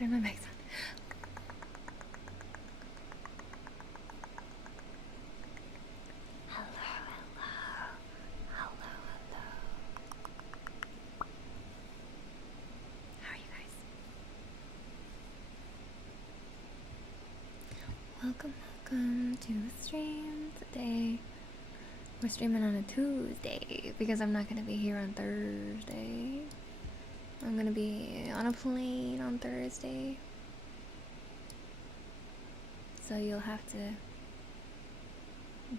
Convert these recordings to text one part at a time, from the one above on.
turn my mics on. Hello, hello. Hello, hello. How are you guys? Welcome to the stream today. We're streaming on a Tuesday because I'm not going to be here on Thursday. I'm going to be on a plane on Thursday. So you'll have to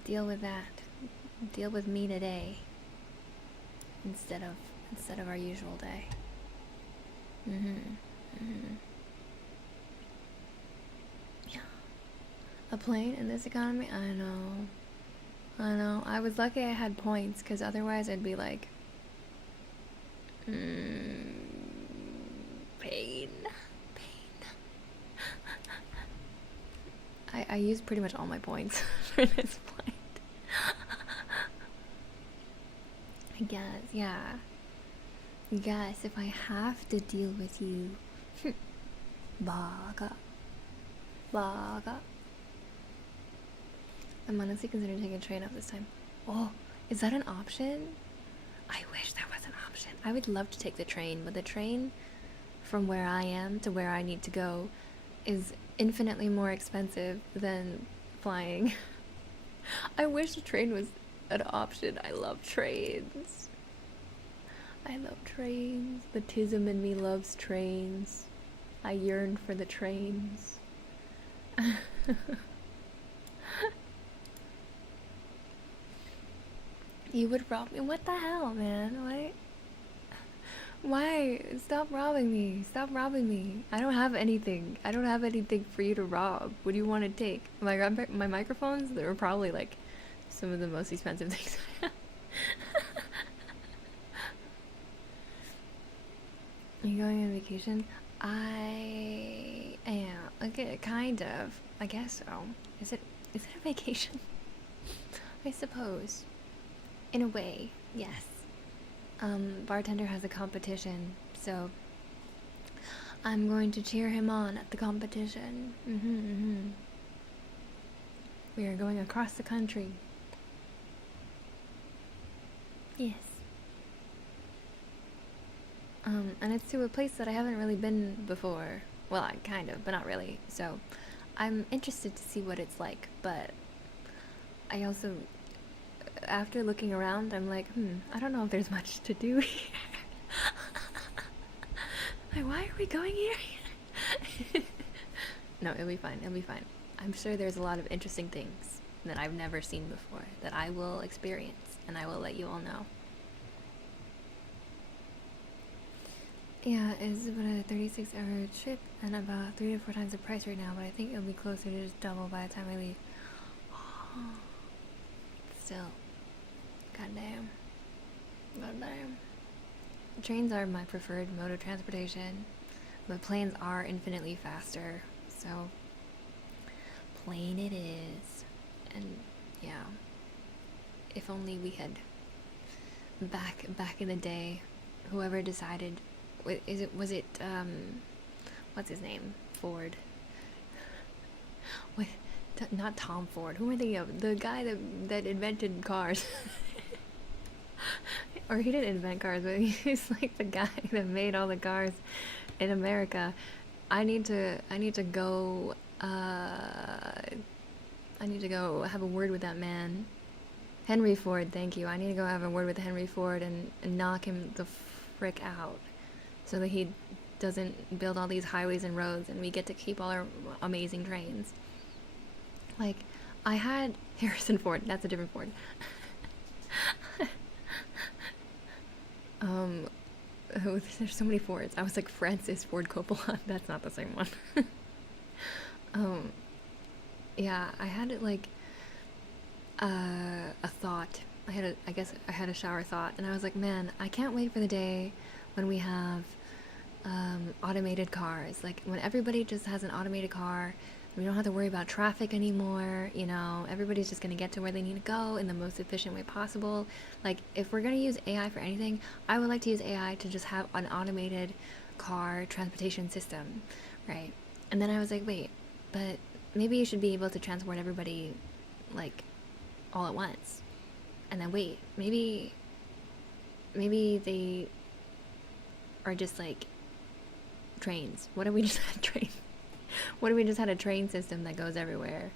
deal with that. Deal with me today instead of our usual day. Yeah. A plane in this economy? I know. I was lucky I had points, because otherwise I'd be like, pain. I used pretty much all my points for this flight. I guess, yeah. Guys, if I have to deal with you, baga. I'm honestly considering taking a train off this time. Oh, is that an option? I wish that was an option. I would love to take the train, but the train from where I am to where I need to go is infinitely more expensive than flying. I wish the train was an option. I love trains. The tism in me loves trains. I yearn for the trains. You would rob me? What the hell, man? Why? Stop robbing me. I don't have anything. For you to rob. What do you want to take? My microphones? They were probably like some of the most expensive things I have. Are you going on vacation? I am. Okay, kind of. I guess so. Is it a vacation? I suppose. In a way, yes. Bartender has a competition, so I'm going to cheer him on at the competition. We are going across the country. Yes. And it's to a place that I haven't really been before. Well, I kind of, but not really. So I'm interested to see what it's like, but I also, after looking around, I'm like, I don't know if there's much to do here. Like, why are we going here? No, it'll be fine. I'm sure there's a lot of interesting things that I've never seen before that I will experience, and I will let you all know. Yeah, it's about a 36-hour trip and about 3 to 4 times the price right now, but I think it'll be closer to just double by the time I leave. Still. Goddamn. Trains are my preferred mode of transportation, but planes are infinitely faster, so plane it is. And yeah, if only we had back in the day, whoever decided, was it what's his name, Ford? Wait, not Tom Ford. Who am I thinking of? The guy that invented cars. Or he didn't invent cars, but he's like the guy that made all the cars in America. I need to go have a word with that man. Henry Ford, thank you. I need to go have a word with Henry Ford and knock him the frick out, so that he doesn't build all these highways and roads and we get to keep all our amazing trains. Like, I had Harrison Ford. That's a different Ford. There's so many Fords. I was like, Francis Ford Coppola. That's not the same one. Yeah, I had like a thought. I had a shower thought, and I was like, man, I can't wait for the day when we have automated cars. Like, when everybody just has an automated car, we don't have to worry about traffic anymore, everybody's just gonna get to where they need to go in the most efficient way possible. Like, if we're gonna use AI for anything, I would like to use AI to just have an automated car transportation system right? And then I was like, wait, but maybe you should be able to transport everybody, like, all at once. And then wait, maybe they are just like trains. What if we just had trains? What if we just had a train system that goes everywhere,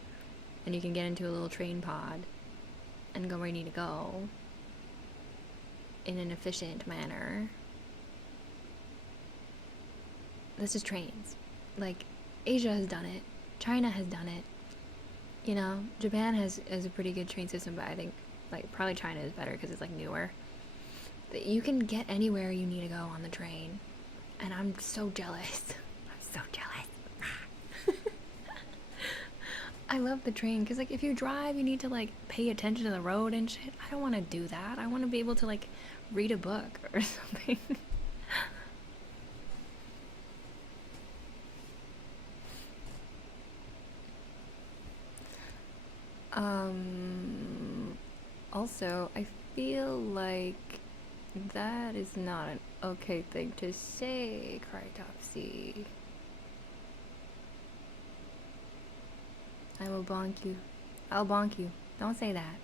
and you can get into a little train pod and go where you need to go in an efficient manner? That's just trains. Like, Asia has done it. China has done it. You know, Japan has a pretty good train system, but I think, like, probably China is better because it's, like, newer. That you can get anywhere you need to go on the train. And I'm so jealous. I'm so jealous. I love the train because, like, if you drive, you need to, like, pay attention to the road and shit. I don't want to do that. I want to be able to, like, read a book or something. Also, I feel like that is not an okay thing to say, Crytopsy. I will bonk you. I'll bonk you. Don't say that.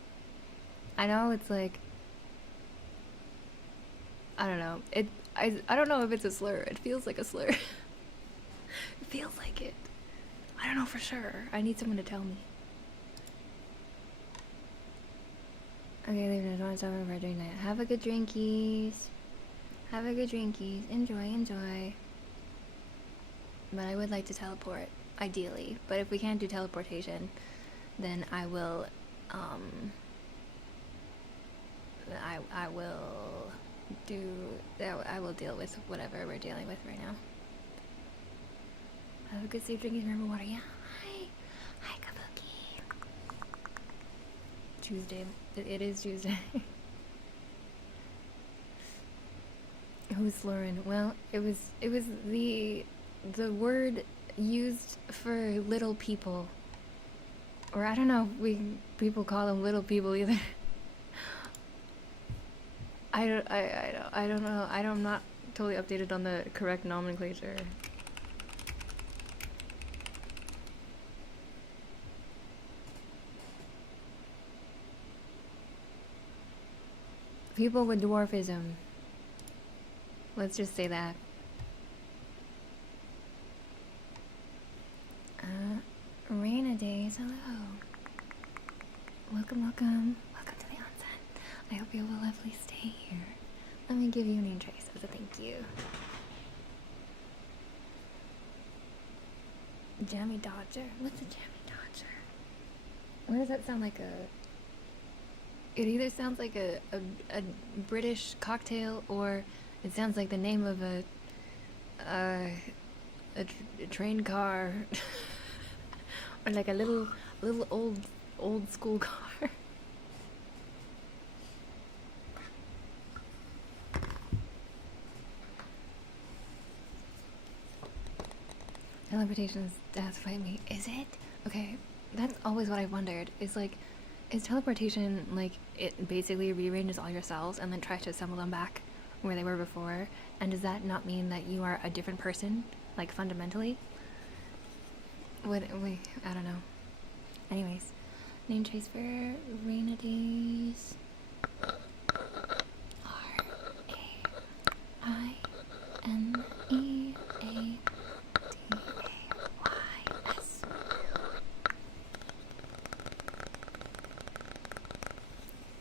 I know it's like, I don't know. I don't know if it's a slur. It feels like a slur. It feels like it. I don't know for sure. I need someone to tell me. Okay, leave it. I don't want to stop for doing that. Have a good drinkies. Have a good drinkies. Enjoy. But I would like to teleport, ideally. But if we can't do teleportation, then I will, I will deal with whatever we're dealing with right now. Have a good safe drinking. Remember water. Yeah. Hi, Kabuki. Tuesday. It is Tuesday. Who's Lauren? Well, it was the word used for little people, or I don't know if people call them little people either. I don't know. I'm not totally updated on the correct nomenclature. People with dwarfism. Let's just say that. Raina Days, hello. Welcome to the onsen. I hope you have a lovely stay here. Let me give you a name trace as a thank you. Jammy Dodger? What's a Jammy Dodger? Why does that sound like a... It either sounds like a British cocktail, or it sounds like the name of a train car. Or like a little old school car. Teleportation is death, fight me. Is it? Okay, that's always what I wondered. Is like, is teleportation like it basically rearranges all your cells and then tries to assemble them back where they were before? And does that not mean that you are a different person, like fundamentally? Wait, I don't know. Anyways, name trace for Raina Days. RAINEADAYS.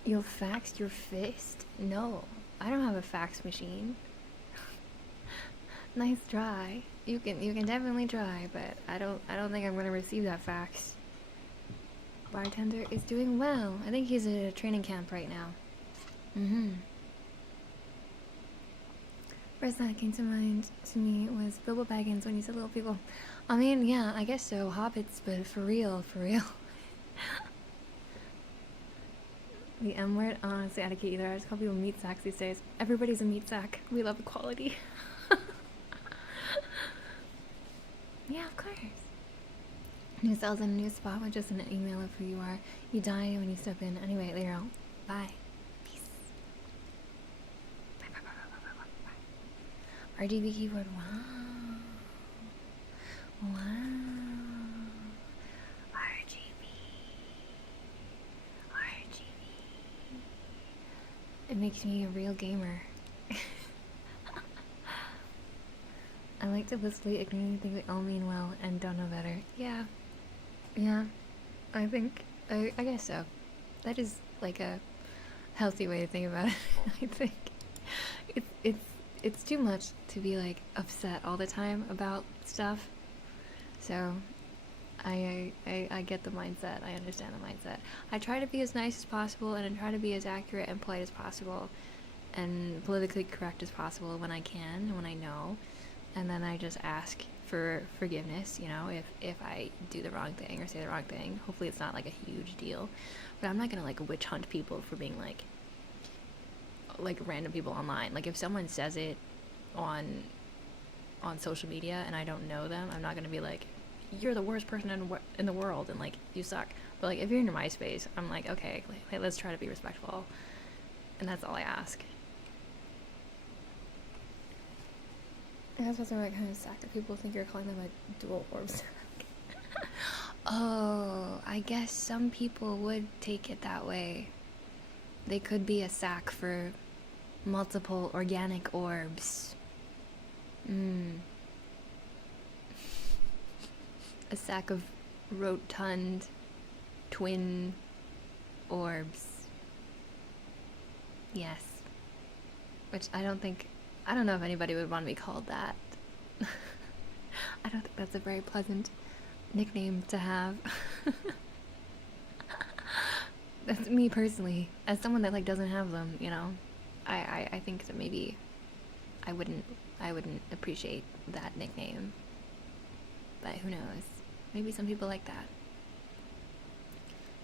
You'll fax your fist? No, I don't have a fax machine. Nice try. You can definitely try, but I don't think I'm gonna receive that fax. Bartender is doing well. I think he's at a training camp right now. First thought that came to mind to me was Bilbo Baggins when you said little people. I mean, yeah, I guess so. Hobbits, but for real. The M word? Honestly, I don't get either. I just call people meat sacks these days. Everybody's a meat sack. We love equality. Yeah, of course. New cells in a new spot with just an email of who you are. You die when you step in. Anyway, later on. Bye. Peace. Bye. RGB keyboard. Wow. Wow. RGB. RGB. It makes me a real gamer. I like to blissfully ignore things that all mean well and don't know better. Yeah. Yeah. I think, I guess so. That is like a healthy way to think about it. I think it's too much to be like upset all the time about stuff. So I get the mindset. I understand the mindset. I try to be as nice as possible, and I try to be as accurate and polite as possible and politically correct as possible when I can, when I know. And then I just ask for forgiveness, you know, if I do the wrong thing or say the wrong thing. Hopefully it's not like a huge deal. But I'm not gonna like witch hunt people for being like random people online. Like if someone says it on social media and I don't know them, I'm not gonna be like, you're the worst person in the world and like you suck. But like if you're in your MySpace, I'm like, okay, let's try to be respectful, and that's all I ask. I was supposed to what kind of sack that people think you're calling them a dual orb sack. Oh, I guess some people would take it that way. They could be a sack for multiple organic orbs. A sack of rotund twin orbs. Yes. Which I don't know if anybody would want to be called that. I don't think that's a very pleasant nickname to have. That's me personally, as someone that like doesn't have them, you know. I think that maybe I wouldn't appreciate that nickname. But who knows? Maybe some people like that.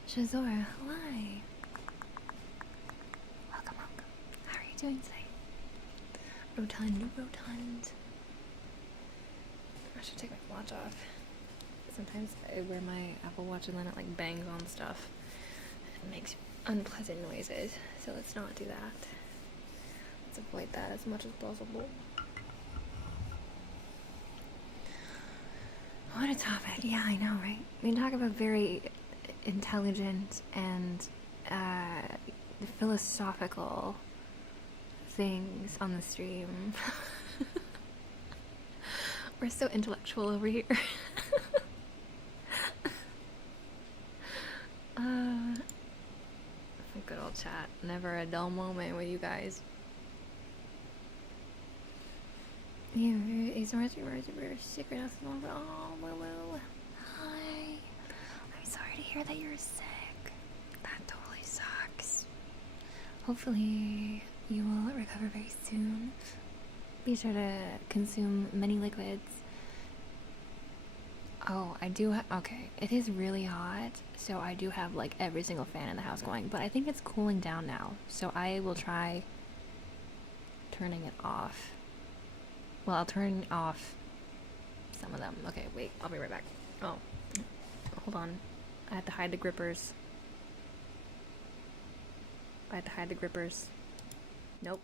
Shazora, hi. Welcome. How are you doing today? Rotund. I should take my watch off. Sometimes I wear my Apple Watch and then it like bangs on stuff. It makes unpleasant noises, so let's not do that. Let's avoid that as much as possible. What a topic. Yeah, I know, right? We talk about very intelligent and philosophical things on the stream. We're so intellectual over here. Good old chat. Never a dull moment with you guys. Yeah, it's a secret. Oh, Lulu. Hi. I'm sorry to hear that you're sick. That totally sucks. Hopefully you will recover very soon. Be sure to consume many liquids. Oh, I do okay, it is really hot, so I do have like every single fan in the house going, but I think it's cooling down now, so I will try turning it off. Well, I'll turn off some of them. Okay, wait, I'll be right back. Oh, hold on. I have to hide the grippers. Nope.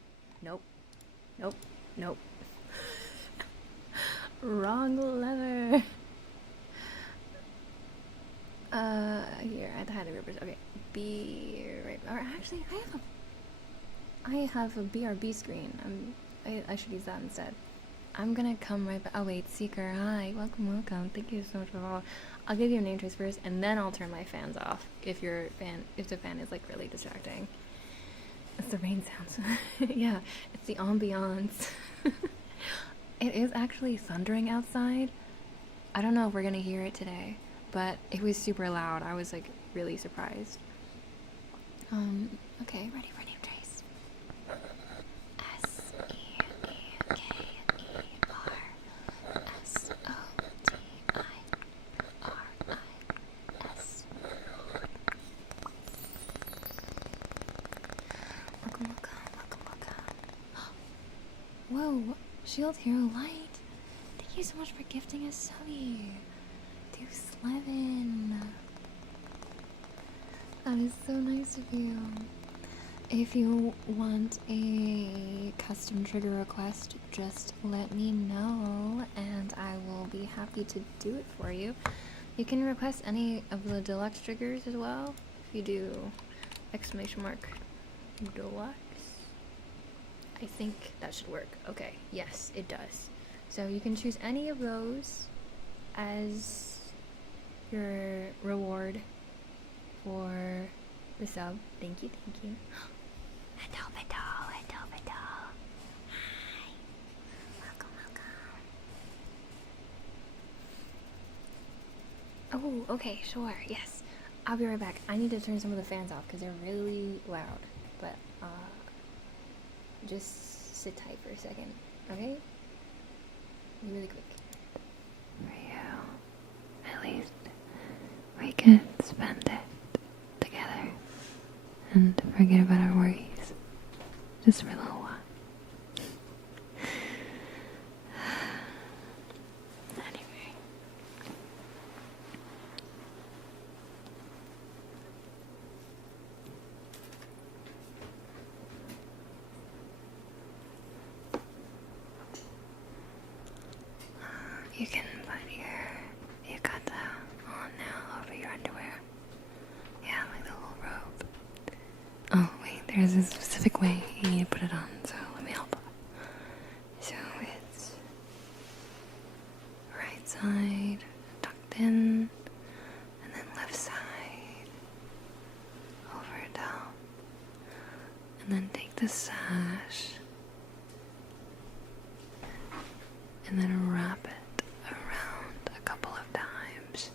Wrong lever. Here, I had to hide the grippers. Okay, be right. Or actually, I have a BRB screen. I should use that instead. I'm gonna come right back. Oh wait, Seeker, hi, welcome. Thank you so much for following. I'll give you a name trace first, and then I'll turn my fans off if the fan is like really distracting. It's the rain sounds. Yeah, it's the ambiance. It is actually thundering outside. I don't know if we're gonna hear it today, but it was super loud. I was like really surprised. Okay, ready for name trace. SEKERSOTIRIS. Welcome. Whoa, Shield Hero Light. Thank you so much for gifting us subby. Deuce Levin. That is so nice of you. If you want a custom trigger request, just let me know and I will be happy to do it for you. You can request any of the deluxe triggers as well. If you do exclamation mark deluxe, I think that should work. Okay, yes, it does. So you can choose any of those as your reward for the sub. Thank you, thank you. Hello, hello, hello, hello. Hi. Welcome, welcome. Oh, okay, sure, yes. I'll be right back. I need to turn some of the fans off because they're really loud. But, just sit tight for a second, okay? Really quick. For you, at least we can spend it together and forget about our worries just for a little while. Anyway. You can put your yukata on now over your underwear. Yeah, like the little robe. Oh, wait, there's a specific way you need to put it on, so let me help. So it's right side tucked in, and then left side over top. And then take the sash, and then wrap it around a couple of times.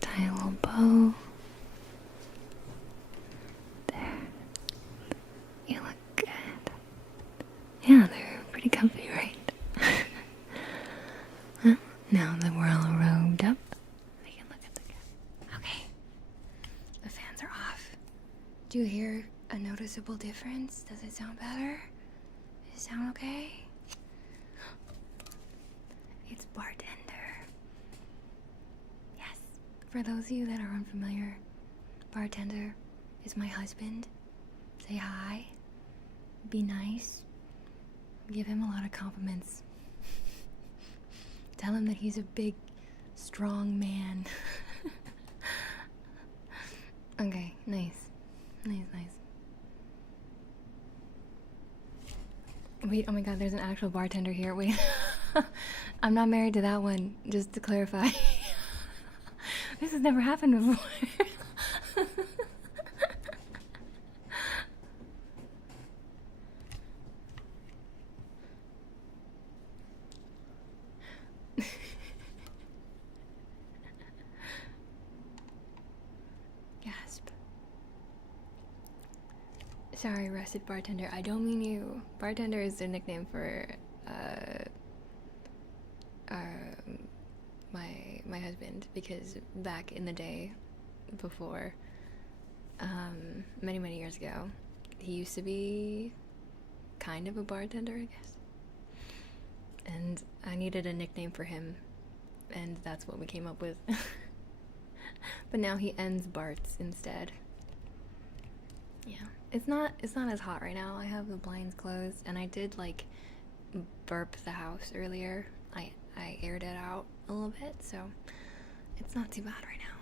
Tie a little bow. There. You look good. Yeah, they're pretty comfy, right? Well, now that we're all robed up, we can look at the camera. Okay. The fans are off. Do you hear a noticeable difference? Does it sound better? Does it sound okay? It's bartender. Yes. For those of you that are unfamiliar, bartender is my husband. Say hi. Be nice. Give him a lot of compliments. Tell him that he's a big, strong man. Okay, nice. Nice. Wait, oh my god, there's an actual bartender here. Wait. I'm not married to that one, just to clarify. This has never happened before. Gasp. Sorry, rusted bartender. I don't mean you. Bartender is a nickname for my husband, because back in the day, before, many years ago, he used to be kind of a bartender, I guess. And I needed a nickname for him, and that's what we came up with. But now he ends Barts instead. Yeah, it's not as hot right now. I have the blinds closed, and I did like burp the house earlier. I aired it out a little bit, so it's not too bad right now.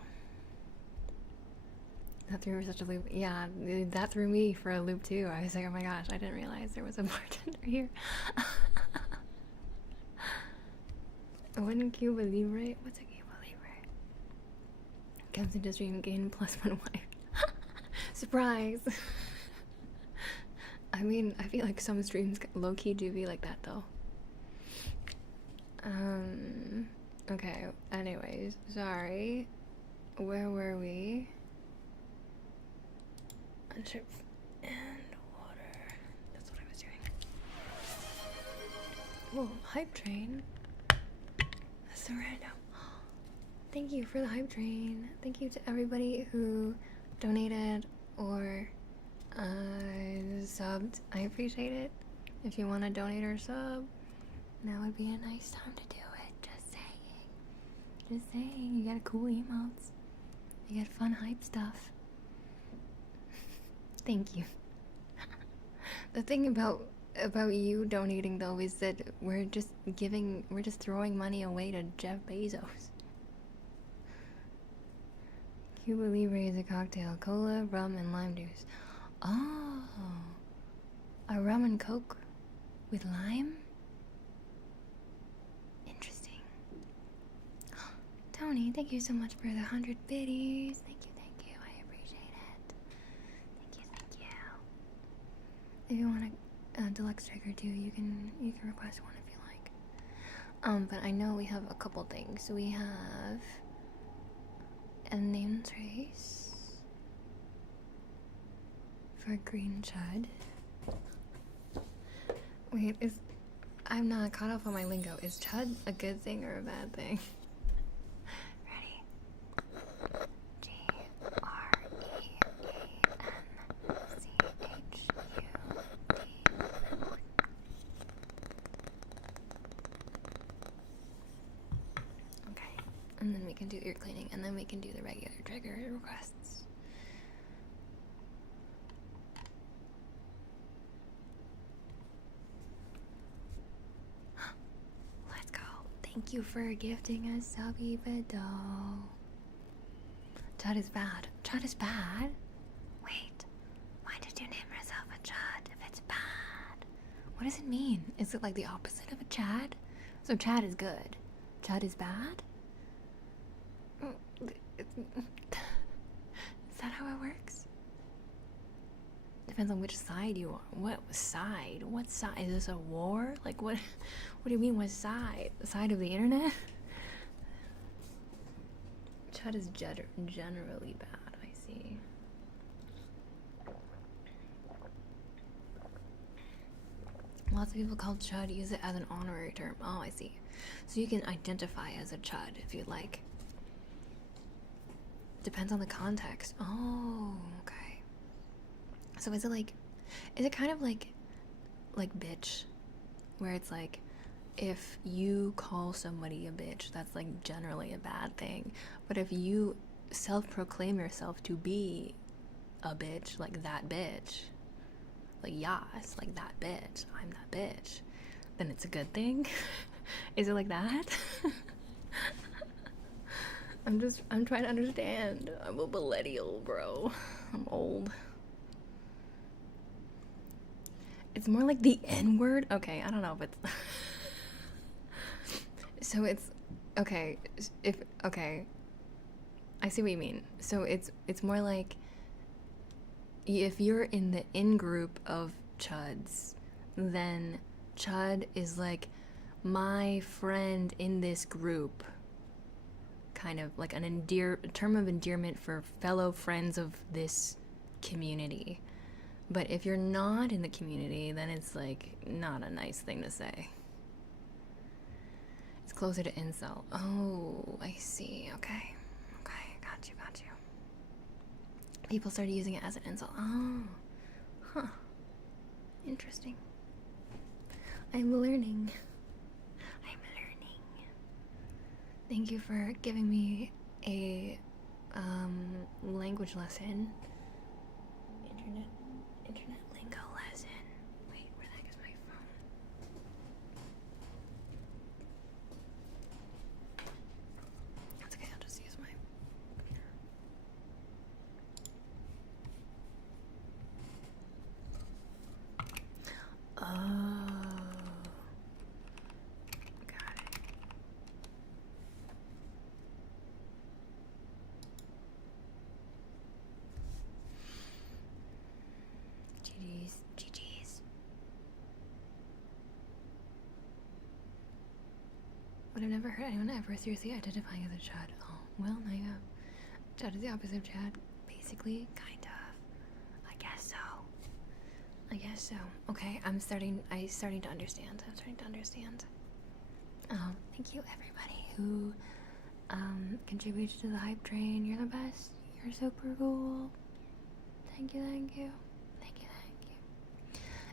That threw such a loop. Yeah, that threw me for a loop too. I was like, oh my gosh, I didn't realize there was a bartender here. One Cuba Libre? What's a Cuba Libre? Comes into stream, gain +1 wife. Surprise! I mean, I feel like some streams low-key do be like that though. Okay, anyways, sorry. Where were we? Chips and water. That's what I was doing. Whoa, hype train. That's so random. Thank you for the hype train. Thank you to everybody who donated or subbed. I appreciate it. If you want to donate or sub, now would be a nice time to do it. Just saying. You got cool emotes. You get fun hype stuff. Thank you. The thing about you donating though is that we're just throwing money away to Jeff Bezos. Cuba Libre is a cocktail. Cola, rum, and lime juice. Oh, a rum and coke with lime? Interesting. Tony, thank you so much for the 100 biddies. Thank you. I appreciate it. Thank you. If you want a deluxe trigger too, you can request one if you like. But I know we have a couple things. So we have a name trace for green chud. Wait, I'm not caught up on my lingo. Is chud a good thing or a bad thing? Ready? GREANCHUD. Okay, and then we can do ear cleaning, and then we can do the regular trigger requests. Let's go. Thank you for gifting us subby bedo. Chud is bad. Chud is bad? Wait, why did you name yourself a chud if it's bad? What does it mean? Is it like the opposite of a chad? So chad is good. Chud is bad? Is that how it works? Depends on which side you are. What side? What side? Is this a war? Like what? What do you mean? What side? The side of the internet? Chud is generally bad. I see. Lots of people call chud use it as an honorary term. Oh, I see. So you can identify as a chud if you like. Depends on the context. Oh, okay. So is it kind of like bitch, where it's like, if you call somebody a bitch, that's like generally a bad thing. But if you self-proclaim yourself to be a bitch, like that bitch, like yas, like that bitch, I'm that bitch, then it's a good thing? Is it like that? I'm trying to understand. I'm a millennial, bro. I'm old. It's more like the N-word? Okay, I don't know if it's... So it's... Okay, okay. I see what you mean. So it's more like... If you're in the in-group of chuds, then chud is like my friend in this group. Kind of like a term of endearment for fellow friends of this community. But if you're not in the community, then it's like not a nice thing to say. It's closer to incel. Oh, I see. Okay, got you. People started using it as an insult. Oh, huh. Interesting. I'm learning. Thank you for giving me a language lesson. Internet lingo lesson. Wait, where the heck is my phone? That's okay, I'll just use my computer. Oh, got it. GG's. But I've never heard anyone ever seriously identifying as a chud. Oh, well, now you have. Chud is the opposite of chad. Basically, kind of. I guess so. Okay, I'm starting to understand. Thank you everybody who contributes to the hype train. You're the best. You're super cool. Thank you.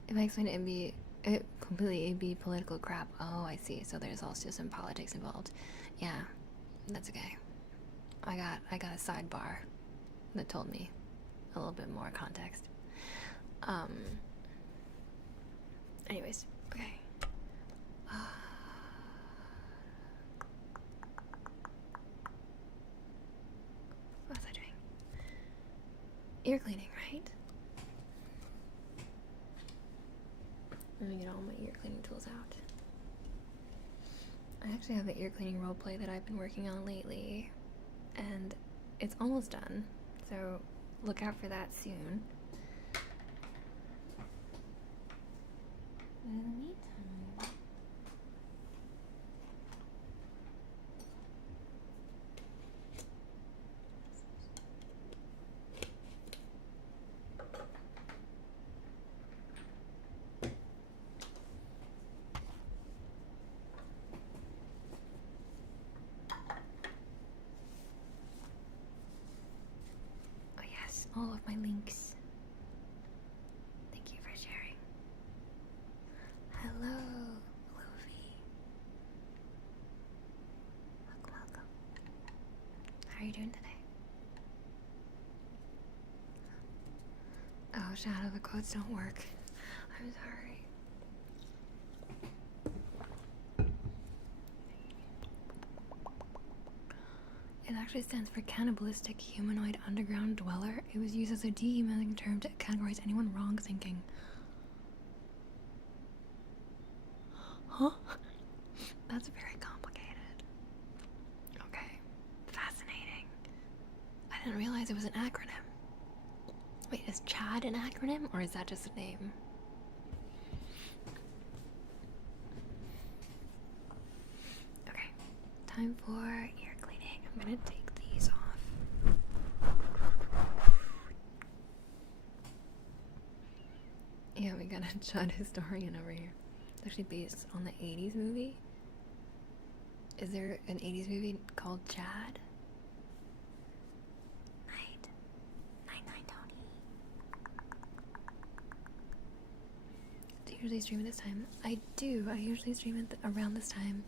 If I explain it, it'd be political crap. Oh, I see. So there's also some politics involved. Yeah, that's okay. I got a sidebar that told me a little bit more context. Anyways, okay. What was I doing? Ear cleaning, right? Let me get all my ear cleaning tools out. I actually have an ear cleaning roleplay that I've been working on lately, and it's almost done, so look out for that soon. But in the meantime, oh yes, all of my links. Thank you for sharing. Hello, Luffy. Welcome. How are you doing today? Oh, Shadow, the quotes don't work. I'm sorry. It actually stands for cannibalistic humanoid underground dweller. It was used as a dehumanizing term to categorize anyone wrong thinking. Huh? That's very complicated. Okay. Fascinating. I didn't realize it was an acronym. Wait, is CHAD an acronym, or is that just a name? Okay. Time for ear cleaning. I'm gonna take these off. Yeah, we got a CHAD historian over here. It's actually based on the 80s movie. Is there an 80s movie called Chad? Night, Tony. Do you usually stream at this time? I do. I usually stream at around this time,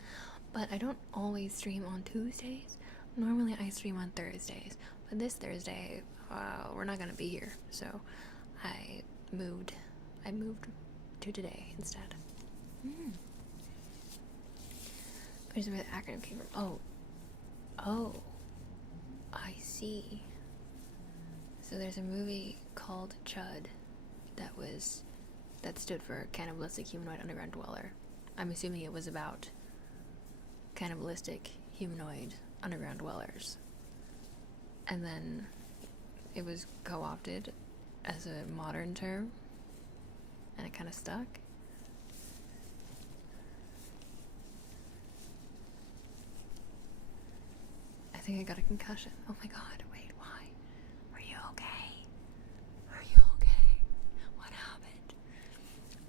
but I don't always stream on Tuesdays. Normally I stream on Thursdays, but this Thursday, we're not gonna be here, so I moved to today instead. Where's where the acronym came from? Oh, I see. So there's a movie called Chud that stood for Cannibalistic Humanoid Underground Dweller. I'm assuming it was about cannibalistic humanoid underground dwellers. And then it was co-opted as a modern term, and it kind of stuck. I think I got a concussion. Oh my god, wait, why? Are you okay? Are you okay? What happened?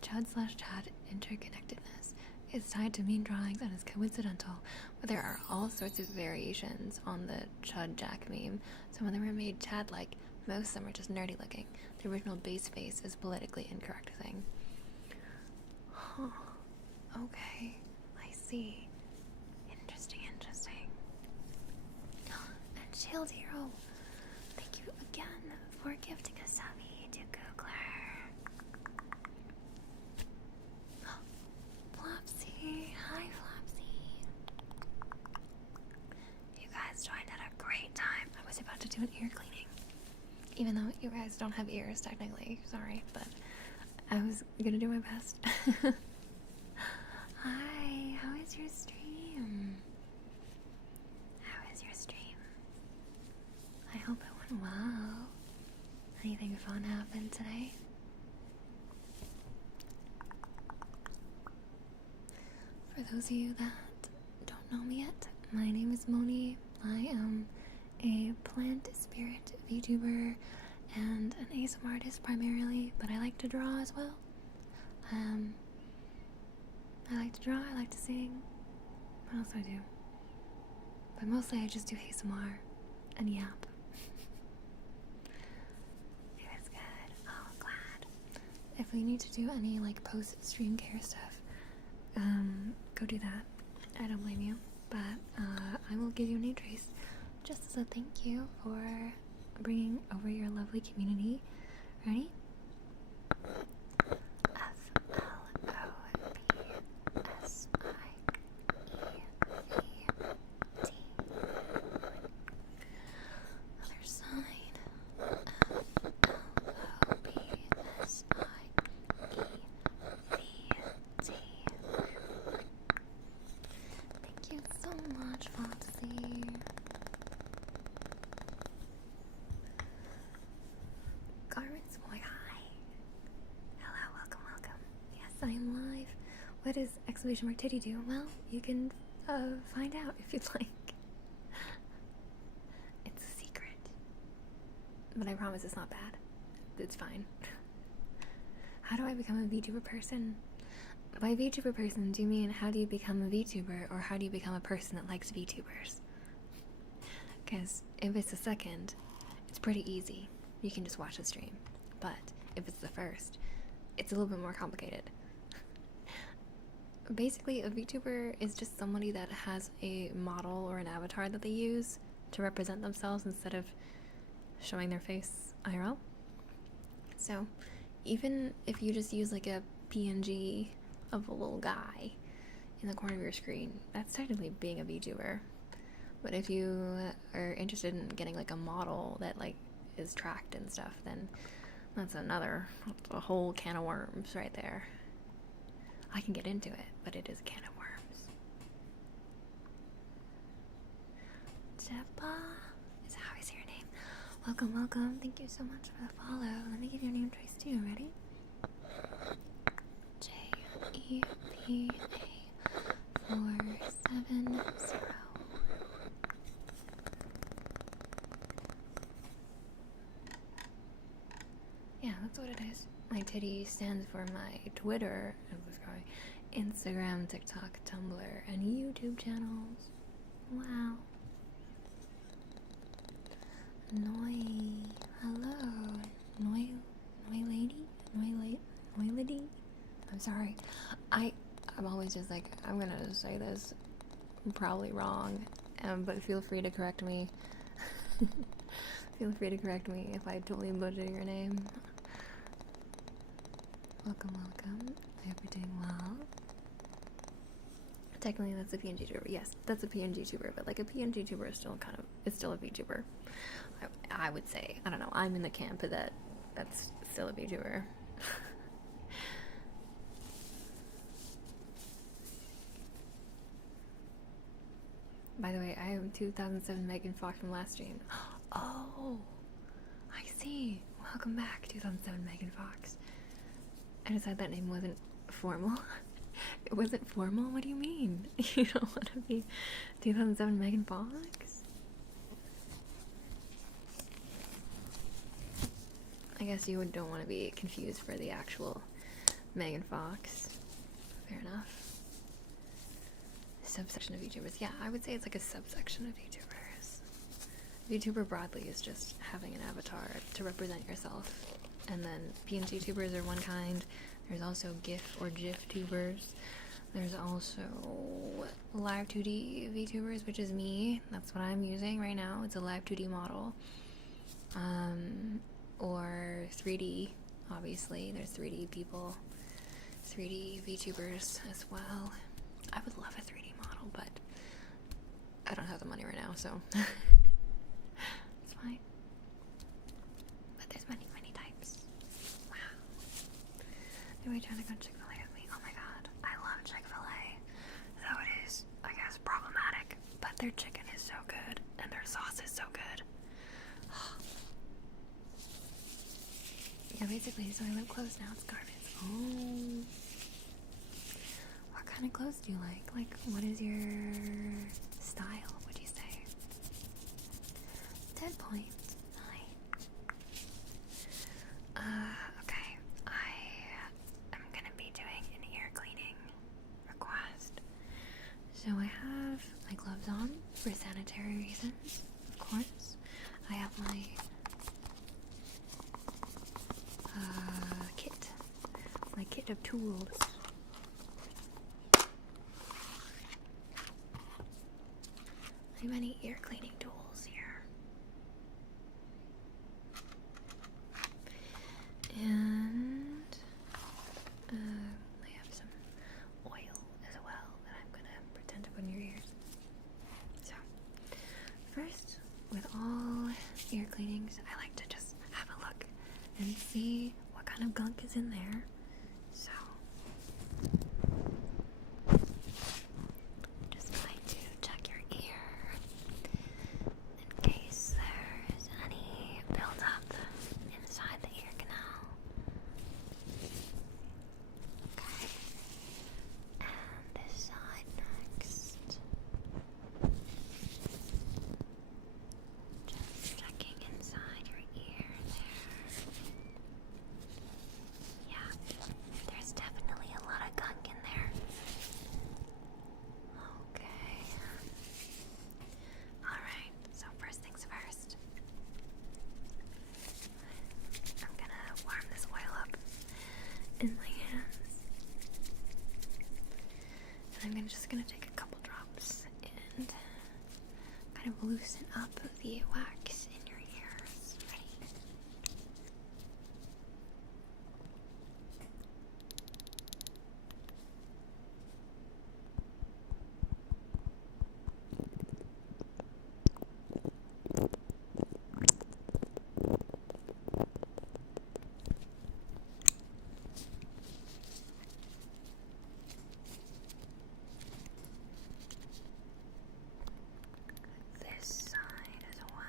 Chud/Chad interconnectedness is tied to mean drawings and is coincidental, but there are all sorts of variations on the Chud Jack meme. Some of them are made Chad-like, most of them are just nerdy looking. The original base face is politically incorrect thing. Huh. Okay, I see. Interesting. And Shield Hero, thank you again for gifting a subby to Googler. Flopsy, hi Flopsy. You guys joined at a great time. I was about to do an ear cleaning. Even though you guys don't have ears technically, sorry, but I was gonna do my best. Hi, how is your stream? I hope it went well. Anything fun happened today? For those of you that don't know me yet, my name is Moni. I am a plant spirit VTuber and an ASMR artist primarily, but I like to draw as well. I like to draw, I like to sing. What else do I do? But mostly I just do ASMR and yap. It was good. Oh, glad. If we need to do any like post-stream care stuff, go do that. I don't blame you. But I will give you a name trace just as a thank you for bringing over your lovely community. Ready? Other side. F-L-O-B-S-I-E-V-T. Thank you so much, Foxy. Garment's boy, hi. Hello, welcome, welcome. Yes, I am live. What does exclamation mark titty do? Well, you can find out if you'd like. It's a secret. But I promise it's not bad. It's fine. How do I become a VTuber person? By VTuber person, do you mean how do you become a VTuber, or how do you become a person that likes VTubers? Because if it's the second, it's pretty easy. You can just watch the stream. But if it's the first, it's a little bit more complicated. Basically, a VTuber is just somebody that has a model or an avatar that they use to represent themselves instead of showing their face IRL. So, even if you just use like a PNG of a little guy in the corner of your screen, that's technically being a VTuber. But if you are interested in getting like a model that like is tracked and stuff, then that's a whole can of worms right there. I can get into it, but it is a can of worms. Jeppa, is how I say your name. Welcome, welcome. Thank you so much for the follow. Let me give your name choice too. Ready? JEPA470. Yeah, that's what it is. My titty stands for my Twitter, Instagram, TikTok, Tumblr, and YouTube channels. Wow. Hello. Noi lady? I'm sorry. I'm always just like, I'm gonna say this probably wrong, but feel free to correct me. Feel free to correct me if I totally butcher your name. Welcome, welcome. I hope you're doing well. Technically, that's a PNG tuber. Yes, that's a PNG tuber, but like a PNG tuber is still it's still a VTuber. I would say. I don't know. I'm in the camp of that's still a VTuber. By the way, I am 2007 Megan Fox from last stream. Oh, I see. Welcome back, 2007 Megan Fox. I decided that name wasn't formal. It wasn't formal? What do you mean? You don't want to be 2007 Megan Fox? I guess you don't want to be confused for the actual Megan Fox. Fair enough. Subsection of VTubers. Yeah, I would say it's like a subsection of VTubers. VTuber broadly is just having an avatar to represent yourself. And then PNG tubers are one kind. There's also GIF or GIF tubers. There's also live 2D VTubers, which is me. That's what I'm using right now. It's a live 2D model. Or 3D, obviously. There's 3D people. 3D VTubers as well. I would love a 3D model, but I don't have the money right now, so it's fine. But there's many, many types. Wow. Are we trying to go Chick-fil-A with me? Oh my god, I love Chick-fil-A. Though it is, I guess, problematic, but their chicken is so good, and their sauce is so good. Yeah, basically, so I live close now, it's garbage. Oh. What kind of clothes do you like? Like, what is your style, would you say? 10 points. Nice. Okay. I am gonna be doing an ear cleaning request. So I have my gloves on for sanitary reasons, of course. I have my kit of tools. many ear cleaning tools here. And I have some oil as well that I'm gonna pretend to put in your ears. So, first, with all ear cleanings, I like to just have a look and see what kind of gunk is in there. So, just going to check your ear in case there's any buildup inside the ear canal. Okay. And this side next. Just checking inside your ear there. Yeah, there's definitely a lot of gunk in there. Okay. Alright, so first things first. I'm gonna warm this oil up in my hands. And I'm just gonna take a couple drops and kind of loosen up the wax in your ears. Ready? This side as well.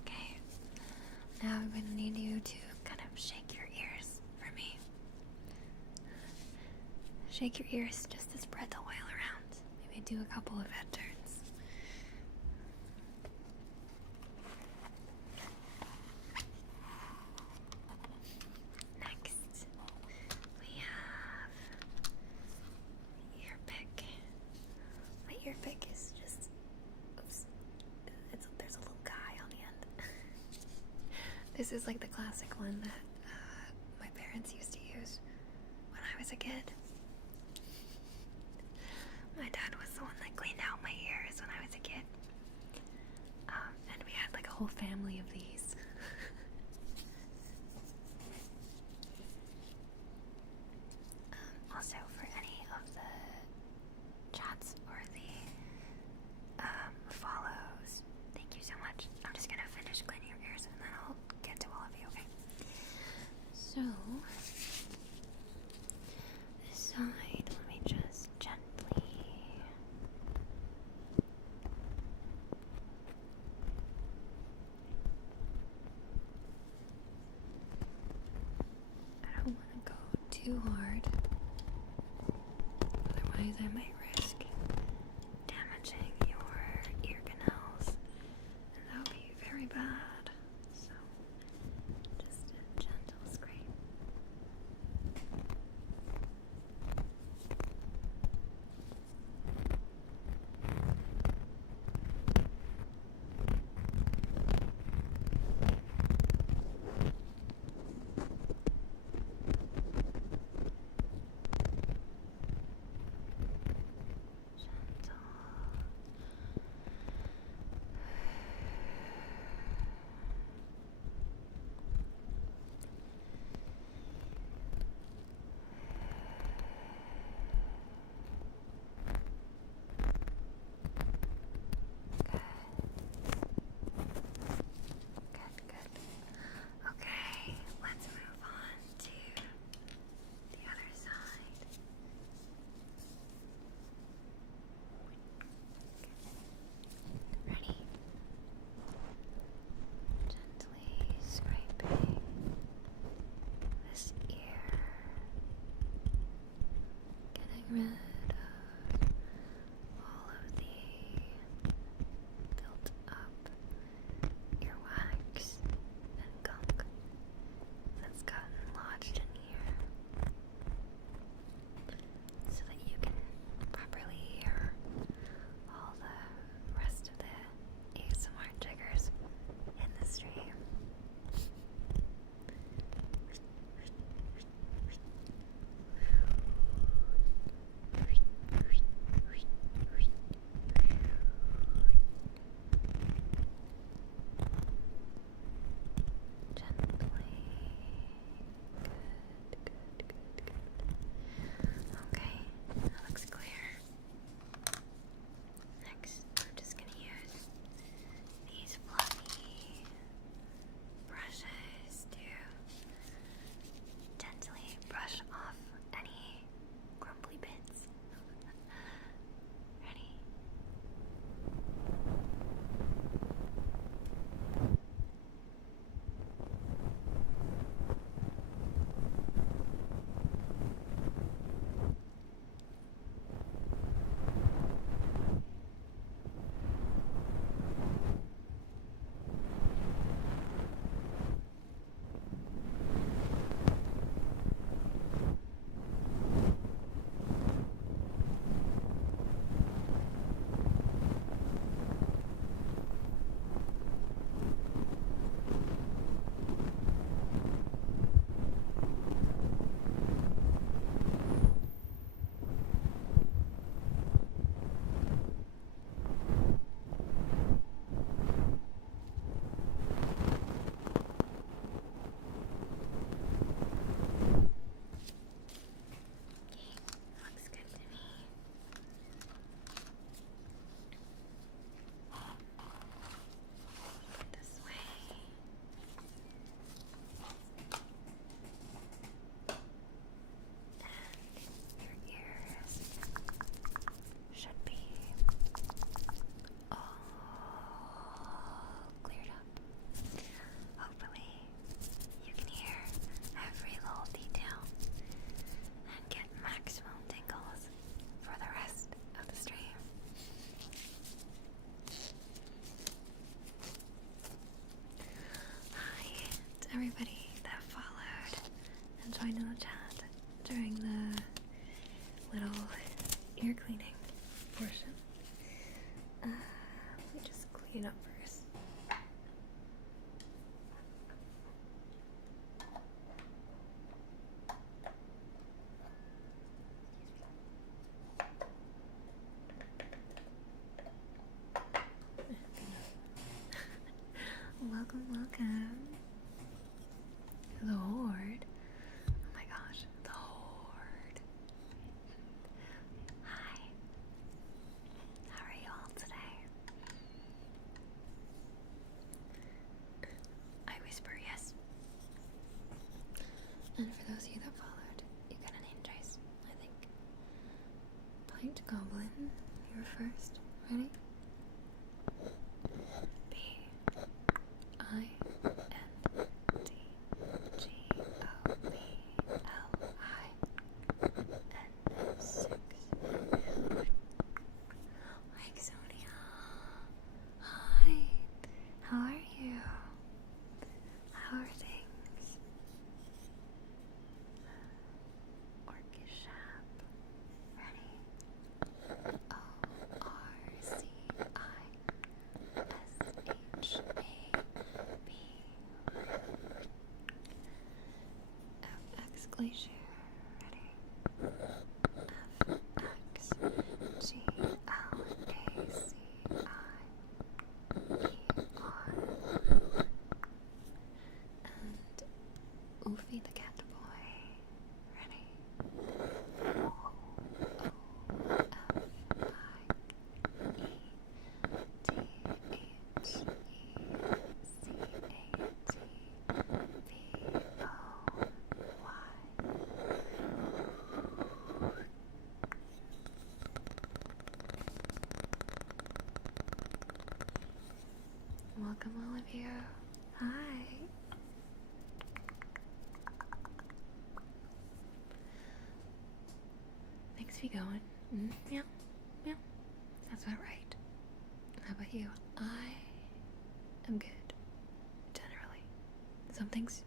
Okay, now I'm going to need you to kind of shake your ears for me. Shake your ears just to spread the oil around. Maybe do a couple of head turns. Next, we have ear pick. My ear pick is just, oops, there's a little guy on the end. This is like the classic one that my parents used to use when I was a kid. My dad was the one that cleaned out my ears when I was a kid. And we had like a whole family of these. Also, for any of the chats or the follows, thank you so much. I'm just gonna finish cleaning your ears and then I'll get to all of you, okay? So, this side, let me just gently. I don't want to go too hard, otherwise I might risk damaging your ear canals, and that would be very bad. So, just a gentle scrape. portion. Let me just clean up first. Welcome, welcome. The Horde. Oh my gosh, the Horde. Hi. How are you all today? I whisper yes. And for those of you that followed, you got a name choice, I think. Pint Goblin, you're first. Ready? Glacier. Ready? F-X-G-L-A-C-I-E-R. And Oofy the cat boy. Ready? Welcome all of you. Hi. Thanks for going. Yeah. That's about right. How about you? I am good. Generally. Some things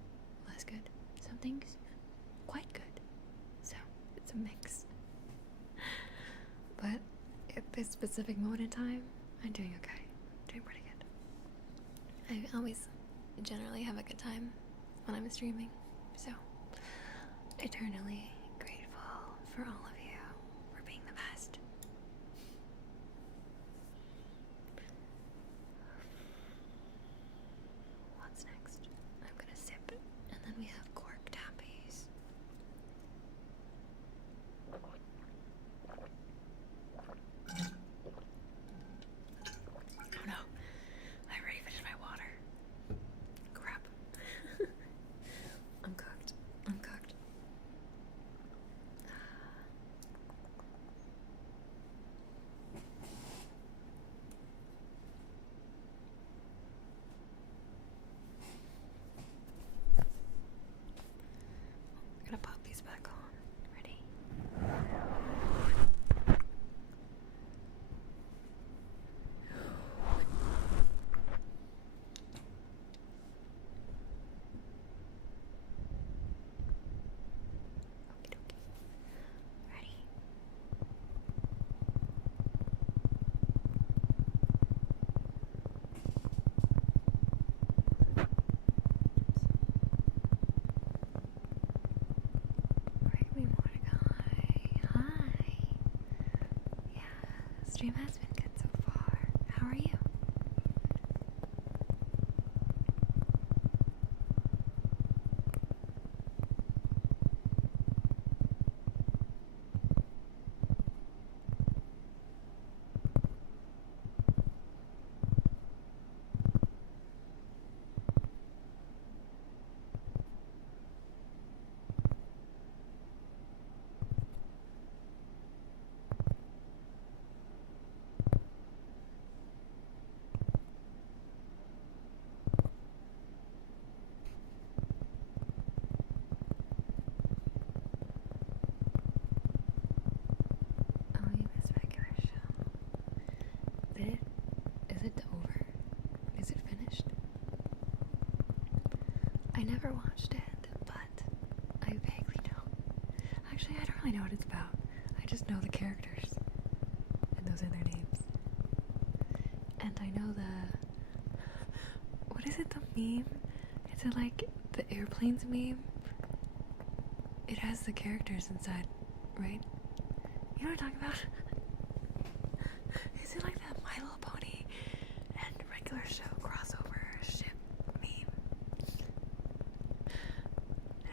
less good. Some things quite good. So, it's a mix. But at this specific moment in time, I'm doing okay. Doing pretty good. I always generally have a good time when I'm streaming, so eternally grateful for all of you for being the best. What's next? I'm gonna sip, and then we have cork tappies. Oh no, I already finished my water. Crap. I'm cooked. I'm gonna pop these back on. Ready? Okie dokie. Ready? Wrigley Mordecai. Hi. Yeah, stream has been good so far. How are you? Oh, you missed regular show. Is it over? Is it finished? I never watched it, but I vaguely know. Actually, I don't really know what it's about. I just know the characters and those meme? Is it like the airplanes meme? It has the characters inside, right? You know what I'm talking about? Is it like that My Little Pony and regular show crossover ship meme?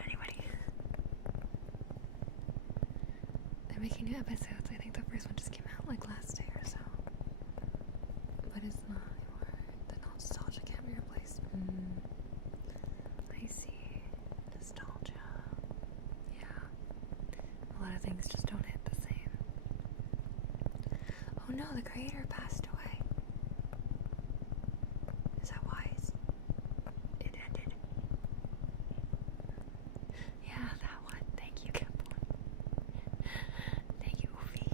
Anybody? They're making new episodes. I think the first one just came out like last day or so. But it's not anymore. The nostalgia can't be replaced. I see. Nostalgia. Yeah. A lot of things just don't hit the same. Oh no, the creator passed away. Is that wise? It ended. Yeah, that one. Thank you, Kempon. Thank you, Oofy.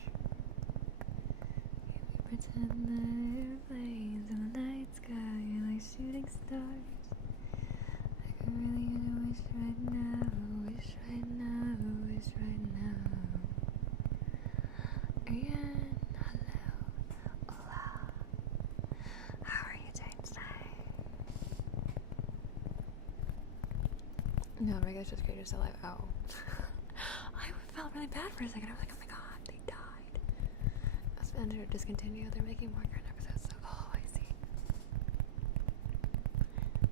We pretend that airplanes in the night sky are like shooting stars. I could really use a wish right now, wish right now, wish right now. Ariane, hello, hola. How are you doing today? No, regular just creators still alive. Oh. I felt really bad for a second. I was like, oh my god, they died. That's ended or discontinued. They're making more current episodes. So, oh, I see.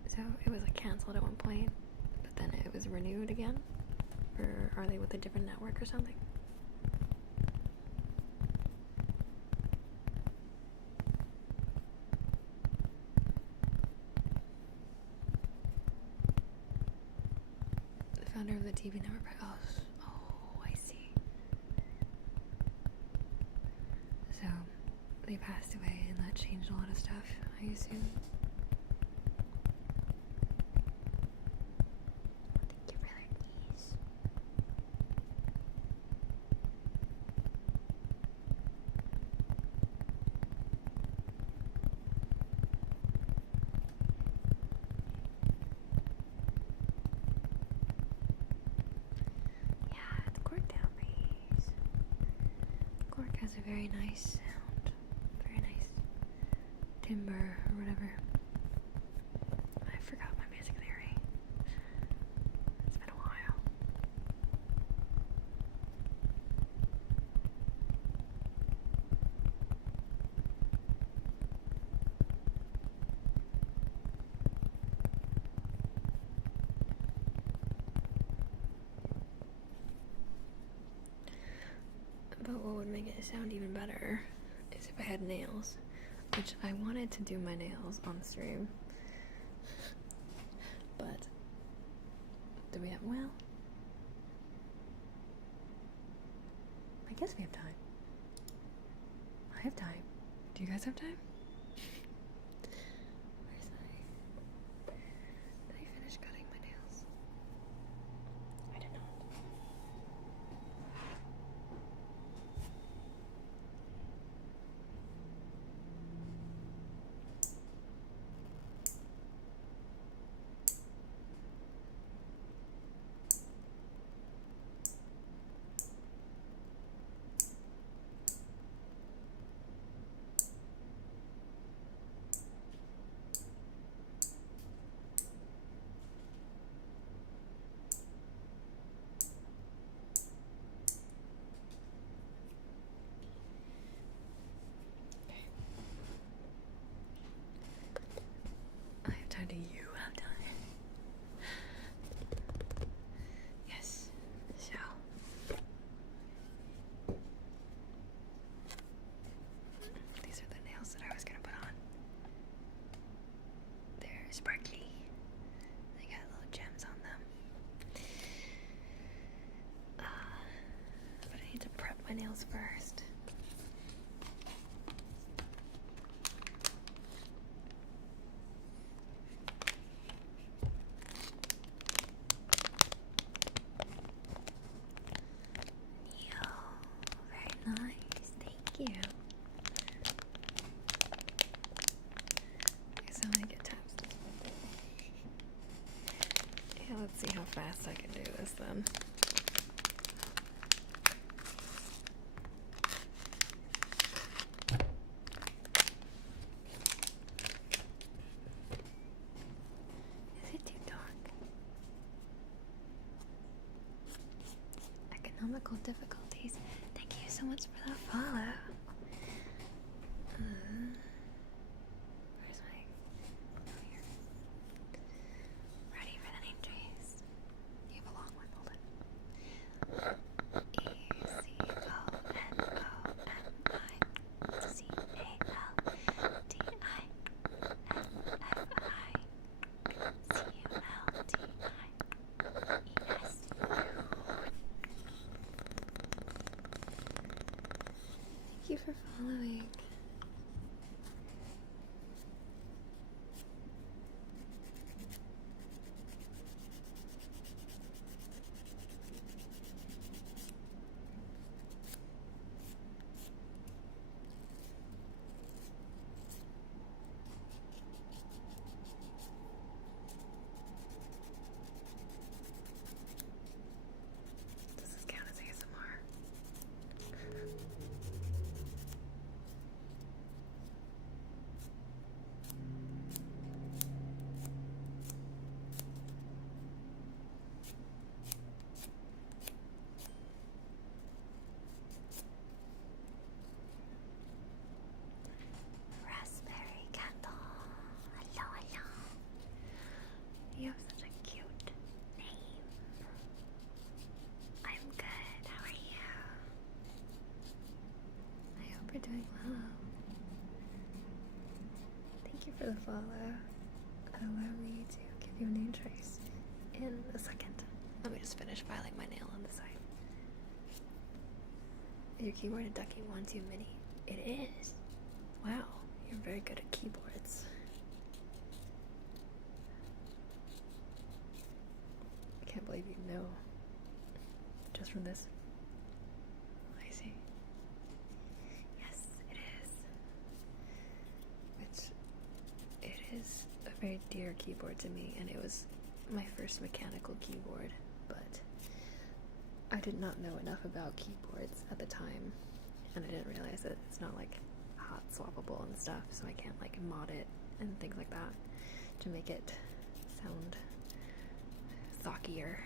So it was like canceled at one point, but then it was renewed again? Or are they with a different network or something? The founder of the TV network. Oh, I see. So they passed away and that changed a lot of stuff, I assume. Thank you for their knees. Yeah, it's cork down breeze. Cork has a very nice sound. Very nice timbre or whatever. I forgot my music theory. It's been a while. But what would make it sound even better is if I had nails, which I wanted to do my nails on stream. But do we have, well, I guess we have time. I have time. Do you guys have time? Where's did I finish cutting my nails? I did not. I have time. Do you have time? Yes. So these are the nails that I was gonna put on. They're sparkly. They got little gems on them. But I need to prep my nails first. Very nice. Thank you. Okay, so I get taps. Yeah, let's see how fast I can do this then. technical difficulties. Thank you so much for the follow. Where's my... Oh, here. Ready for the name trace. You have a long one, hold it. Thank you for following. Does this count as ASMR? Raspberry candle. Hello, hello. You have such a cute name. I'm good. How are you? I hope you're doing well. Thank you for the follow. Allow me to give you a name trace in a second. Let me just finish filing my nail on the side. Your keyboard a Ducky 1-2 Mini? It is. Wow, you're very good at keyboards. I can't believe you know just from this. I see. Yes, it is. It is a very dear keyboard to me, and it was my first mechanical keyboard, but I did not know enough about keyboards at the time, and I didn't realize that it's not like hot swappable and stuff, so I can't like mod it and things like that to make it sound thockier.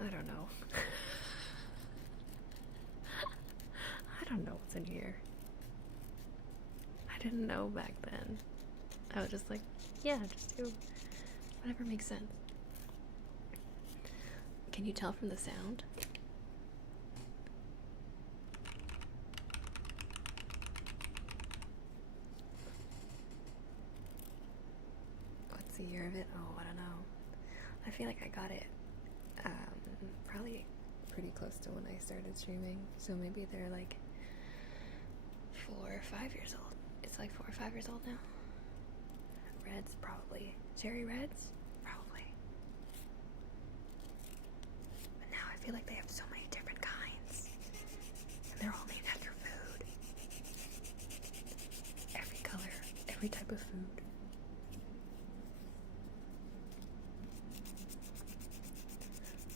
I don't know. I don't know what's in here. I didn't know back then. I was just like, yeah, just do whatever makes sense. Can you tell from the sound? What's the year of it? Oh, I don't know. I feel like I got it probably pretty close to when I started streaming, so maybe they're like 4 or 5 years old. It's like 4 or 5 years old now. Reds, probably. Cherry reds? Probably. But now I feel like they have so many different kinds, and they're all named after food. Every color, every type of food.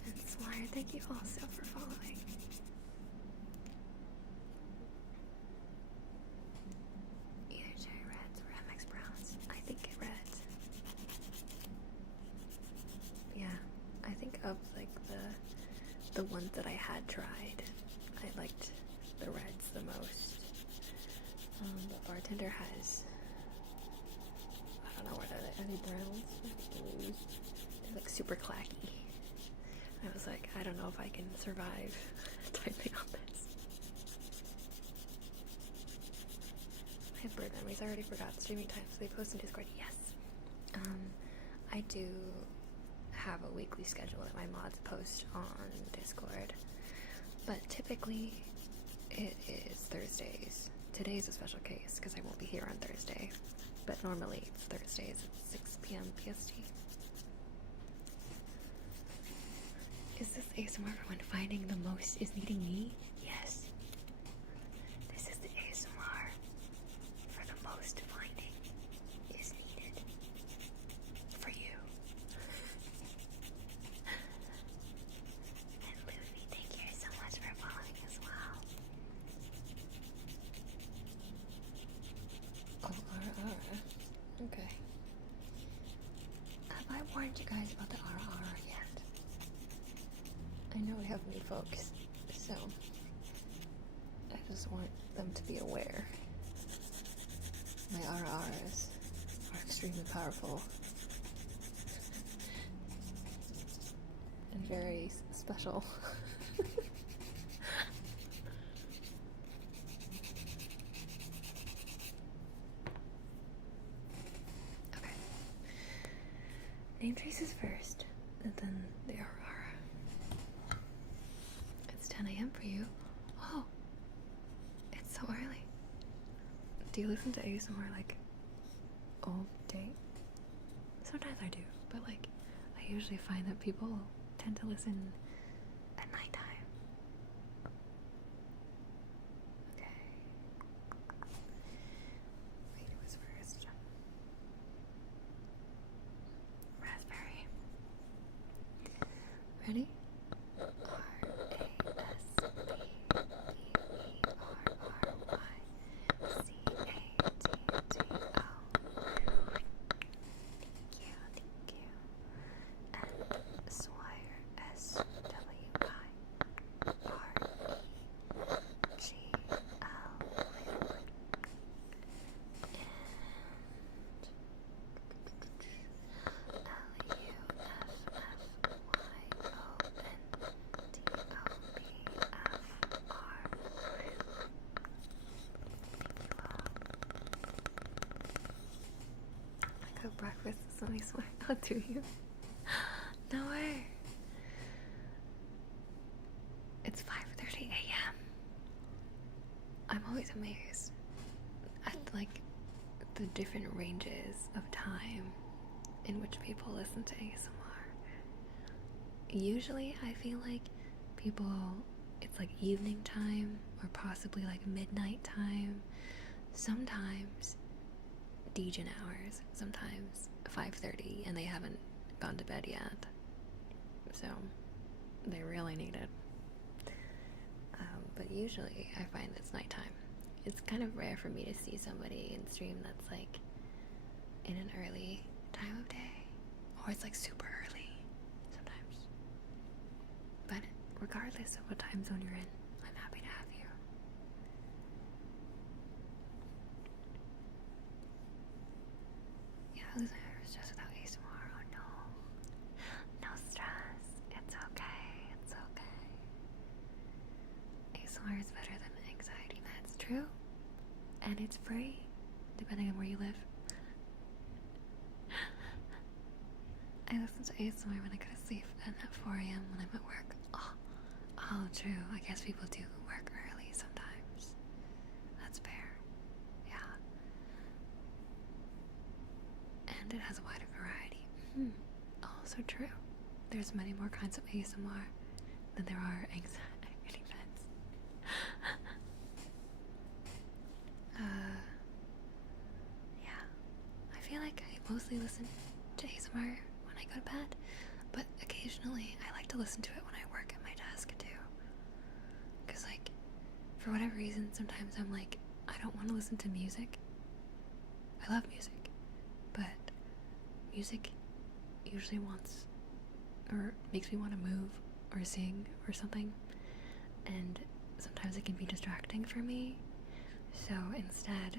And Swire, thank you also for following. Either cherry reds or MX browns. I think it reds. Yeah, I think of like the ones that I had tried, I liked the reds the most. The bartender has, I don't know what are they browns? Blues. They're like super clacky. I was like, I don't know if I can survive typing on this. I have bird memories. I already forgot streaming time, so they post in Discord. Yes. I do have a weekly schedule that my mods post on Discord, but typically it is Thursdays. Today's a special case because I won't be here on Thursday, but normally it's Thursdays at 6 p.m. PST. Is this ASMR for when finding the most is needing me? Yes. This is the ASMR for the most finding is needed for you. And Looney, thank you so much for following as well. Oh, RR. Okay. Have I warned you guys about the RR yet? I know I have made folks, so I just want them to be aware. My RRs are extremely powerful and very special. Okay. Name traces first, and then the RR. It's 10 a.m. for you. Oh, it's so early. Do you listen to ASMR like all day? Sometimes I do, but like I usually find that people tend to listen at nighttime. Okay. Wait, it was first. Raspberry. Ready? Breakfast is something smart. Oh, do you? No way. It's 5:30 a.m. I'm always amazed at like the different ranges of time in which people listen to ASMR. Usually I feel like people, it's like evening time or possibly like midnight time. Sometimes Degen hours, sometimes 5:30 and they haven't gone to bed yet, so they really need it. But usually I find it's nighttime. It's kind of rare for me to see somebody in stream that's like in an early time of day, or it's like super early sometimes. But regardless of what time zone you're in, I'm happy to have you. Yeah, who's ever stressed without ASMR? Oh no. No stress. It's okay. It's okay. ASMR is better than anxiety meds, true? And it's free, depending on where you live. I listen to ASMR when I go to sleep and at 4 a.m. when I'm at work. Oh, true. I guess people do work early sometimes. That's fair. Yeah. And it has a wider variety. Also true. There's many more kinds of ASMR than there are anxiety meds. Yeah. I feel like I mostly listen to ASMR when I go to bed, but occasionally I like to listen to it when I work at my desk too. Because like, for whatever reason, sometimes I'm like, I don't want to listen to music. I love music, but music usually wants or makes me want to move or sing or something, and sometimes it can be distracting for me. So instead,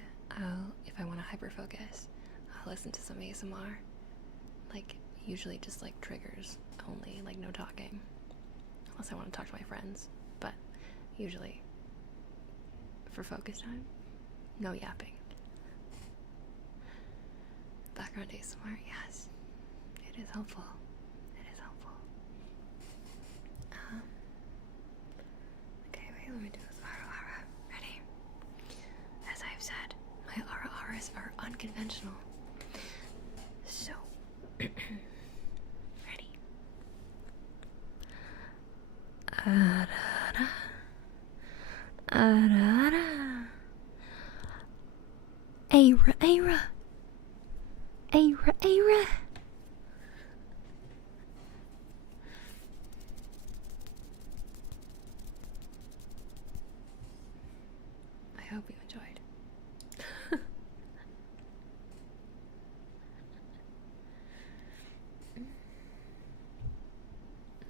if I want to hyper focus, I'll listen to some ASMR, like usually just like triggers only, like no talking, unless I want to talk to my friends, but usually for focus time, no yapping. Background ASMR, yes, it is helpful. It is helpful. Okay, wait, let me do this. Ready? As I've said, my RRs are unconventional. So, ready? Aira, Aira. Aira, Aira. I hope you enjoyed.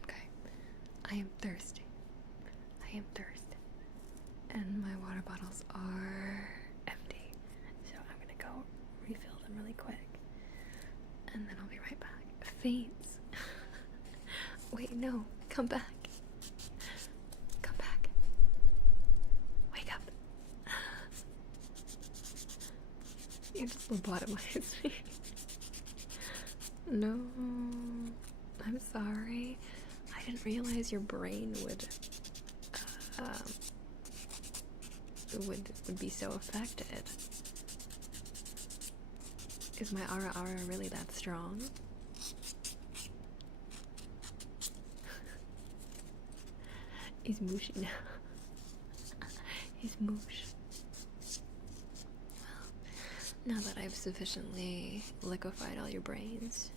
Okay, I am thirsty. bottles are empty, so I'm gonna go refill them really quick, and then I'll be right back. Faints. Wait, no, come back. Come back. Wake up. You just lobotomized me. No, I'm sorry. I didn't realize your brain would be so affected. Is my aura really that strong? He's mooshy now. He's moosh. Well, now that I've sufficiently liquefied all your brains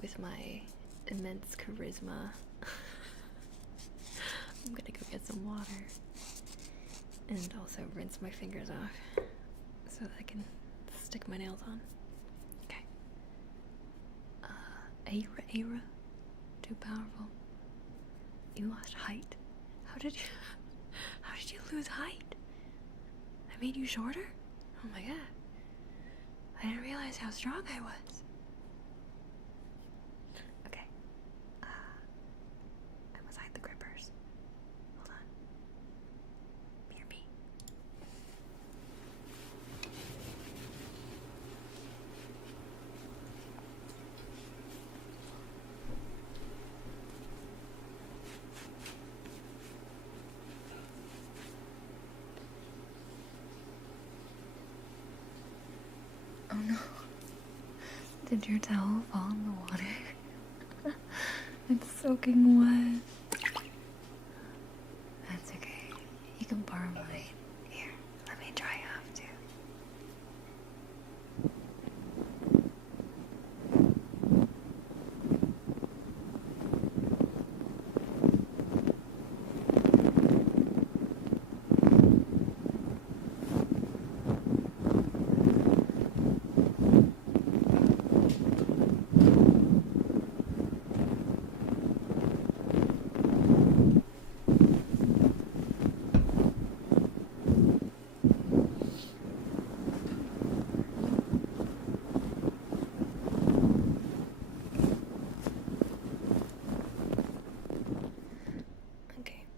with my immense charisma, I'm gonna go get some water and also rinse my fingers off so that I can stick my nails on. Okay. Aira, too powerful. You lost height. How did you lose height? I made you shorter? Oh my god. I didn't realize how strong I was. Okay. I must hide the grippers. Hold on. Near me. Oh no. Did your towel fall in the water? It's soaking wet. That's okay. You can borrow mine. Here, let me dry off too.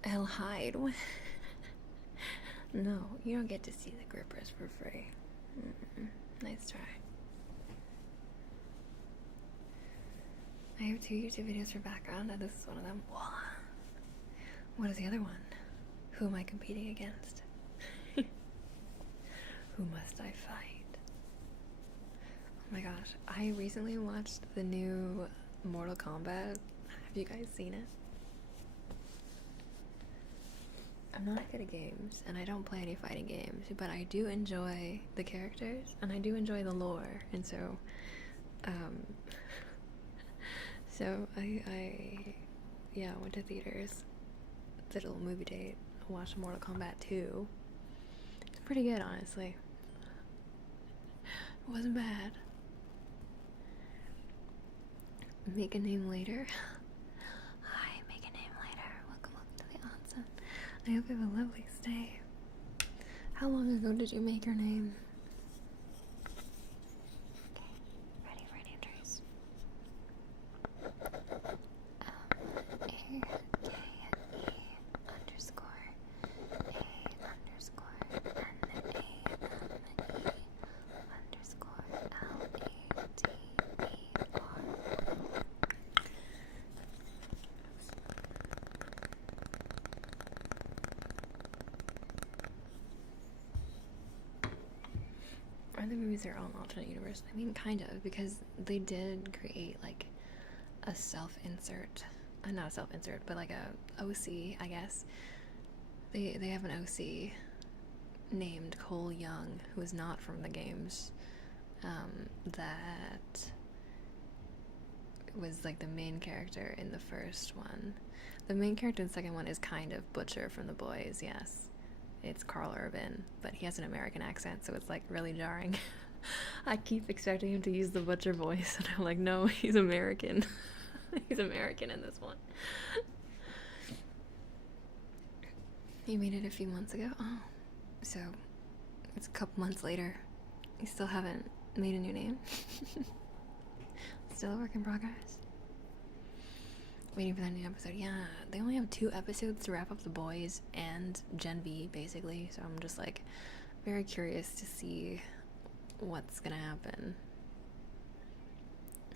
I'll hide. No, you don't get to see the grippers for free. Nice try. I have 2 YouTube videos for background, and this is one of them. What is the other one? Who am I competing against? Who must I fight? Oh my gosh, I recently watched the new Mortal Kombat. Have you guys seen it? I'm not good at games, and I don't play any fighting games, but I do enjoy the characters, and I do enjoy the lore, and so, I went to theaters, did a little movie date, watched Mortal Kombat 2. It's pretty good, honestly. It wasn't bad. Make a name later. Hi, make a name later. Welcome to the onsen. I hope you have a lovely stay. How long ago did you make your name? Okay, ready for name trace. A-K-E_A__, Are the movies are all an alternate universe? I mean, kind of, because they did create like a self-insert, not a self-insert, but like a OC, I guess. They have an OC named Cole Young, who is not from the games, that was like the main character in the first one. The main character in the second one is kind of Butcher from The Boys, yes. It's Carl Urban, but he has an American accent, so it's like really jarring. I keep expecting him to use the Butcher voice, and I'm like, no, he's American. He's American in this one. You made it a few months ago? Oh, so It's a couple months later. You still haven't made a new name. Still a work in progress. Waiting for that new episode. Yeah, they only have 2 episodes to wrap up The Boys and Gen V, basically. So I'm just like very curious to see what's gonna happen.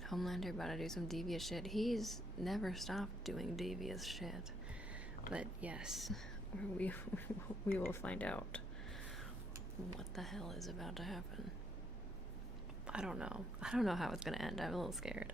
Homelander about to do some devious shit. He's never stopped doing devious shit. But yes, we will find out what the hell is about to happen. I don't know. I don't know how it's gonna end. I'm a little scared.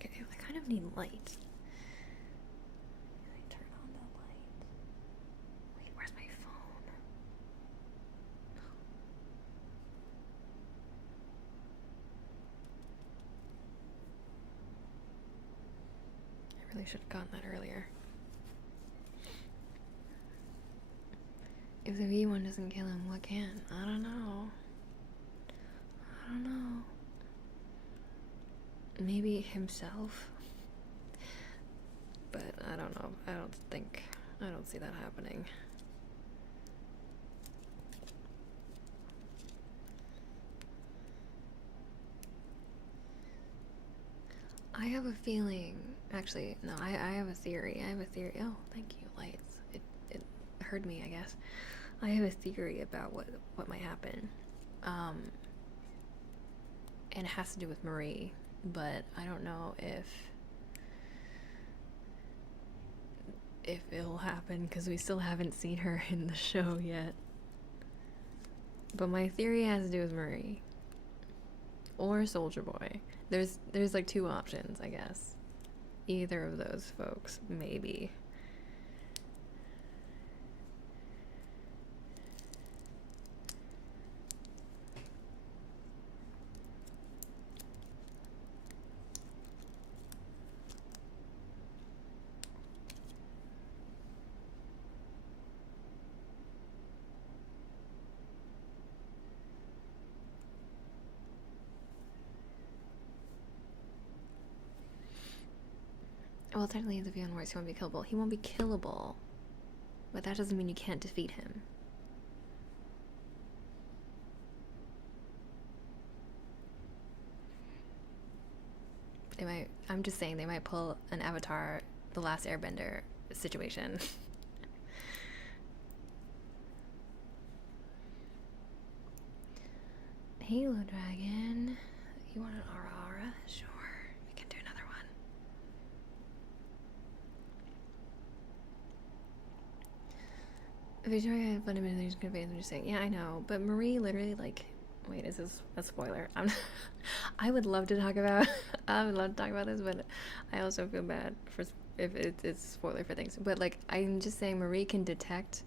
Okay, I kind of need light. Turn on the light. Wait, where's my phone? I really should have gotten that earlier. If the V1 doesn't kill him, what can? I don't know. Maybe himself? But I don't know. I don't see that happening. I have a feeling, actually, no, I have a theory. Oh, thank you, lights. It heard me, I guess. I have a theory about what might happen. And it has to do with Marie, but I don't know if it'll happen because we still haven't seen her in the show yet. But my theory has to do with Marie or Soldier Boy. There's like 2 options, I guess. Either of those folks, maybe. Well, technically, the Beyond Words, he won't be killable. He won't be killable, but that doesn't mean you can't defeat him. I'm just saying, they might pull an Avatar, The Last Airbender situation. Halo Dragon. You want an Aura? Sure. We can do another one. Victoria fundamentally is gonna be, I'm just saying, yeah, I know. But Marie literally, like, wait, is this a spoiler? I would love to talk about this, but I also feel bad for if it's a spoiler for things. But like, I'm just saying, Marie can detect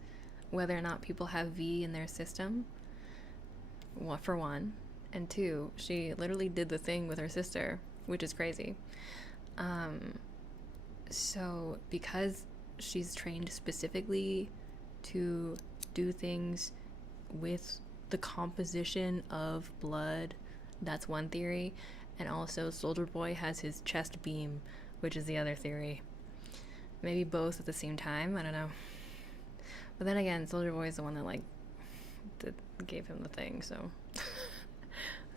whether or not people have V in their system. For one, and 2, she literally did the thing with her sister, which is crazy. So because she's trained specifically to do things with the composition of blood, that's one theory. And also Soldier Boy has his chest beam, which is the other theory. Maybe both at the same time, I don't know. But then again, Soldier Boy is the one that gave him the thing, so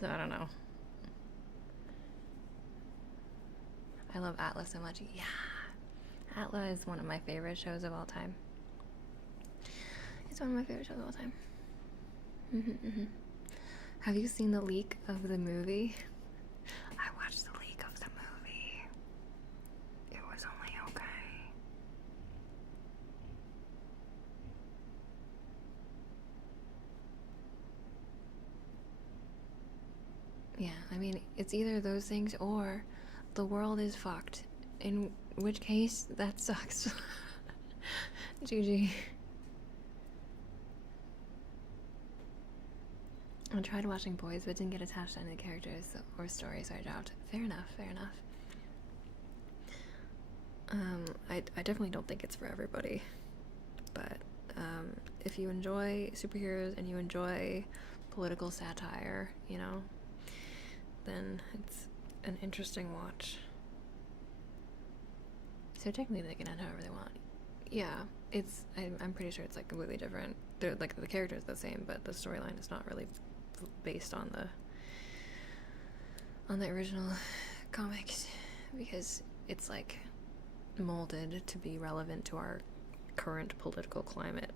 so I don't know. I love Atlas so much. Yeah, Atlas is one of my favorite shows of all time. It's one of my favorite shows of all time. Have you seen the leak of the movie? I watched the leak of the movie. It was only okay. Yeah, I mean, it's either those things or the world is fucked. In which case, that sucks. GG. I tried watching Boys, but didn't get attached to any of the characters or stories, so I dropped. Fair enough. I definitely don't think it's for everybody. but if you enjoy superheroes and you enjoy political satire, you know, then it's an interesting watch. So technically they can end however they want. Yeah, I'm pretty sure it's like completely different. They're like, the character is the same, but the storyline is not really based on the original comics, because it's like molded to be relevant to our current political climate.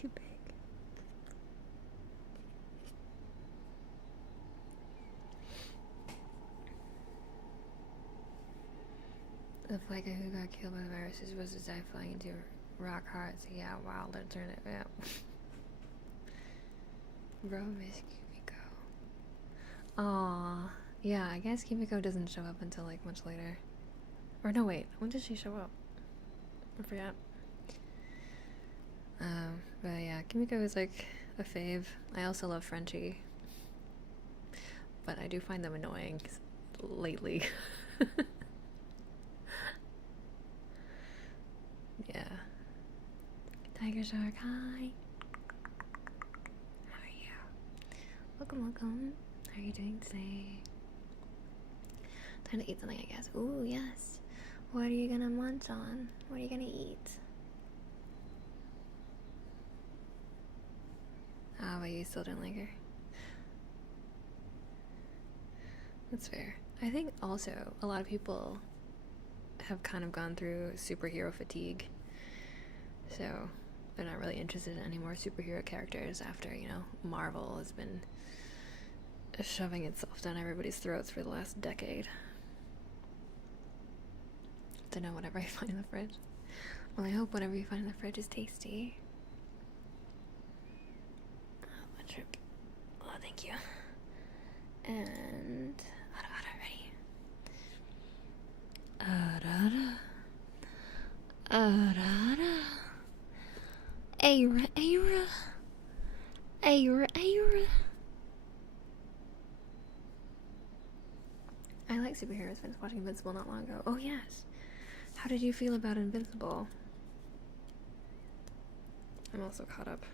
Too big. The flight guy who got killed by the virus is supposed to die flying into rock hard, so yeah, wow, let's turn it, yeah. Bro, miss Kimiko. Aww. Yeah, I guess Kimiko doesn't show up until like much later. Or no, wait, when did she show up? I forgot. But yeah, Kimiko is like a fave. I also love Frenchie, but I do find them annoying lately. Yeah. Tiger Shark, hi. How are you? Welcome, welcome. How are you doing today? Time to eat something, I guess. Ooh, yes. What are you gonna munch on? What are you gonna eat? Ah, but you still didn't like her. That's fair. I think also a lot of people have kind of gone through superhero fatigue, so they're not really interested in any more superhero characters after, you know, Marvel has been shoving itself down everybody's throats for the last decade. To know whatever I find in the fridge. Well, I hope whatever you find in the fridge is tasty. Oh, a trip. Oh, thank you. And ready. Aira. I like superheroes. I was watching Invincible not long ago. Oh yes. How did you feel about Invincible? I'm also caught up.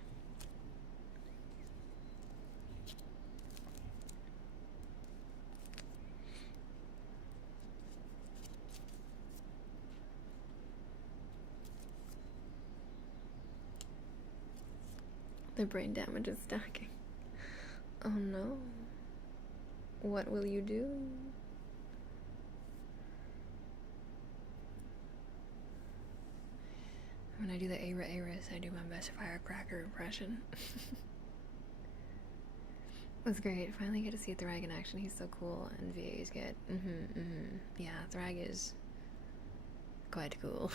The brain damage is stacking. Oh no. What will you do? When I do the Aira, I do my best firecracker impression. It was great. Finally get to see Thrag in action. He's so cool, and VA is good. Yeah, Thrag is quite cool.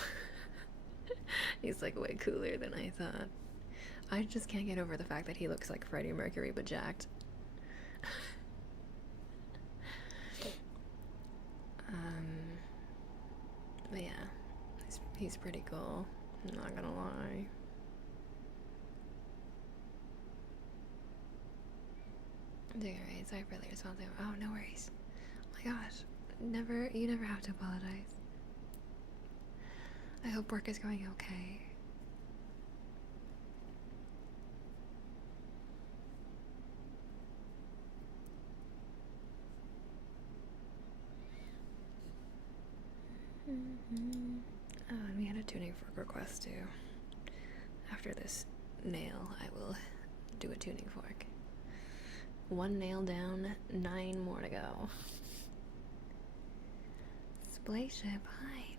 He's like way cooler than I thought. I just can't get over the fact that he looks like Freddie Mercury but jacked. But yeah, he's pretty cool. I'm not gonna lie. Doing alright. Sorry for the response. Oh, no worries. Oh my gosh, you never have to apologize. I hope work is going okay. Oh, and we had a tuning fork request too. After this nail, I will do a tuning fork. 1 nail down, 9 more to go. Splayship, hi.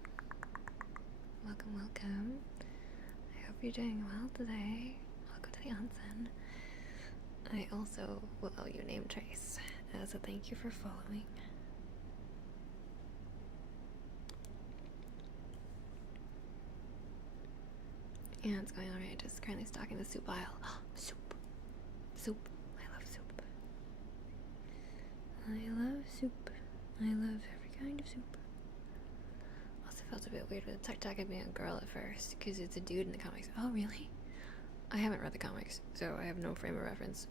Welcome, welcome. I hope you're doing well today. Welcome to the onsen. I also will owe you a name trace as a thank you for following. Yeah, it's going alright. Just currently stocking the soup aisle. Soup. Soup. I love soup. I love soup. I love every kind of soup. Also felt a bit weird with Tuck Tuck being a girl at first, because it's a dude in the comics. Oh, really? I haven't read the comics, so I have no frame of reference.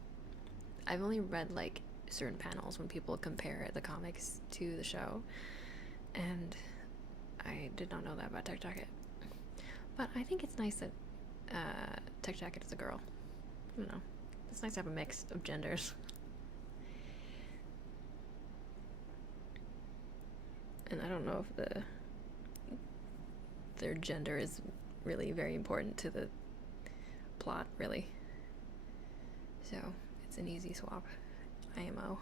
I've only read, like, certain panels when people compare the comics to the show, and I did not know that about Tuck Jacket. But I think it's nice that Tech Jacket is a girl. I don't know. It's nice to have a mix of genders. And I don't know if their gender is really very important to the plot, really. So it's an easy swap. IMO.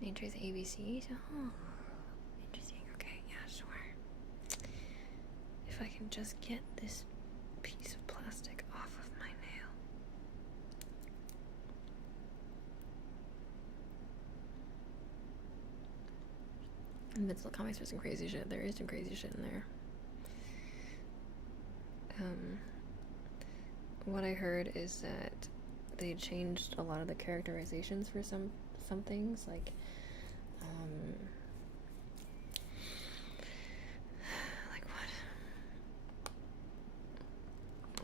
Nature's ABCs? Oh, interesting. Okay, yeah, sure. If I can just get this piece of plastic off of my nail. Invincible Comics for some crazy shit. There is some crazy shit in there. What I heard is that they changed a lot of the characterizations for some things, like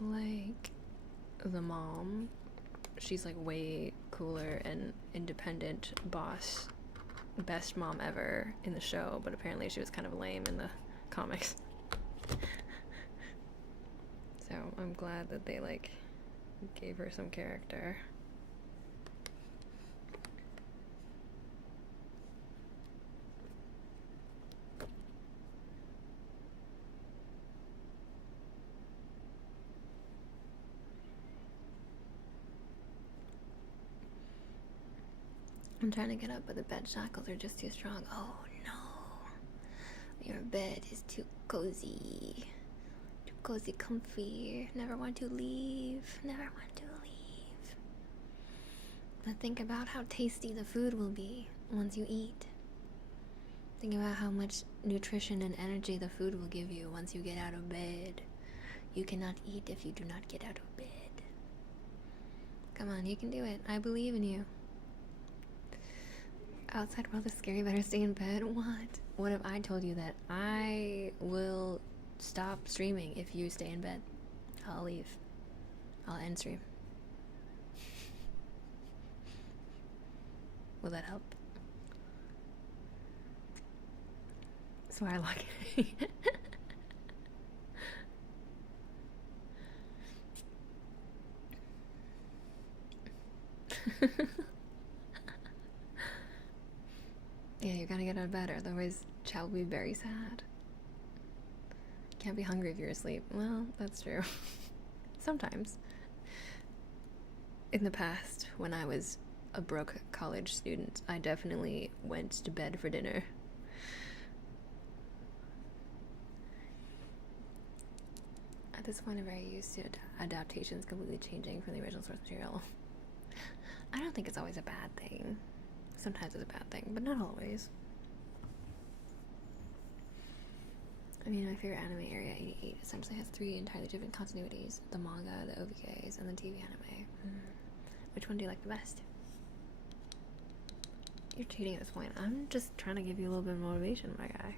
what? Like the mom, she's like way cooler and independent boss, best mom ever in the show, but apparently she was kind of lame in the comics. So I'm glad that they like gave her some character. I'm trying to get up, but the bed shackles are just too strong. Oh no. Your bed is too cozy. Too cozy, comfy. Never want to leave. Never want to leave. But think about how tasty the food will be once you eat. Think about how much nutrition and energy the food will give you once you get out of bed. You cannot eat if you do not get out of bed. Come on, you can do it. I believe in you. Outside world is scary, better stay in bed? What? What if I told you that I will stop streaming if you stay in bed? I'll leave. I'll end stream. Will that help? So I like it. Yeah, you gotta get out of bed, otherwise child will be very sad. Can't be hungry if you're asleep. Well, that's true. Sometimes. In the past, when I was a broke college student, I definitely went to bed for dinner. At this point, I'm very used to adaptations completely changing from the original source material. I don't think it's always a bad thing. Sometimes it's a bad thing, but not always. I mean, my favorite anime, Area 88, essentially has 3 entirely different continuities. The manga, the OVAs, and the TV anime. Which one do you like the best? You're cheating at this point. I'm just trying to give you a little bit of motivation, my guy.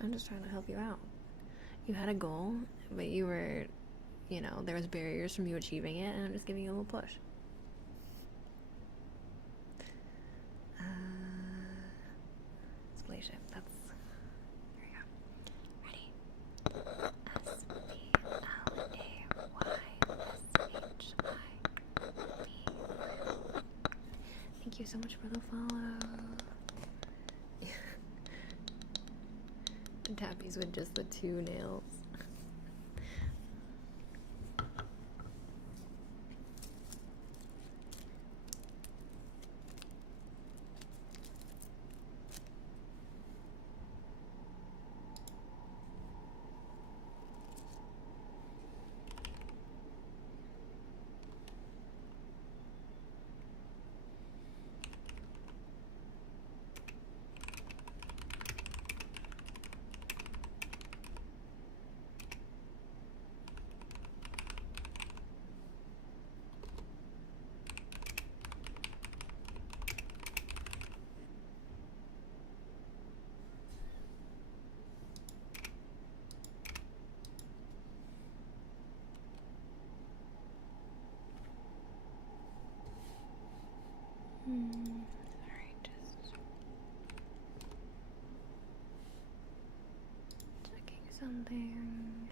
I'm just trying to help you out. You had a goal, but you were, there was barriers from you achieving it, and I'm just giving you a little push. Spaceship, that's, there we go. Ready? SPLAYSHIP. Thank you so much for the follow. The tappies with just the 2 nails. something.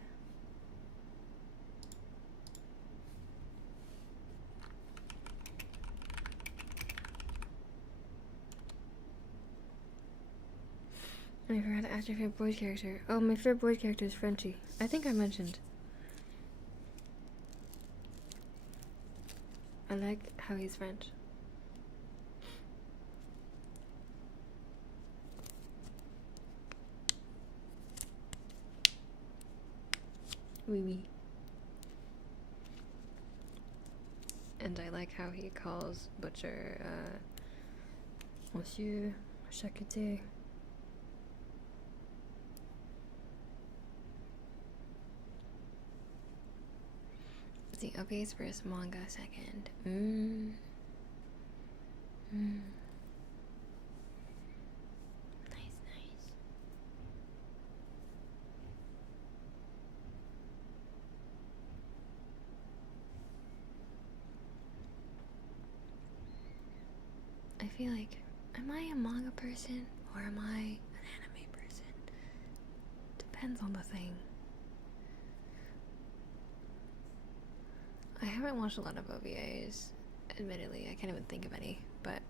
I forgot to ask your favorite boy character. Oh, my favorite boy character is Frenchie. I think I mentioned. I like how he's French. Oui, oui. And I like how he calls Butcher, Monsieur Charcuterie. The OVAs first, manga second. Nice, nice. I feel like, am I a manga person or am I an anime person? Depends on the thing. I haven't watched a lot of OVAs, admittedly. I can't even think of any, but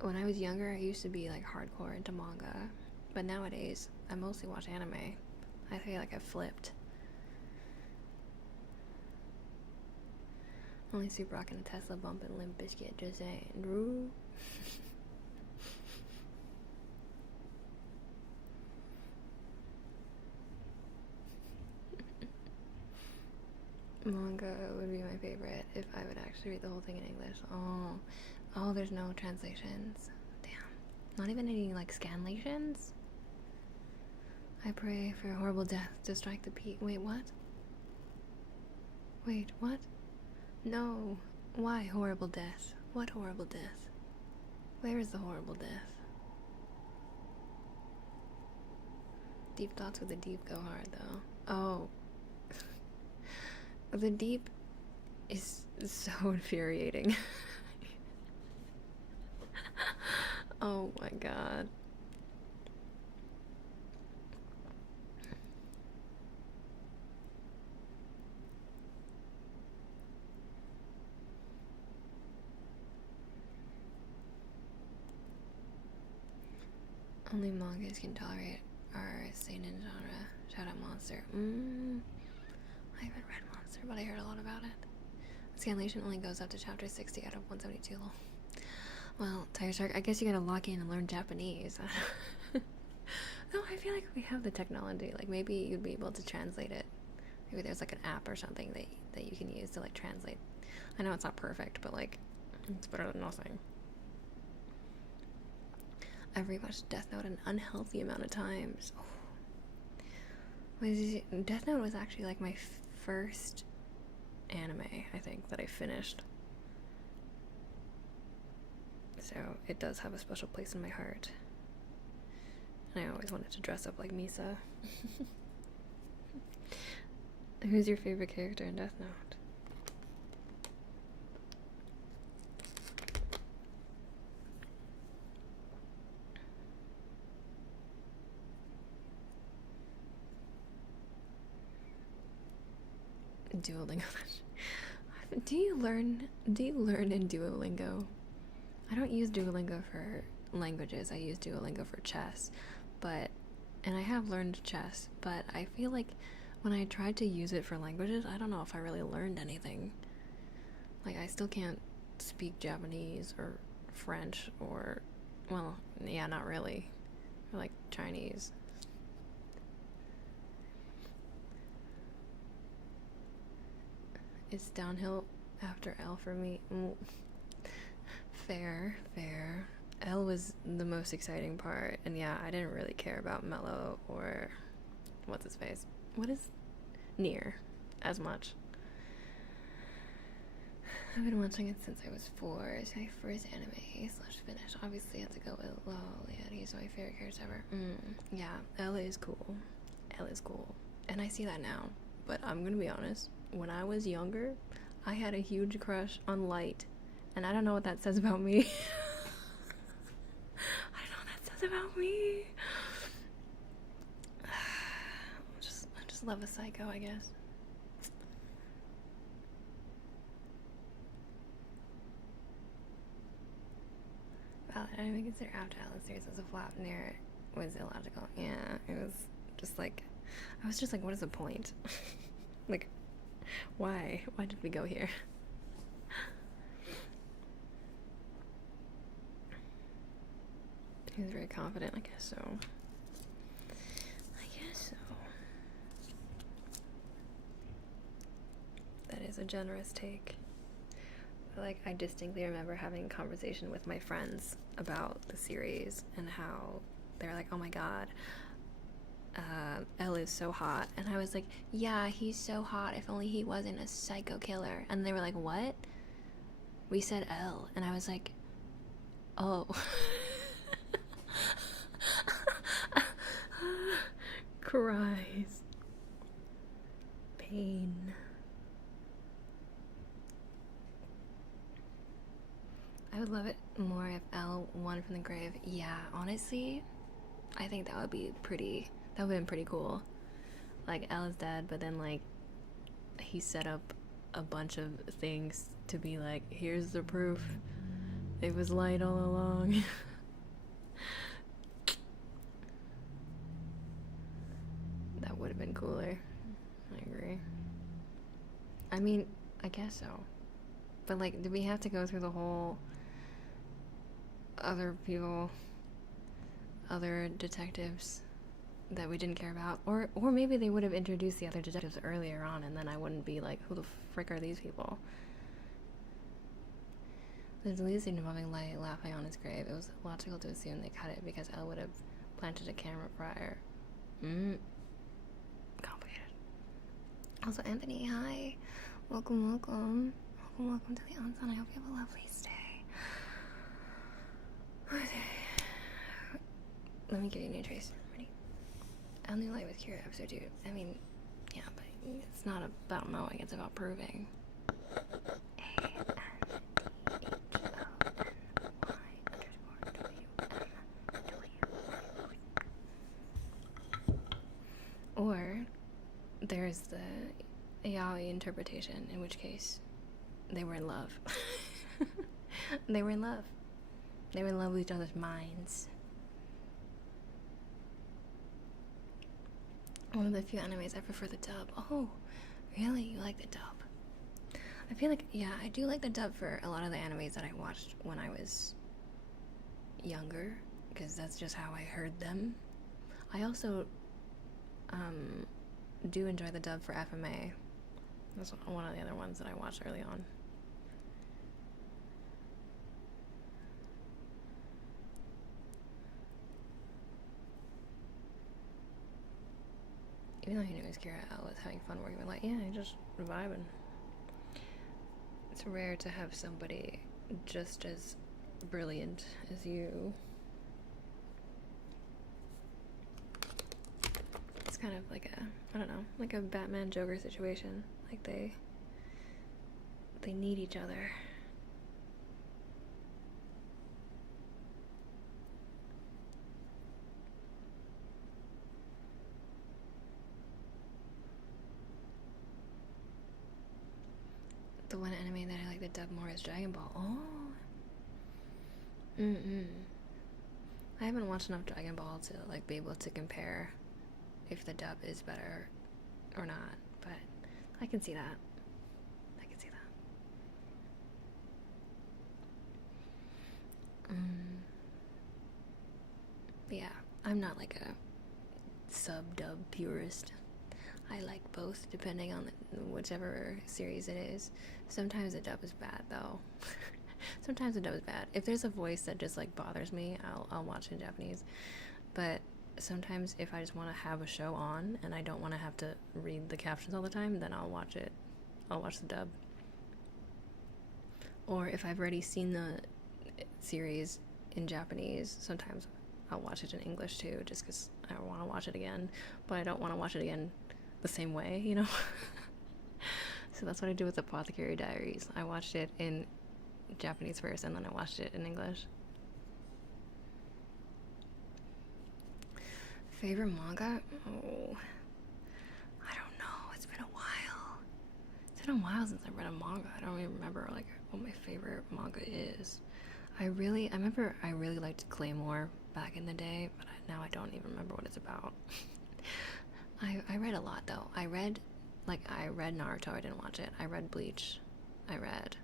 when I was younger, I used to be like hardcore into manga, but nowadays I mostly watch anime. I feel like I've flipped. Only Super Rock and a Tesla bump and Limp Bizkit, just saying. Roo. Manga would be my favorite if I would actually read the whole thing in English. Oh, there's no translations. Damn. Not even any, like, scanlations? I pray for a horrible death to strike the peak. Wait, what? Wait, what? No. Why horrible death? What horrible death? Where is the horrible death? Deep thoughts with the deep go hard, though. Oh. The deep is so infuriating. Oh my god. Only mangas can tolerate our seinen genre. Shout out Monster. I haven't read Monster, but I heard a lot about it. Scanlation only goes up to chapter 60 out of 172. Well, Tiger Shark, I guess you gotta lock in and learn Japanese. No, I feel like we have the technology. Like, maybe you'd be able to translate it. Maybe there's like an app or something that you can use to like translate. I know it's not perfect, but like, it's better than nothing. I've rewatched Death Note an unhealthy amount of times. Death Note was actually like my first anime, I think, that I finished. So it does have a special place in my heart. And I always wanted to dress up like Misa. Who's your favorite character in Death Note? Duolingo. Do you learn in Duolingo? I don't use Duolingo for languages. I use Duolingo for chess. And I have learned chess, but I feel like when I tried to use it for languages, I don't know if I really learned anything. Like, I still can't speak Japanese or French or, well, yeah, not really. Or like Chinese. It's downhill after L for me. Fair. L was the most exciting part, and yeah, I didn't really care about Mello or what's his face? What is Nier as much. I've been watching it since I was 4. It's my first anime / finish. Obviously, I have to go with LOL. Yeah, he's my favorite character ever. Yeah, L is cool. And I see that now. But I'm gonna be honest. When I was younger, I had a huge crush on Light. And I don't know what that says about me. just love a psycho, I guess. Well, I don't even consider After Alice series as a flop. Near it was illogical. Yeah, it was just like, I was just like, what is the point? Like, why? Why did we go here? He was very confident, I guess so. I guess so. That is a generous take. But, like, I distinctly remember having a conversation with my friends about the series and how they're like, oh my god, Elle is so hot. And I was like, yeah, he's so hot if only he wasn't a psycho killer. And they were like, what? We said Elle. And I was like, oh. Cries. Pain. I would love it more if Elle won from the grave. Yeah, honestly, I think that would be pretty, that would have been pretty cool. Like, Elle is dead, but then, like, he set up a bunch of things to be like, here's the proof. It was light all along. That would have been cooler. I agree. I mean, I guess so. But, like, do we have to go through the whole other people, other detectives that we didn't care about? Or maybe they would have introduced the other detectives earlier on, and then I wouldn't be like, who the frick are these people? The deleted scene involving Light laughing on his grave. It was logical to assume they cut it because Elle would have planted a camera prior. Complicated. Also, Anthony, hi. Welcome, welcome. Welcome to the onsen. I hope you have a lovely stay. Okay. Let me give you a new trace. Ready? Elle knew Light was cured episode 2. I mean, yeah, but it's not about knowing, it's about proving. Or there's the yaoi interpretation, in which case they were in love. They were in love. They were in love with each other's minds. One of the few animes I prefer the dub. Oh, really? You like the dub? I feel like, yeah, I do like the dub for a lot of the animes that I watched when I was younger, because that's just how I heard them. I also do enjoy the dub for FMA. That's one of the other ones that I watched early on. Even though he knew his Kira, Elle was having fun working with Light. Yeah, just vibing. It's rare to have somebody just as brilliant as you. It's kind of like a, I don't know, like a Batman Joker situation. Like they need each other. The one anime that I like the dub more is Dragon Ball. Oh. I haven't watched enough Dragon Ball to like be able to compare if the dub is better or not, but I can see that. I can see that. But yeah, I'm not like a sub-dub purist. I like both, depending on whichever series it is. Sometimes the dub is bad, though. Sometimes the dub is bad. If there's a voice that just like bothers me, I'll watch it in Japanese. But sometimes if I just want to have a show on and I don't want to have to read the captions all the time, then I'll watch it. I'll watch the dub. Or if I've already seen the series in Japanese, sometimes I'll watch it in English too, just because I want to watch it again. But I don't want to watch it again the same way, you know? So that's what I do with Apothecary Diaries. I watched it in Japanese first, and then I watched it in English. Favorite manga? Oh, I been a while since I read a manga. I don't even remember like what my favorite manga is. I remember I really liked Claymore back in the day, but now I don't even remember what it's about. I read a lot though. I read Naruto. I didn't watch it. I read Bleach. I read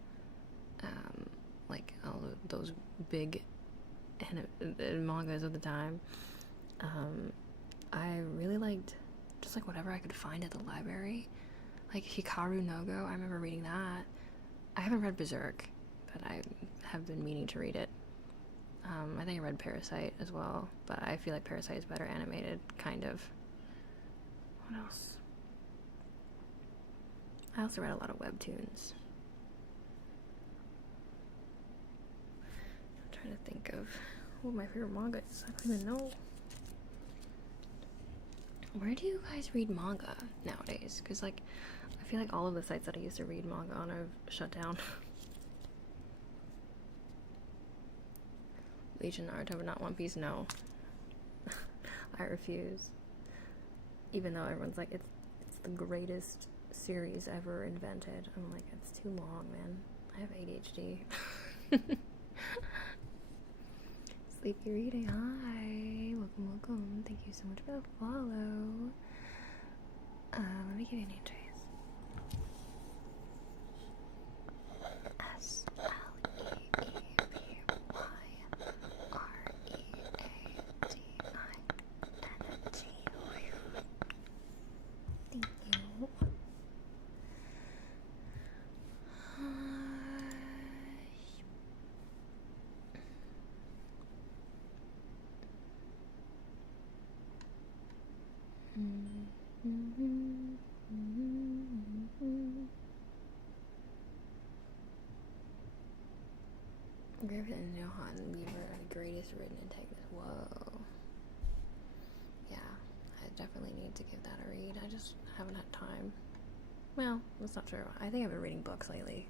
like all those big mangas of the time. I really liked just like whatever I could find at the library. Like Hikaru no Go, I remember reading that. I haven't read Berserk, but I have been meaning to read it. I think I read Parasite as well, but I feel like Parasite is better animated, kind of. What else? I also read a lot of webtoons. I'm trying to think of what my favorite manga is. I don't even know. Where do you guys read manga nowadays? Because like, I feel like all of the sites that I used to read manga on have shut down. Bleach and Naruto, but not One Piece. No, I refuse. Even though everyone's like, it's the greatest series ever invented. I'm like, it's too long, man. I have ADHD. Sleepy reading. Hi, welcome. Thank you so much for the follow. Let me give you a name, Trace. Griffith and Johan Weaver are the greatest written antagonists. Whoa. Yeah, I definitely need to give that a read. I just haven't had time. Well, that's not true. I think I've been reading books lately.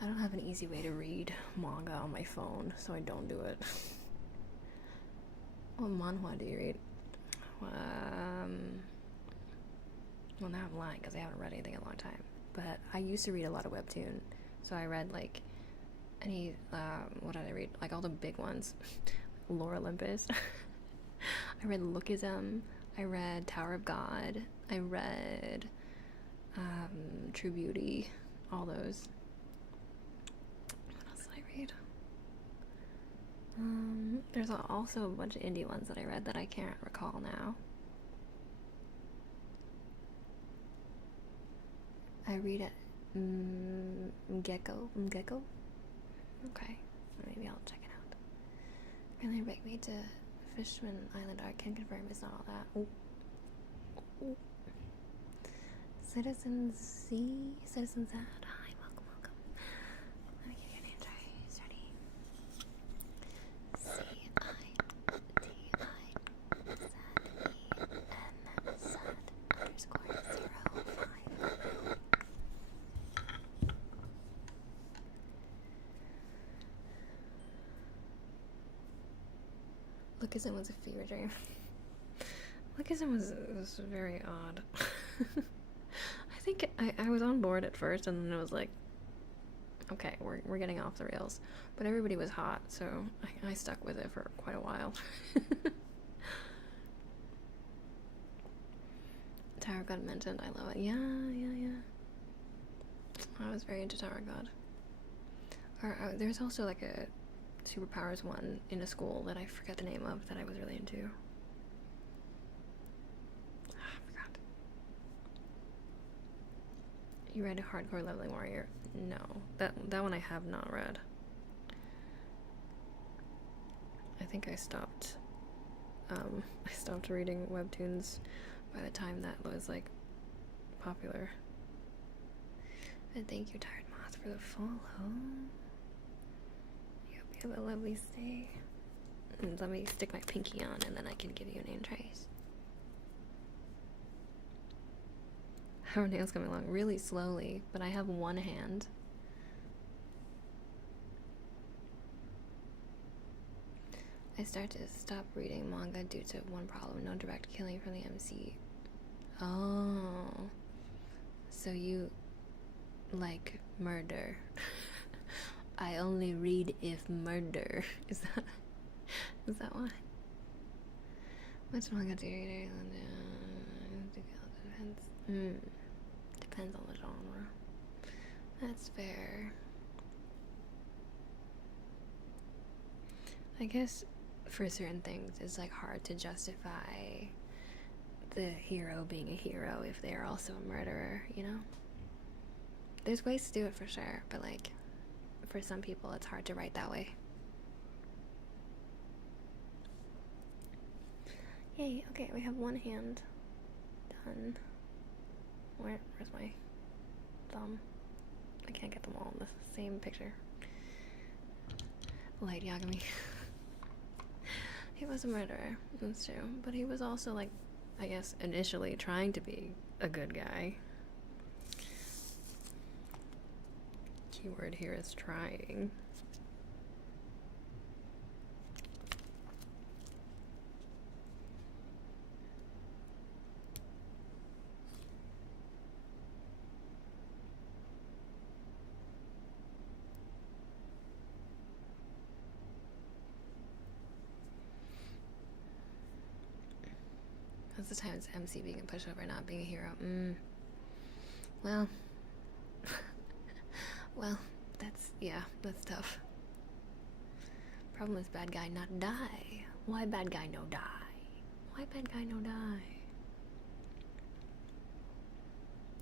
I don't have an easy way to read manga on my phone, so I don't do it. What manhwa do you read? Well, now I'm lying because I haven't read anything in a long time. But I used to read a lot of webtoon, so I read like what did I read? Like all the big ones. Lore Olympus. I read Lookism. I read Tower of God. I read True Beauty. All those. What else did I read? There's also a bunch of indie ones that I read that I can't recall now. I read it. Gecko. Okay, maybe I'll check it out. And they invite me to Fishman Island. I can confirm it's not all that. Ooh. Citizen Z. Hi, welcome. Let me give you a name, Trace. Ready? CITIZENZ_05. Lookism was a fever dream. Lookism was very odd. I think I was on board at first, and then it was like, okay, we're getting off the rails. But everybody was hot, so I stuck with it for quite a while. Tower of God mentioned, I love it. Yeah. I was very into Tower of God. There's also like a superpowers one in a school that I forget the name of that I was really into. I forgot. You read Hardcore Leveling Warrior? No, that one I have not read. I think I stopped reading webtoons by the time that was like popular. And thank you, Tired Moth, for the follow. You have a lovely stay. And let me stick my pinky on, and then I can give you a name, Trace. How are nails coming along? Really slowly, but I have one hand. I start to stop reading manga due to one problem: no direct killing from the MC. Oh, so you like murder. I only read if murder. Is that why? Which manga do you read? Depends on the genre. That's fair. I guess for certain things it's like hard to justify the hero being a hero if they are also a murderer, you know? There's ways to do it for sure, but like for some people it's hard to write that way. Yay, okay, we have one hand done. Where's my thumb? I can't get them all in the same picture. Light Yagami. He was a murderer, that's true. But he was also, like, I guess, initially trying to be a good guy. Keyword here is trying. That's the times MC being a pushover, not being a hero. Well. Well, that's tough. Problem is bad guy not die. Why bad guy no die? Why bad guy no die?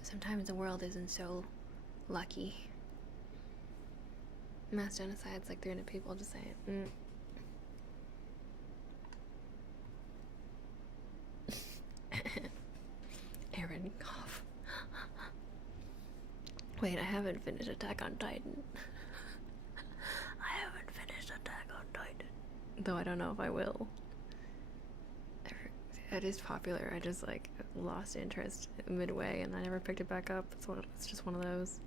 Sometimes the world isn't so lucky. Mass genocide's like 300 people, just saying. Aaron, cough. Wait, I haven't finished Attack on Titan. I haven't finished Attack on Titan. Though I don't know if I will. It is popular. I just like lost interest midway and I never picked it back up. It's just one of those.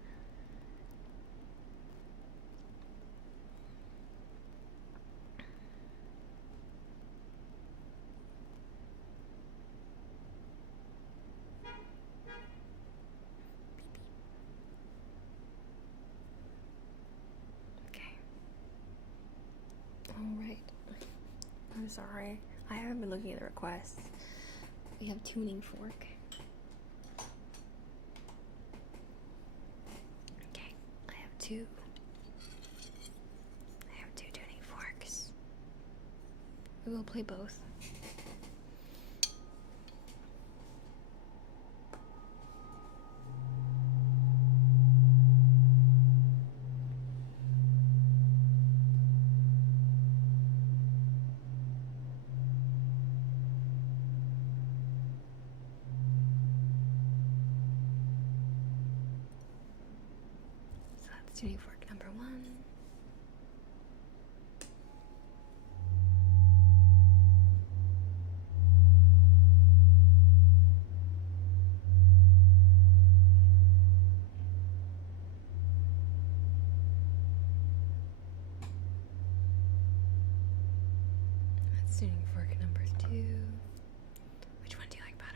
Alright. I'm sorry. I haven't been looking at the requests. We have tuning fork. Okay. I have two tuning forks. We will play both. Tuning fork number 1. That's tuning fork number 2. Which one do you like better?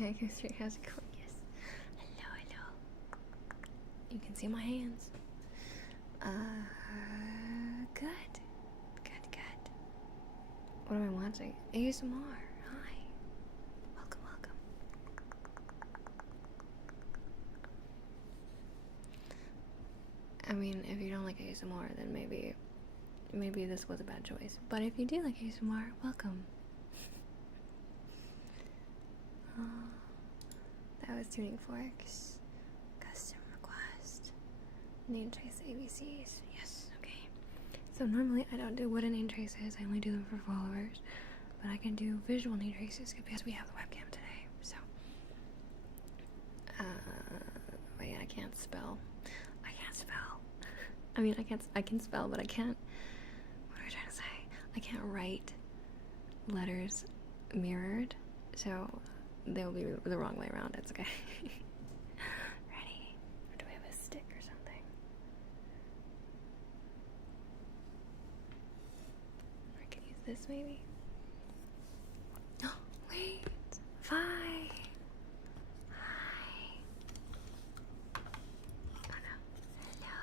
Hi, History. How's it going? Yes. Hello, hello. You can see my hands. Good. Good, good. What am I watching? ASMR. Hi. Welcome, welcome. I mean, if you don't like ASMR, then maybe this was a bad choice. But if you do like ASMR, welcome. That was tuning forks. Custom request. Name trace ABCs. Yes, okay. So normally I don't do wooden name traces, I only do them for followers. But I can do visual name traces because we have the webcam today. So wait, I can't spell. I mean I can spell, but I can't, what am I trying to say? I can't write letters mirrored, so they'll be the wrong way around. It's okay. Ready? Or do we have a stick or something? I can use this maybe? Oh, wait! Hi! Hi! Oh no. Hello.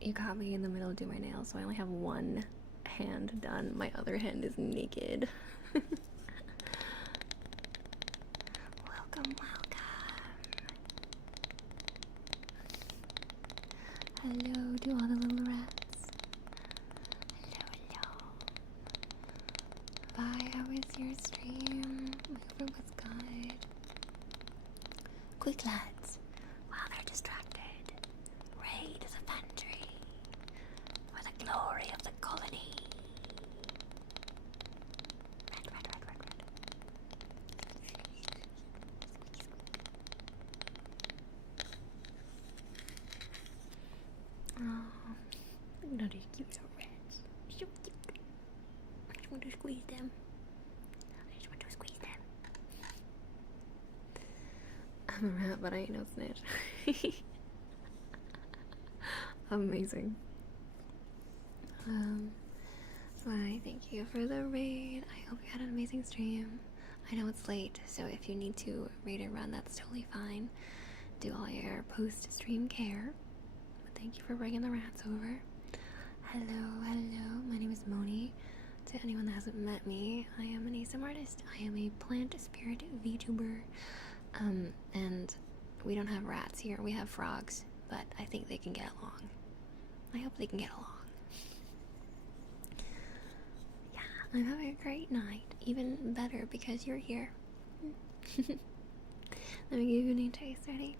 You caught me in the middle of doing my nails, so I only have one hand done. My other hand is naked. Welcome, welcome. Hello to all the little rats. Hello, hello. Bye, how was your stream? I hope it was good. Quick, lads. While they're distracted, raid the pantry for the glory of the colony. Red, red, red, red, red. Oh, not as cute as rats. So cute. I just want to squeeze them. I'm a rat, but I ain't no snitch. Amazing. Bye, thank you for the raid. I hope you had an amazing stream. I know it's late, so if you need to raid and run, that's totally fine. Do all your post-stream care. But thank you for bringing the rats over. Hello, hello. My name is Moni. To anyone that hasn't met me, I am an ASMR artist. I am a plant spirit VTuber. And we don't have rats here. We have frogs, but I think they can get along. I hope they can get along. Yeah, I'm having a great night. Even better because you're here. Let me give you a name taste. Ready?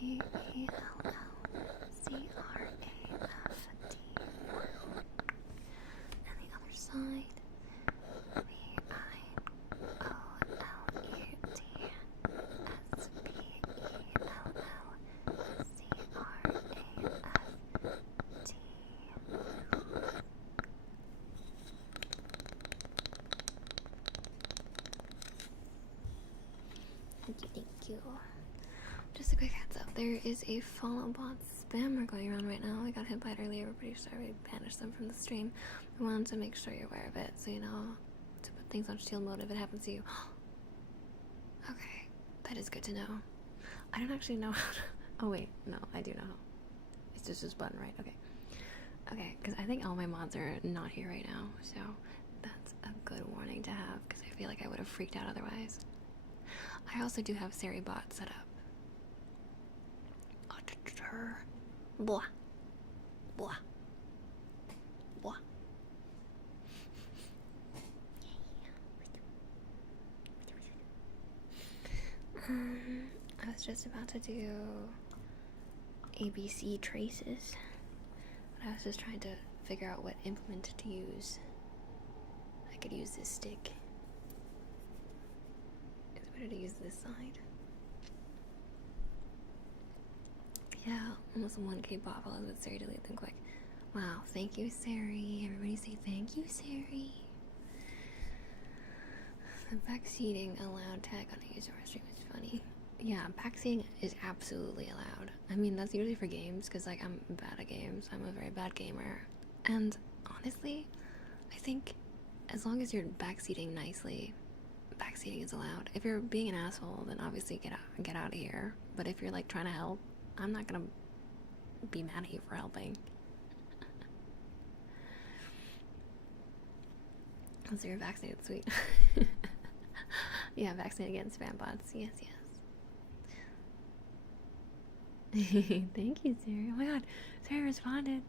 VIOLLSPELLCRAFT. And the other side. Thank you. Just a quick heads up, there is a follow bot spammer going around right now. I got hit by it earlier. We're pretty sorry we banished them from the stream. We wanted to make sure you're aware of it, so you know to put things on shield mode if it happens to you. Okay, that is good to know. I don't actually know how to... Oh wait, no, I do know. It's just this button, right? Okay. Okay, because I think all my mods are not here right now, so that's a good warning to have, because I feel like I would have freaked out otherwise. I also do have Seribot set up. Blah. Blah. Blah. I was just about to do ABC traces, but I was just trying to figure out what implement to use. I could use this stick. It's better to use this side. Yeah, almost 1K bot follows with Sari. Delete them quick. Wow, thank you, Sari. Everybody say thank you, Sari. The backseating allowed tag on a user stream is funny. Yeah, backseating is absolutely allowed. I mean, that's usually for games, because, like, I'm bad at games. I'm a very bad gamer. And honestly, I think as long as you're backseating nicely, backseating is allowed. If you're being an asshole, then obviously get out of here. But if you're, like, trying to help, I'm not gonna be mad at you for helping. So you're vaccinated, sweet. Yeah, vaccinated against spam bots. Yes, yes. Thank you, Siri. Oh my god, Siri responded.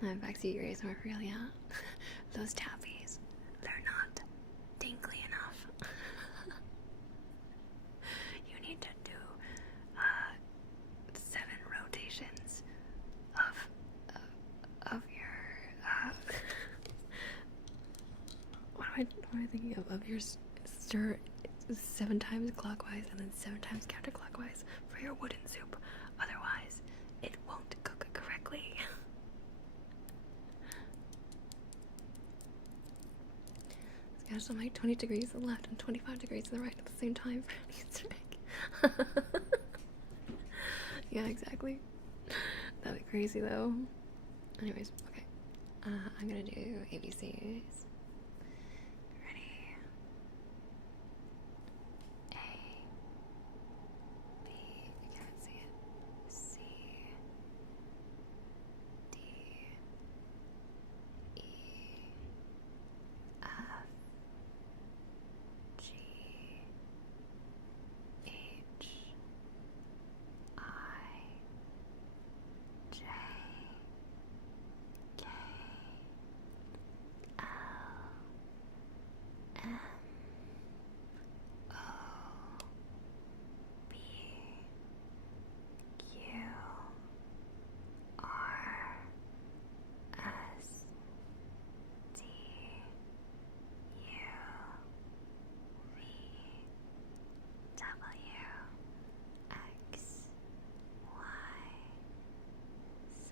I'm backseat your ASMR for real, yeah. Those tappies, they're not tingly enough. You need to do 7 rotations of your what am I thinking of your stir 7 times clockwise and then 7 times counterclockwise for your wooden soup. Otherwise, it won't cook correctly. Gosh, I'm like 20 degrees to the left and 25 degrees to the right at the same time for an Easter egg. Yeah, exactly. That'd be crazy though. Anyways, okay. I'm gonna do ABCs. Ready? A, B, I can't see it. C, D, E, F, G, H, I, J, K, L, M, O, B, Q, R, S, T, U, V, W, X, Y, Z.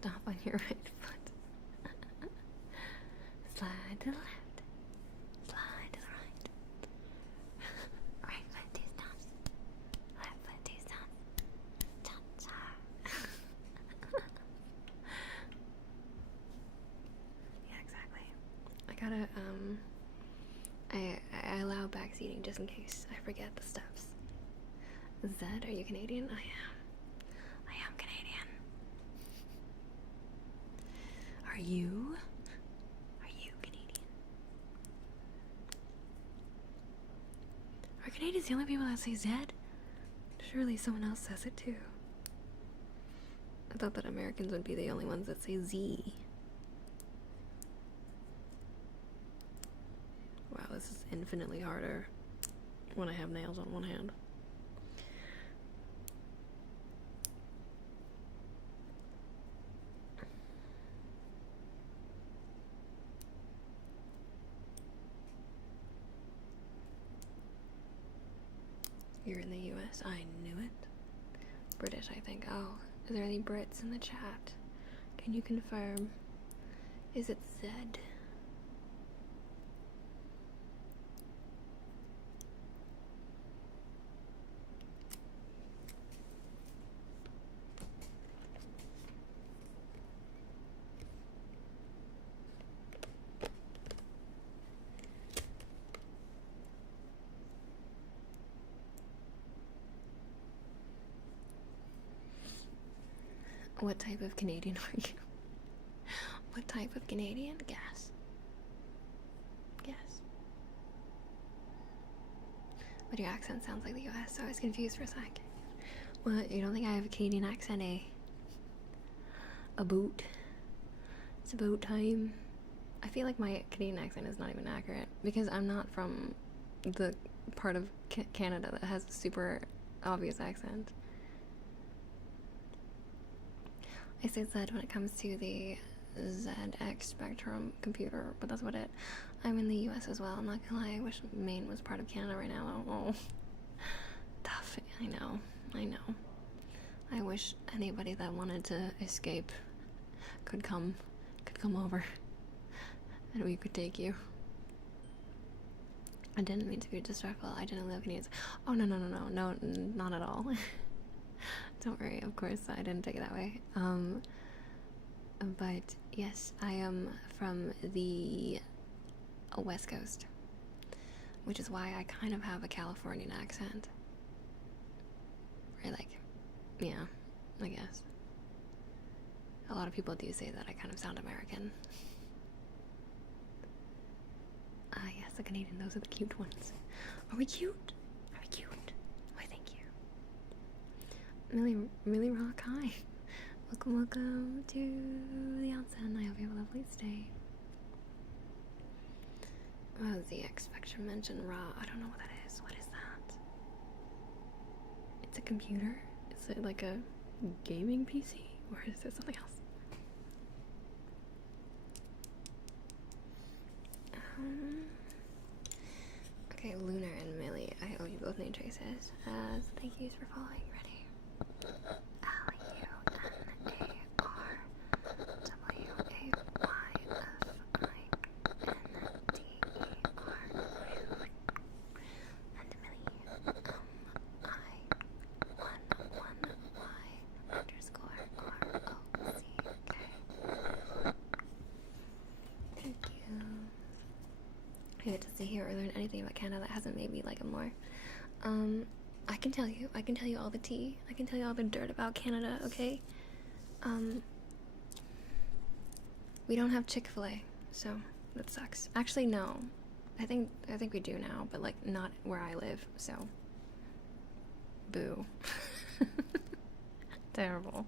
Stop on your right foot. Slide to the left. Slide to the right. Right foot, 2 stomps. Left foot, 2 stomps. Cha-cha. Yeah, exactly. I gotta, I allow backseating just in case I forget the steps. Zed, are you Canadian? I am Canadian. Are you? Are you Canadian? Are Canadians the only people that say Zed? Surely someone else says it too. I thought that Americans would be the only ones that say Z. Wow, this is infinitely harder when I have nails on one hand. You're in the US. I knew it. British, I think. Oh, is there any Brits in the chat? Can you confirm? Is it Zed? What type of Canadian are you? What type of Canadian? Guess. Guess. But your accent sounds like the US, so I was confused for a sec. What? You don't think I have a Canadian accent, eh? A boot. It's about time. I feel like my Canadian accent is not even accurate because I'm not from the part of Canada that has a super obvious accent. I say Z when it comes to the ZX Spectrum computer, but that's about it. I'm in the US as well, I'm not gonna lie. I wish Maine was part of Canada right now. Oh, tough. I know. I wish anybody that wanted to escape could come over and we could take you. I didn't mean to be disrespectful. I didn't live needs. Oh, no, not at all. Don't worry, of course, I didn't take it that way. But yes, I am from the West Coast, which is why I kind of have a Californian accent. Or like, yeah, I guess. A lot of people do say that I kind of sound American. Ah, yes, the Canadian, those are the cute ones. Are we cute? Are we cute? Why, thank you. Millie Rock, hi. Welcome to the onsen. I hope you have a lovely stay. Oh, ZX Spectrum mentioned Raw. I don't know what that is. What is that? It's a computer? Is it like a gaming PC? Or is it something else? Okay, Lunar and Millie, I owe you both name choices. Thank yous for following. Ready? Hear or learn anything about Canada that hasn't made me like it more. I can tell you all the tea. I can tell you all the dirt about Canada, okay? We don't have Chick-fil-A, so that sucks. Actually, no. I think we do now, but like not where I live, so boo. Terrible.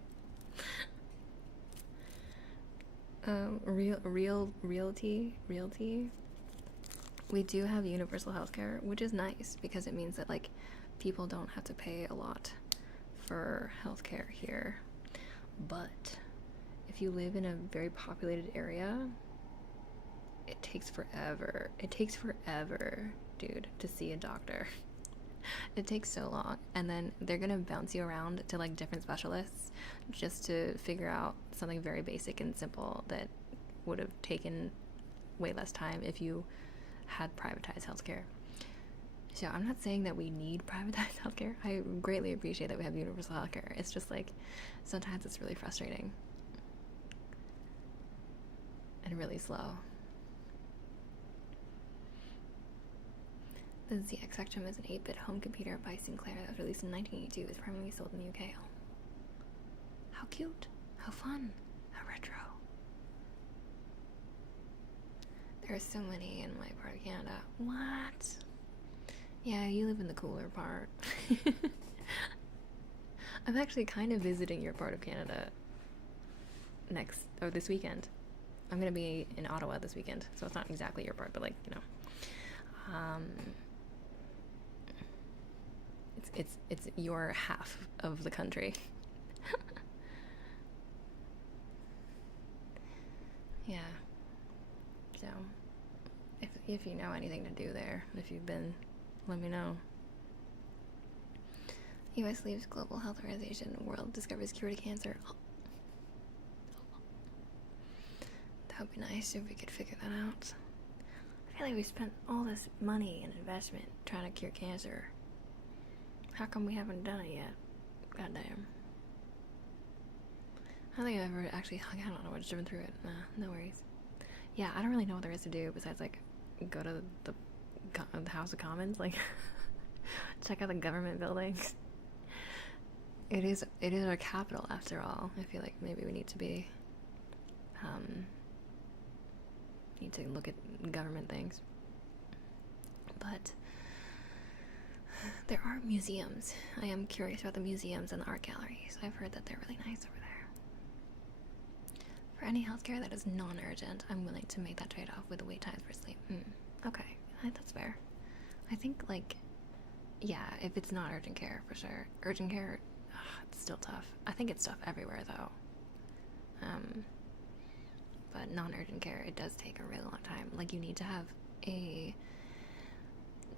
Realty. We do have universal healthcare, which is nice because it means that like people don't have to pay a lot for healthcare here. But if you live in a very populated area, it takes forever. It takes forever, dude, to see a doctor. It takes so long, and then they're gonna bounce you around to like different specialists just to figure out something very basic and simple that would have taken way less time if you had privatized healthcare. So I'm not saying that we need privatized healthcare. I greatly appreciate that we have universal healthcare. It's just like sometimes it's really frustrating and really slow. The ZX Spectrum is an 8-bit home computer by Sinclair that was released in 1982. It was primarily sold in the UK. How cute! How fun! How retro! There are so many in my part of Canada. What? Yeah, you live in the cooler part. I'm actually kind of visiting your part of Canada this weekend. I'm gonna be in Ottawa this weekend, so it's not exactly your part, but like, you know. It's your half of the country. Yeah. So, if you know anything to do there, if you've been, let me know. U.S. leaves Global Health Organization. World discovers cure to cancer. Oh. That would be nice if we could figure that out. I feel like we spent all this money and investment trying to cure cancer. How come we haven't done it yet? Goddamn. I don't think I've ever actually hung out on it or just driven through it. Nah, no worries. Yeah, I don't really know what there is to do besides like go to the House of Commons, like check out the government buildings. It is our capital after all. I feel like maybe we need to be need to look at government things. But there are museums. I am curious about the museums and the art galleries. I've heard that they're really nice over there. For any healthcare that is non-urgent, I'm willing to make that trade-off with the wait times for sleep. Okay, that's fair. I think, like, yeah, if it's not urgent care, for sure. Urgent care, it's still tough. I think it's tough everywhere, though. But non-urgent care, it does take a really long time. Like, you need to have a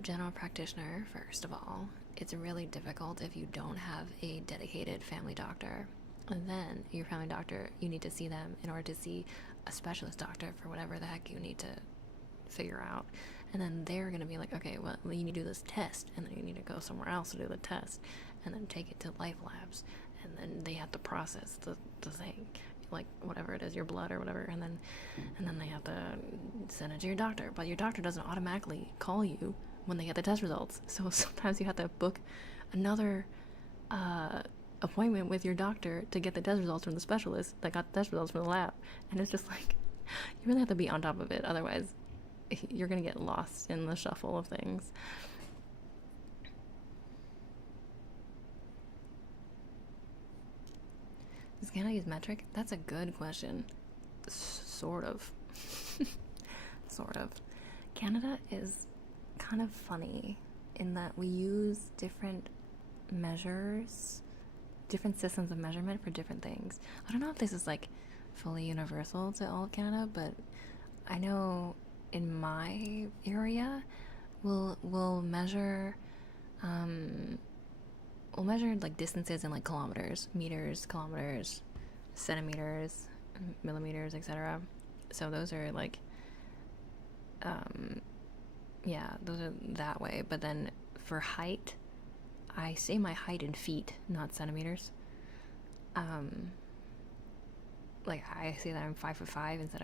general practitioner, first of all. It's really difficult if you don't have a dedicated family doctor. And then your family doctor, you need to see them in order to see a specialist doctor for whatever the heck you need to figure out. And then they're going to be like, okay, well, you need to do this test, and then you need to go somewhere else to do the test, and then take it to life labs, and then they have to process the thing, like whatever it is, your blood or whatever, and then they have to send it to your doctor. But your doctor doesn't automatically call you when they get the test results. So sometimes you have to book another appointment with your doctor to get the test results from the specialist that got the test results from the lab. And it's just like, you really have to be on top of it, otherwise you're gonna get lost in the shuffle of things. Does Canada use metric? That's a good question. Sort of. Sort of. Canada is kind of funny in that we use different measures, different systems of measurement for different things. I don't know if this is like fully universal to all of Canada, but I know in my area we'll measure like distances in like kilometers, meters, kilometers, centimeters, millimeters, etc. So those are like yeah, those are that way. But then for height, I say my height in feet, not centimeters. Like I say that I'm 5'5" instead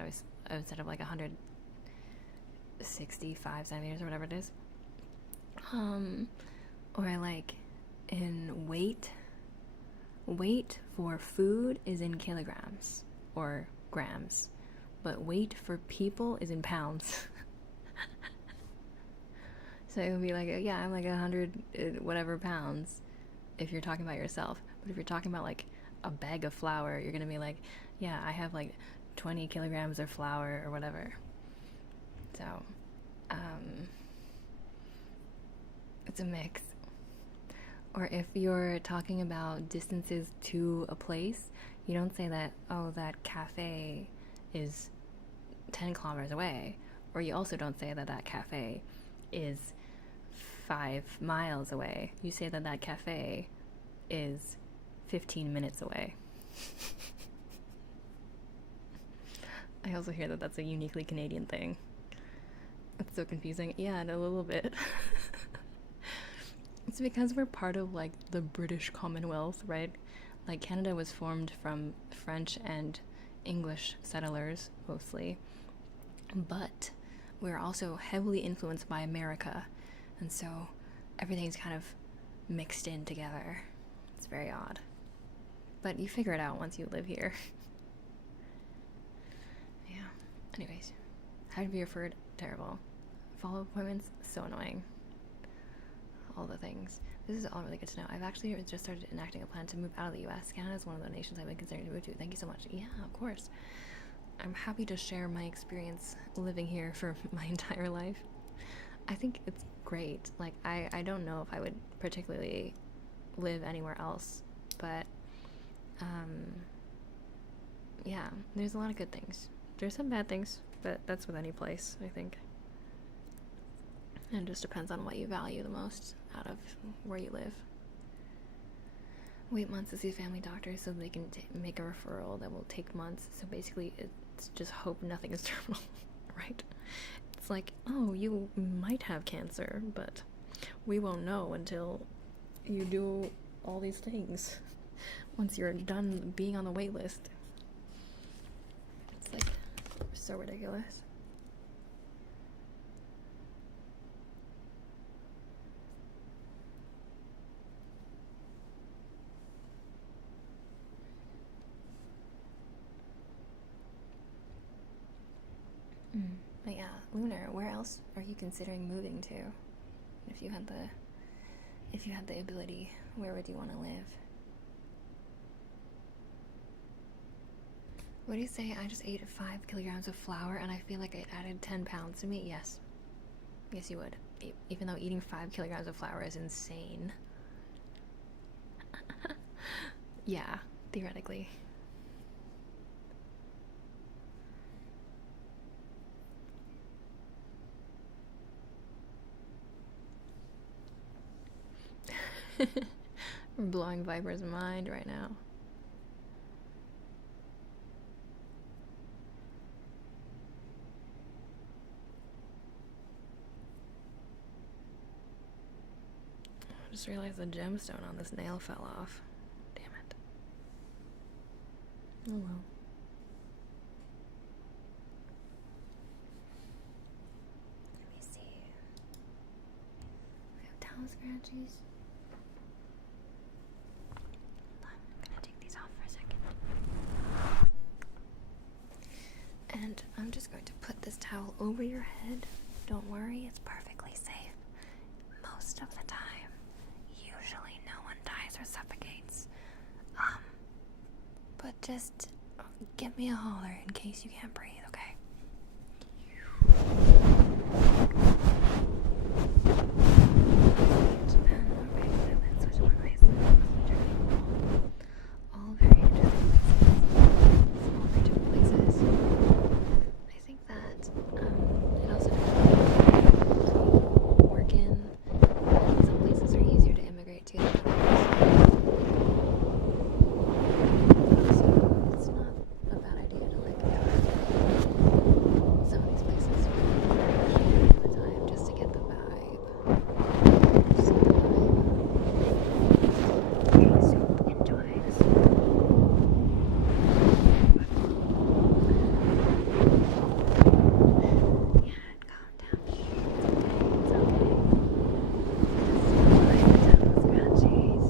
of like 165 centimeters or whatever it is. Or like in weight for food is in kilograms or grams, but weight for people is in pounds. So it would be like, yeah, I'm like 100 whatever pounds if you're talking about yourself. But if you're talking about like a bag of flour, you're gonna be like, yeah, I have like 20 kilograms of flour or whatever. So it's a mix. Or if you're talking about distances to a place, you don't say that, oh, that cafe is 10 kilometers away. Or you also don't say that that cafe is 5 miles away. You say that that cafe is 15 minutes away. I also hear that that's a uniquely Canadian thing. It's so confusing. Yeah, and a little bit. It's because we're part of like the British Commonwealth, right? Like Canada was formed from French and English settlers mostly, but we're also heavily influenced by America, and so everything's kind of mixed in together. It's very odd, but you figure it out once you live here. Yeah. Anyways, how to be referred? Terrible. Follow-up appointments? So annoying. All the things. This is all really good to know. I've actually just started enacting a plan to move out of the US. Canada is one of the nations I've been considering to move to. Thank you so much. Yeah, of course. I'm happy to share my experience living here for my entire life. I think it's great. Like, I don't know if I would particularly live anywhere else, but yeah, there's a lot of good things. There's some bad things, but that's with any place, I think. And it just depends on what you value the most out of where you live. Wait months to see a family doctor so they can make a referral that will take months. So basically, it's just hope nothing is terminal, right? It's like, oh, you might have cancer, but we won't know until you do all these things. Once you're done being on the wait list. It's like so ridiculous. But yeah, Lunar, where else are you considering moving to? If you had the ability, where would you want to live? What do you say? I just ate 5 kilograms of flour and I feel like it added 10 pounds to me. Yes. Yes, you would. Even though eating 5 kilograms of flour is insane. Yeah, theoretically. We're blowing Viper's mind right now. just realized the gemstone on this nail fell off. Damn it. Oh well. Let me see. We have towel scratches. Hold on, I'm gonna take these off for a second. And I'm just going to put this towel over your head. Don't worry, it's perfectly safe. Most of the time. Usually no one dies or suffocates. But just give me a holler in case you can't breathe, okay? All very interesting places. I think that it also depends on the work in. And some places are easier to immigrate to than others. So it's not a bad idea to like some of these places for the time just to get the vibe. Just get the vibe. Okay, so enjoy this. Yeah, calm down. It's okay. Just enjoy the towel scratchies.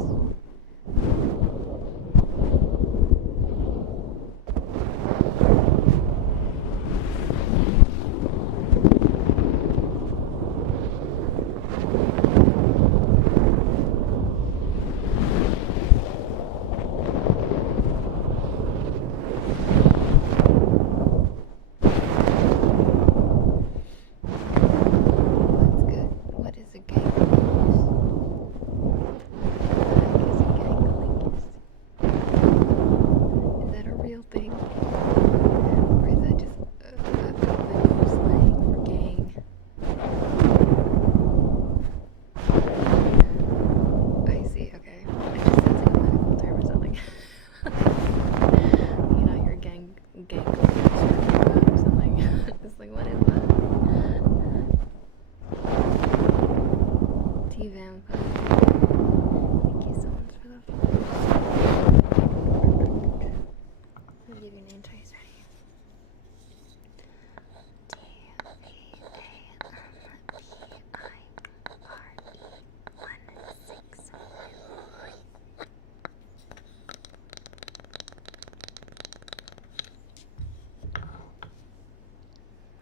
That's good. What is a gangalingus? What is a gangalingus? Is that a real thing? Or is that just the new slang for gang? I see, okay. I just said it's like a medical term or something. You know, you're gangalingus or something. It's like, what is that? T-Vampire. Thank you so much for the follow. Let me give you name tags, ready? TVAMPIRE 16.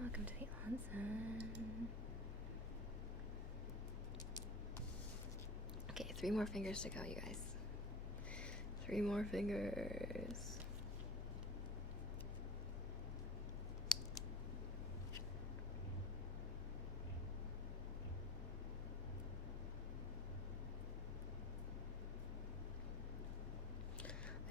Welcome to the onsen. Okay, 3 more fingers to go, you guys. 3 more fingers.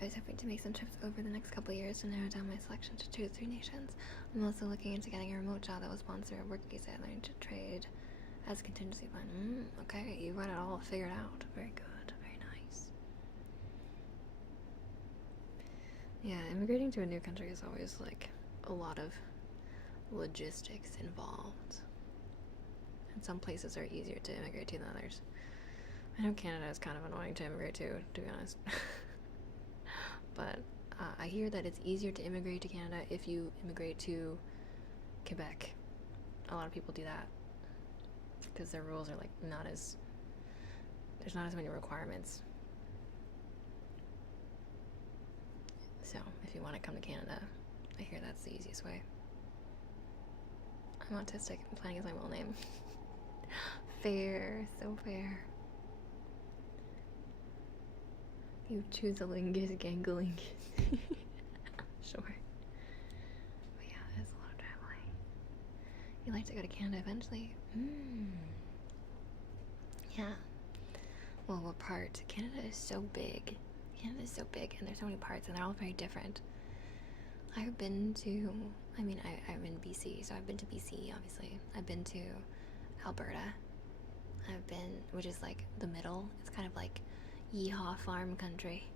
I was hoping to make some trips over the next couple of years to narrow down my selection to 2 to 3 nations. I'm also looking into getting a remote job that will sponsor a work visa and learning to trade as a contingency plan. Okay, you got it all figured out. Very good, very nice. Yeah, immigrating to a new country is always like a lot of logistics involved. And some places are easier to immigrate to than others. I know Canada is kind of annoying to immigrate to be honest. But I hear that it's easier to immigrate to Canada if you immigrate to Quebec. A lot of people do that because their rules are like there's not as many requirements. So if you want to come to Canada, I hear that's the easiest way. I'm autistic and planning is my middle name. Fair, so fair. You choose a lingus, gangalingus. Sure. But yeah, it's a lot of traveling. You'd like to go to Canada eventually? Yeah. Well, what part? Canada is so big. Canada is so big, and there's so many parts, and they're all very different. I've been to, I'm in BC, so I've been to BC, obviously. I've been to Alberta. Which is like the middle. It's kind of like yeehaw farm country.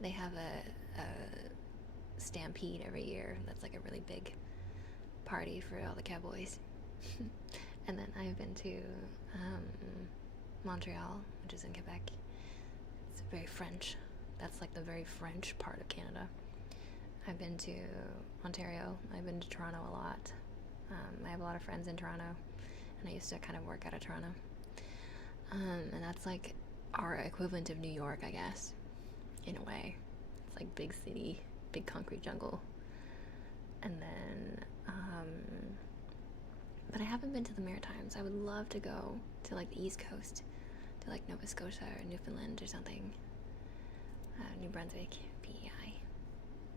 They have a stampede every year. That's like a really big party for all the cowboys. And then I've been to Montreal, which is in Quebec. It's very French. That's like the very French part of Canada. I've been to Ontario. I've been to Toronto a lot. I have a lot of friends in Toronto, and I used to kind of work out of Toronto. And that's like our equivalent of New York, I guess, in a way. It's like big city, big concrete jungle. And then, but I haven't been to the Maritimes. I would love to go to like the East Coast, to like Nova Scotia or Newfoundland or something. New Brunswick, PEI.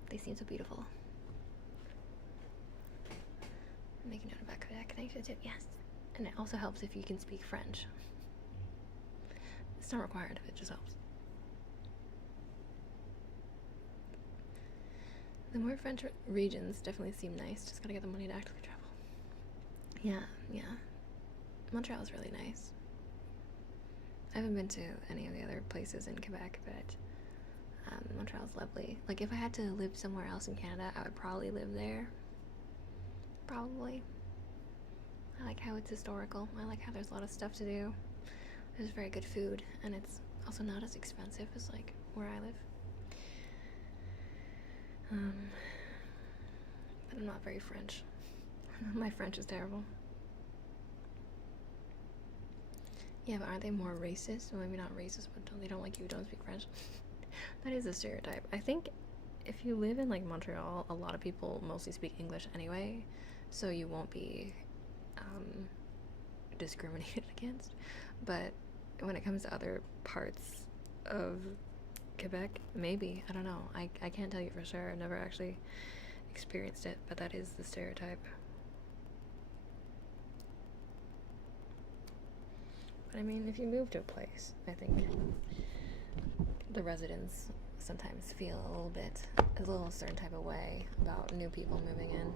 They seem so beautiful. Make a note about Quebec connection too. Yes. And it also helps if you can speak French. It's not required, it just helps. The more French regions definitely seem nice. Just gotta get the money to actually travel. Yeah. Montreal is really nice. I haven't been to any of the other places in Quebec, but Montreal's lovely. Like, if I had to live somewhere else in Canada, I would probably live there. Probably. I like how it's historical. I like how there's a lot of stuff to do. There's very good food, and it's also not as expensive as, like, where I live. But I'm not very French. My French is terrible. Yeah, but aren't they more racist? Well, maybe not racist, but they don't like you who don't speak French. That is a stereotype. I think if you live in, like, Montreal, a lot of people mostly speak English anyway, so you won't be discriminated against. But when it comes to other parts of Quebec, maybe. I don't know. I can't tell you for sure. I've never actually experienced it, but that is the stereotype. But I mean, if you move to a place, I think the residents sometimes feel a little certain type of way about new people moving in.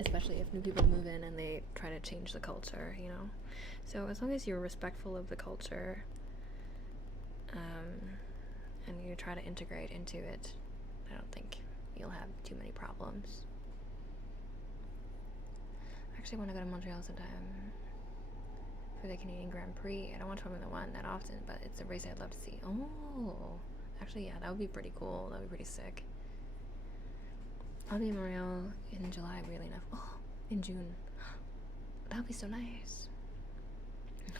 Especially if new people move in and they try to change the culture, you know? So as long as you're respectful of the culture, and you try to integrate into it, I don't think you'll have too many problems. I actually want to go to Montreal sometime for the Canadian Grand Prix. I don't watch Formula 1 that often, but it's a race I'd love to see. Oh, actually, yeah, that would be pretty cool. That would be pretty sick. I'll be in Montreal in July, really enough. Oh, in June. That would be so nice.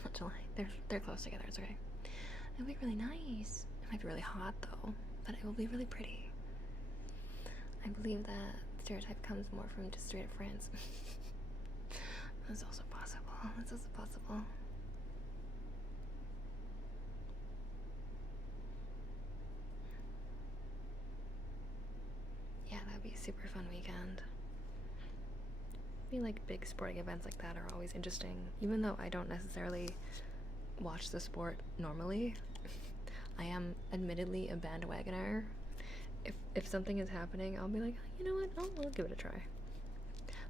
Not July. They're close together. It's okay. It would be really nice. It might be really hot though, but it will be really pretty. I believe that stereotype comes more from just straight up France. That's also possible. Yeah, that would be a super fun weekend. I feel like big sporting events like that are always interesting, even though I don't necessarily watch the sport normally. I am admittedly a bandwagoner. If something is happening, I'll be like, you know what, I'll give it a try.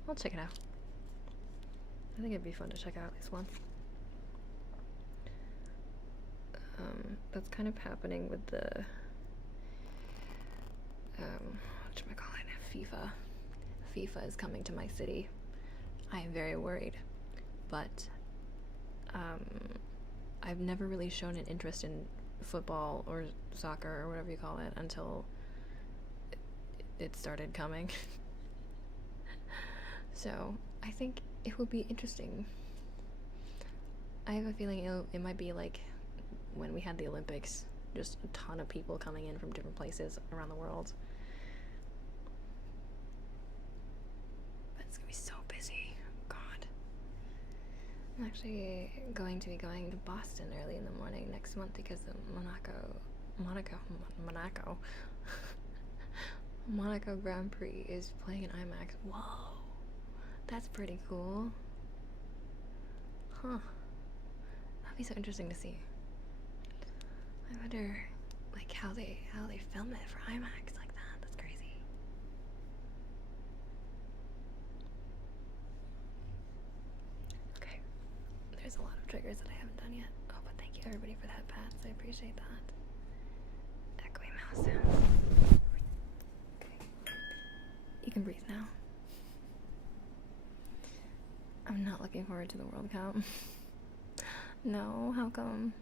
I'll check it out. I think it'd be fun to check out at least once. That's kind of happening with the whatchamacallit, FIFA. FIFA is coming to my city. I am very worried, but I've never really shown an interest in football or soccer or whatever you call it until it started coming. So I think it will be interesting. I have a feeling it might be like when we had the Olympics, just a ton of people coming in from different places around the world. But it's gonna be so busy. God. I'm actually going to be going to Boston early in the morning next month because the Monaco Grand Prix is playing in IMAX. Whoa, that's pretty cool. Huh. That'd be so interesting to see. I wonder, like, how they film it for IMAX like that. That's crazy. Okay, there's a lot of triggers that I haven't done yet. Oh, but thank you everybody for that, Pats. I appreciate that. Echoey mouse sounds. Okay. You can breathe now. I'm not looking forward to the World Cup. No, how come?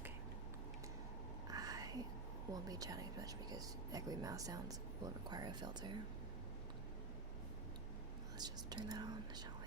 Okay. I won't be chatting much because echoey mouse sounds will require a filter. Let's just turn that on, shall we?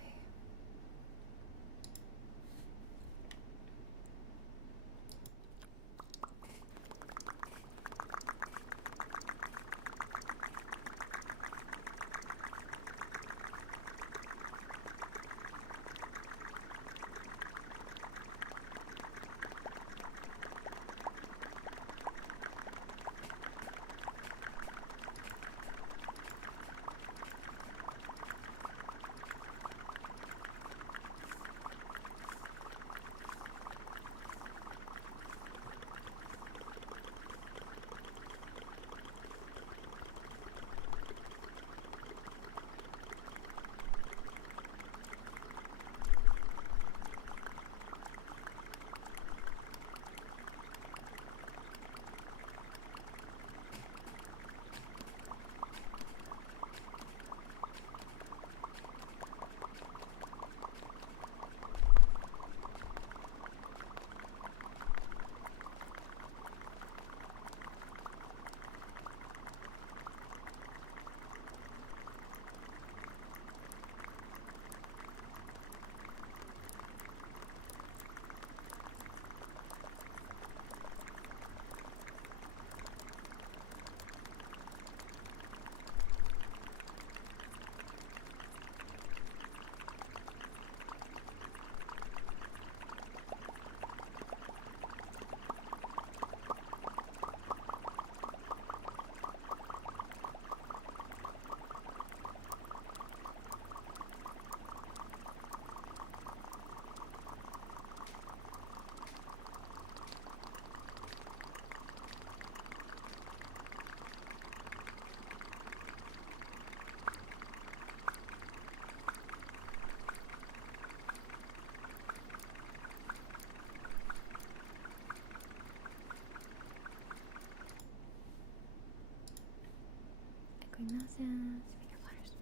Mouse sounds, finger flutters.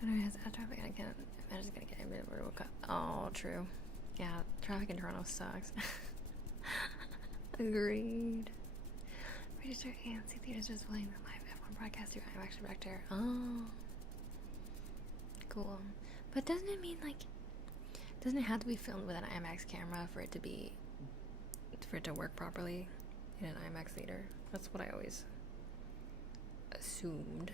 I don't know, has traffic and I can't imagine it's gonna get a bit of a World Cup. Oh, true. Yeah, traffic in Toronto sucks. Agreed. Register AMC Theaters just playing the live F1 broadcast through IMAX Projector. Oh. Cool. But doesn't it mean like, doesn't it have to be filmed with an IMAX camera for it to work properly in an IMAX theater? That's what I always assumed.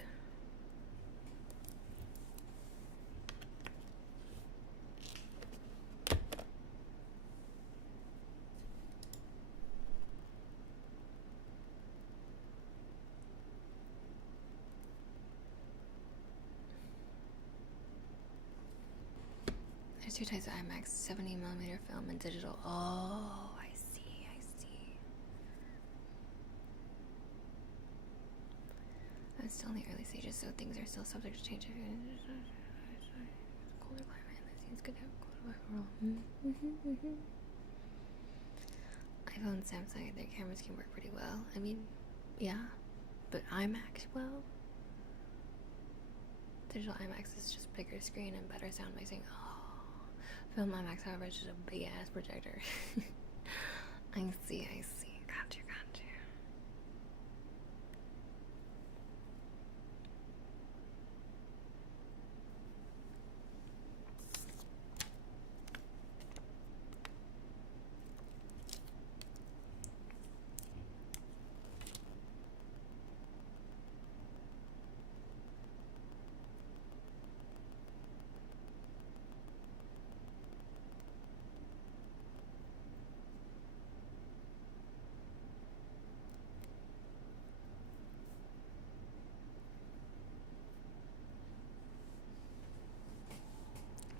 There's two types of IMAX, 70mm film and digital. Oh, I see. I'm still in the early stages, so things are still subject to change. Colder climate, that seems good to have colder weather. iPhone, Samsung, their cameras can work pretty well. I mean, yeah, but IMAX, well, digital IMAX is just bigger screen and better sound mixing. Oh, film IMAX, however, is just a big ass projector. I see. Got you.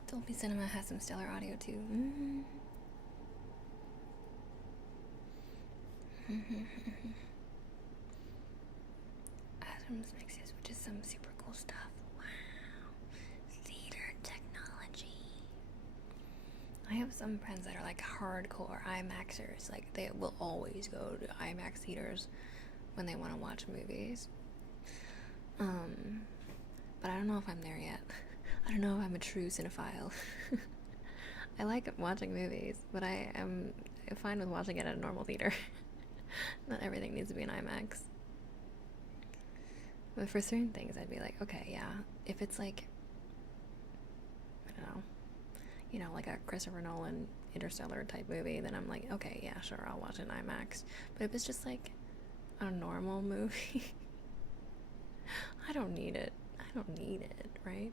Dolby Cinema has some stellar audio too. Adams mixes, which is some super cool stuff. Wow. Theater technology. I have some friends that are like hardcore IMAXers. Like they will always go to IMAX theaters when they want to watch movies. But but I don't know if I'm there yet. I don't know if I'm a true cinephile. I like watching movies, but I am fine with watching it at a normal theater. Not everything needs to be in IMAX. But for certain things, I'd be like, okay, yeah, if it's like, I don't know, you know, like a Christopher Nolan Interstellar type movie, then I'm like, okay, yeah, sure, I'll watch it in IMAX. But if it's just like a normal movie, I don't need it. I don't need it, right?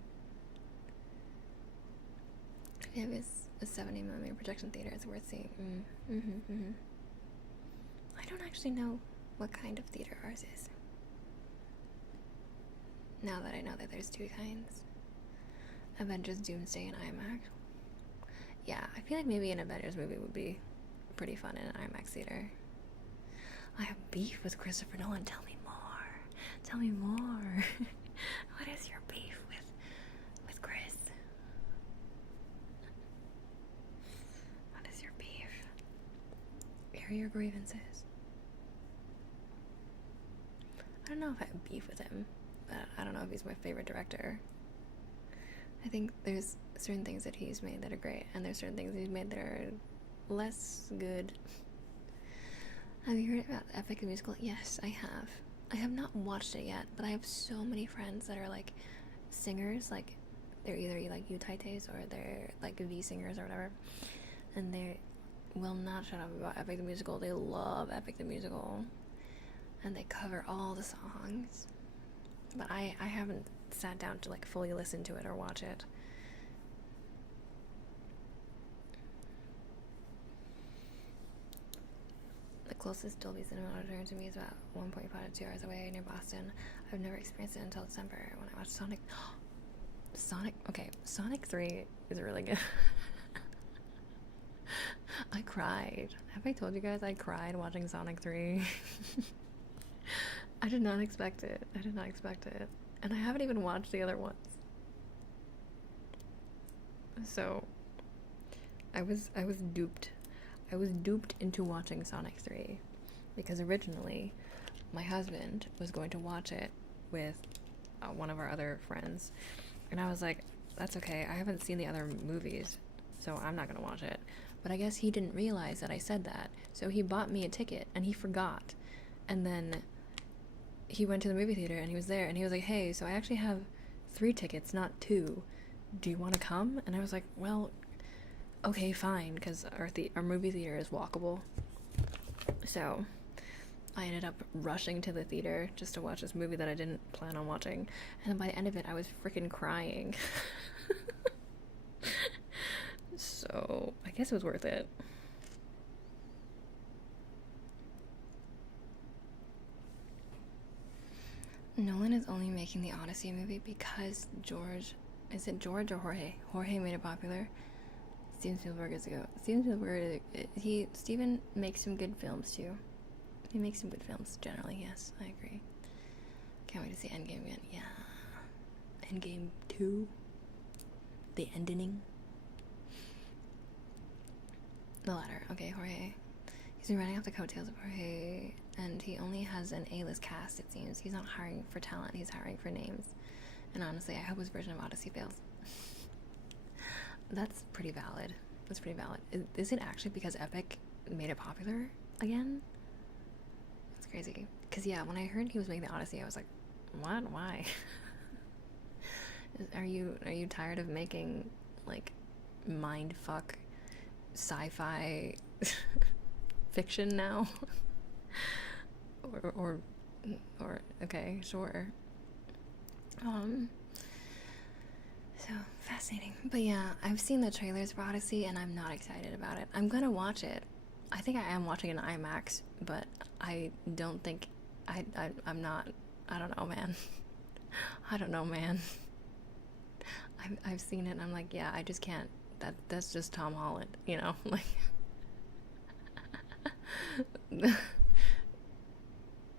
If it's a 70mm projection theater, it's worth seeing. I don't actually know what kind of theater ours is. Now that I know that there's two kinds. Avengers Doomsday and IMAX. Yeah, I feel like maybe an Avengers movie would be pretty fun in an IMAX theater. I have beef with Christopher Nolan. Tell me more. Tell me more. What is your beef with Chris? What is your beef? Air your grievances. I don't know if I have beef with him, but I don't know if he's my favorite director. I think there's certain things that he's made that are great, and there's certain things he's made that are less good. Have you heard about Epic the Musical? Yes, I have. I have not watched it yet, but I have so many friends that are like singers, like they're either like U-Taites or they're like V singers or whatever, and they will not shut up about Epic the Musical. They love Epic the Musical, and they cover all the songs, but I haven't sat down to like fully listen to it or watch it. The closest Dolby Cinema auditorium to me is about 1.5 to 2 hours away near Boston. I've never experienced it until December when I watched Sonic. Sonic 3 is really good. I cried. Have I told you guys I cried watching Sonic 3? I did not expect it. And I haven't even watched the other ones. So, I was duped. I was duped into watching Sonic 3 because originally my husband was going to watch it with one of our other friends, and I was like, that's okay, I haven't seen the other movies, so I'm not gonna watch it. But I guess he didn't realize that I said that, so he bought me a ticket and he forgot, and then he went to the movie theater and he was there and he was like, hey, so I actually have 3 tickets, not 2. Do you want to come? And I was like, well, okay, fine, because our movie theater is walkable. So I ended up rushing to the theater just to watch this movie that I didn't plan on watching, and then by the end of it I was freaking crying. So I guess it was worth it. Nolan is only making the Odyssey movie because George or Jorge? Jorge made it popular. Steven Spielberg Steven makes some good films too. He makes some good films generally, yes, I agree. Can't wait to see Endgame again. Yeah. Endgame 2. The ending. The latter. Okay, Jorge. He's been running off the coattails of Jorge, and he only has an A-list cast, it seems. He's not hiring for talent, he's hiring for names. And honestly, I hope his version of Odyssey fails. That's pretty valid. Is it actually because Epic made it popular again? That's crazy. Because yeah, when I heard he was making the Odyssey, I was like, what? Why? Are you tired of making like mindfuck sci-fi fiction now? or okay, sure. So fascinating. But yeah, I've seen the trailers for Odyssey and I'm not excited about it. I'm gonna watch it. I think I am watching it in IMAX, but I don't think I'm not. I don't know, man. I don't know, man. I've seen it and I'm like, yeah, I just can't. That's just Tom Holland, you know? Like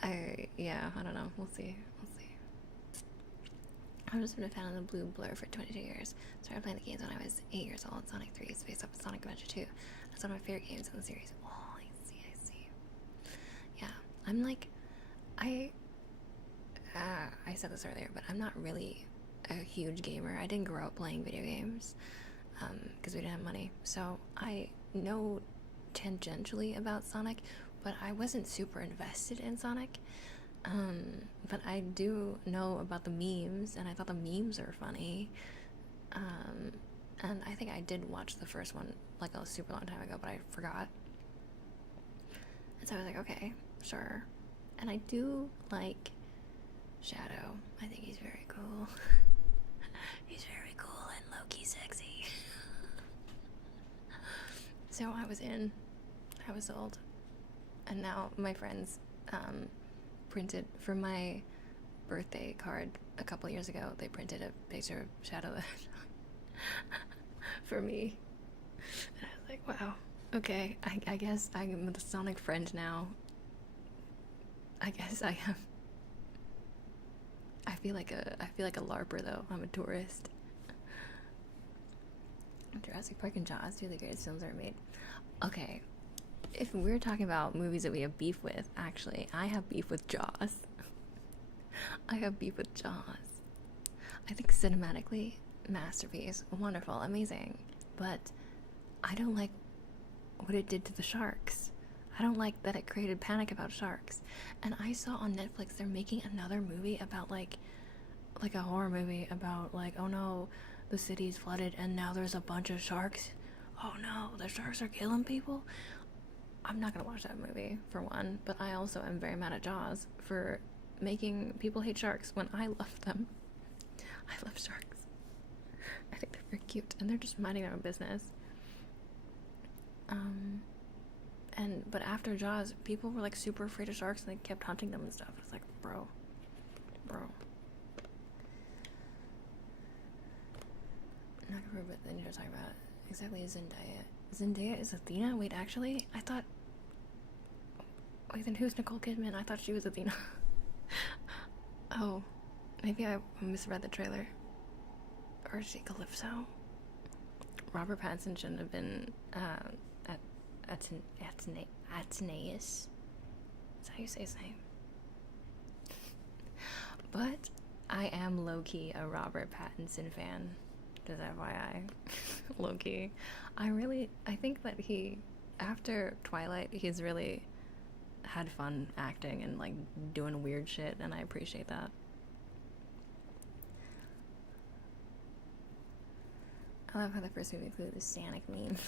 I don't know. We'll see. I've just been a fan of the Blue Blur for 22 years. Started playing the games when I was 8 years old. Sonic 3 is based off of Sonic Adventure 2. That's one of my favorite games in the series. Oh, I see. Yeah, I'm like, I said this earlier, but I'm not really a huge gamer. I didn't grow up playing video games because we didn't have money. So I know tangentially about Sonic, but I wasn't super invested in Sonic. But I do know about the memes, and I thought the memes are funny. And I think I did watch the first one like a super long time ago, but I forgot. And so I was like, okay, sure. And I do like Shadow. I think he's very cool. He's very cool and low-key sexy. So I was in. I was sold. And now my friends printed for my birthday card a couple years ago. They printed a picture of Shadow the Hedgehog for me. And I was like, wow, okay, I guess I'm the Sonic friend now. I guess I am. I feel like a LARPer though. I'm a tourist. Jurassic Park and Jaws, two of the greatest films ever made. Okay, if we're talking about movies that we have beef with, actually, I have beef with Jaws. I have beef with Jaws. I think cinematically, masterpiece, wonderful, amazing. But I don't like what it did to the sharks. I don't like that it created panic about sharks. And I saw on Netflix they're making another movie about like a horror movie about like, oh no, the city's flooded and now there's a bunch of sharks. Oh no, the sharks are killing people. I'm not gonna watch that movie, for one, but I also am very mad at Jaws for making people hate sharks when I love them. I love sharks. I think they're very cute and they're just minding their own business. But after Jaws, people were like super afraid of sharks and they kept hunting them and stuff. It's like, bro. I'm not gonna remember, but then you're talking about exactly Zendaya. Zendaya is Athena? Wait, actually? Wait, then who's Nicole Kidman? I thought she was Athena. Oh, maybe I misread the trailer. Or is she Calypso? Robert Pattinson shouldn't have been Ateneus. That's how you say his name. But I am low-key a Robert Pattinson fan. Just FYI. Low-key. I think that after Twilight, he's really had fun acting and like doing weird shit, and I appreciate that. I love how the first movie included the Sonic meme.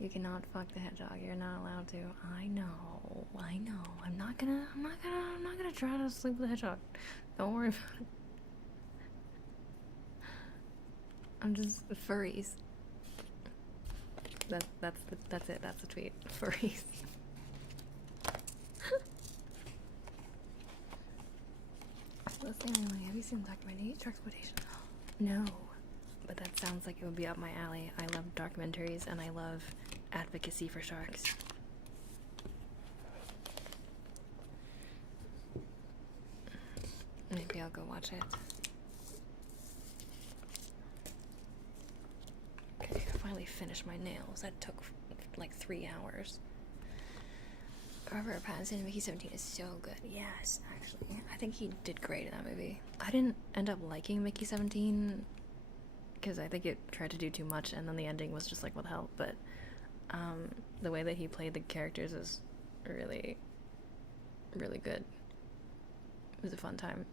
You cannot fuck the hedgehog. You're not allowed to. I know. I'm not gonna try to sleep with the hedgehog. Don't worry about it. I'm just furries. That's it. That's the tweet. Furries. Let's say Emily, have you seen the documentary Sharksploitation? No. But that sounds like it would be up my alley. I love documentaries and I love advocacy for sharks. Maybe I'll go watch it. Okay, I finally finished my nails. That took like 3 hours. Robert Pattinson in Mickey 17 is so good. Yes, actually. I think he did great in that movie. I didn't end up liking Mickey 17 because I think it tried to do too much and then the ending was just like, what the hell? But the way that he played the characters is really, really good. It was a fun time.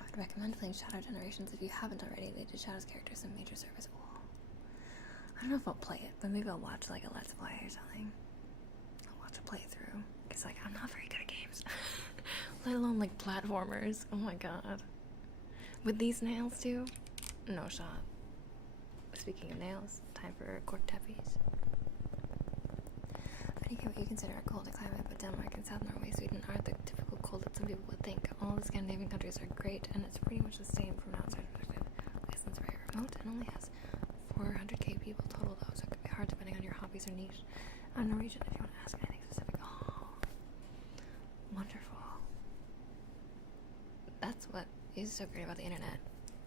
I would recommend playing Shadow Generations if you haven't already. They did Shadow's characters in major service. Oh. I don't know if I'll play it, but maybe I'll watch like a Let's Play or something. I'll watch a playthrough. Because like, I'm not very good at games. Let alone like platformers. Oh my god. With these nails too? No shot. Speaking of nails, time for cork tappies. I think what you consider a cold climate, but Denmark and South Norway, Sweden aren't the typical cold that some people would think. All the Scandinavian countries are great, and it's pretty much the same from an outside perspective. Iceland's very remote and only has 400k people total though, so it could be hard depending on your hobbies or niche. I'm Norwegian if you want to ask anything specific. Oh, wonderful. That's what is so great about the internet.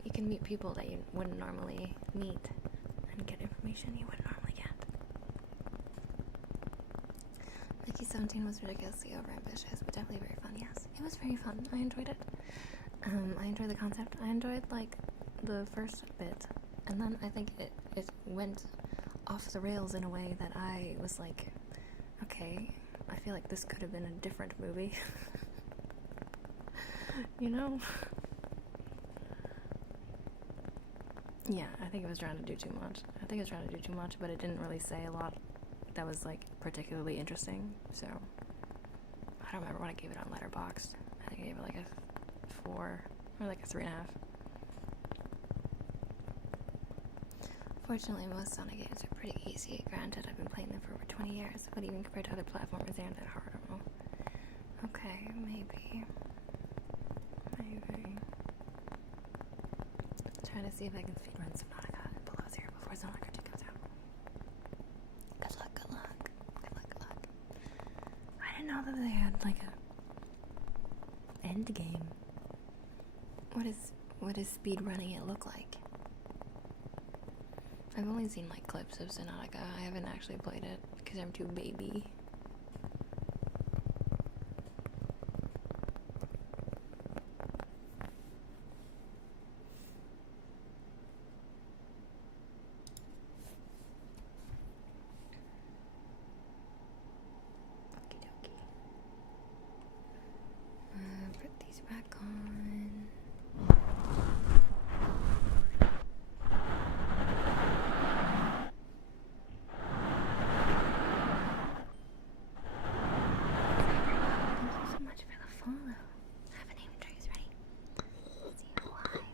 You can meet people that you wouldn't normally meet and get information you wouldn't normally get. 2017 was ridiculously overambitious, but definitely very fun. Yes, it was very fun. I enjoyed it. I enjoyed the concept. I enjoyed like the first bit, and then I think it went off the rails in a way that I was like, okay, I feel like this could have been a different movie. You know? Yeah, I think it was trying to do too much. But it didn't really say a lot that was like particularly interesting. So I don't remember what I gave it on Letterboxd. I think I gave it like a 4 or like a 3.5. Fortunately, most Sonic games are pretty easy. Granted, I've been playing them for over 20 years, but even compared to other platformers, they aren't that hard. I don't know. Okay, maybe. Trying to see if I can speedrun Subnautica and below zero before Subnautica 2 comes out. Good luck. I didn't know that they had like a end game. What does speedrunning it look like? I've only seen like clips of Subnautica. I haven't actually played it because I'm too baby. Put these back on. Thank you so much for the follow. Have a name trace ready. CYVERBUB91.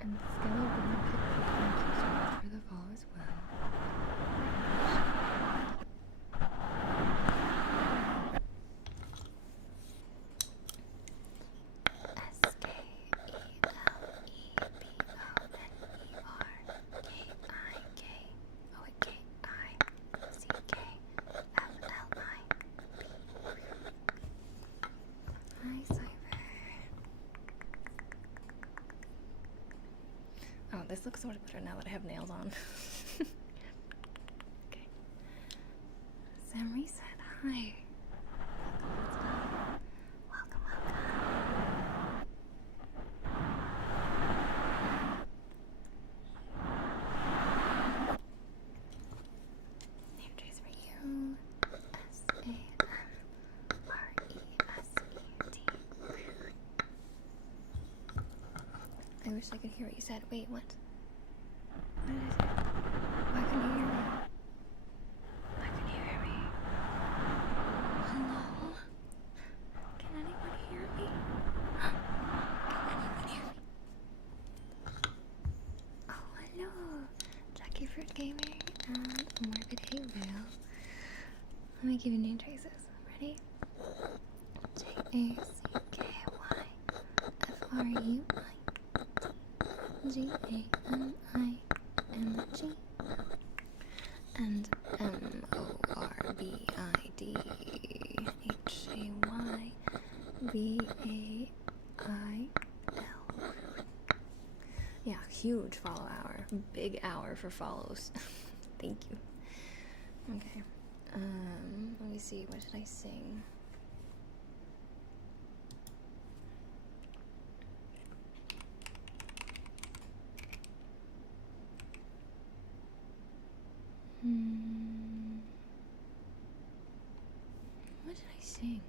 And Skeleton Kit, thank you so much for the follow as well. Hi, Cyber. Oh, this looks so much better now that I have nails on. Okay. Samri said hi. Welcome. Name trace for you. SAMRESET. I wish I could hear what you said. Wait, what? What did I say? Why couldn't you hear me? Why couldn't you hear me? Hello? Can anyone hear me? Can anyone hear me? Oh, hello. Jackie Fruit Gaming and Morbid Hate Veil. Let me give you name traces. Ready? JACKYFRUI GAMING and MORBIDHAYVAIL. Yeah, huge follow hour. Big hour for follows. Thank you. Okay. Let me see, what did I sing? What did I sing?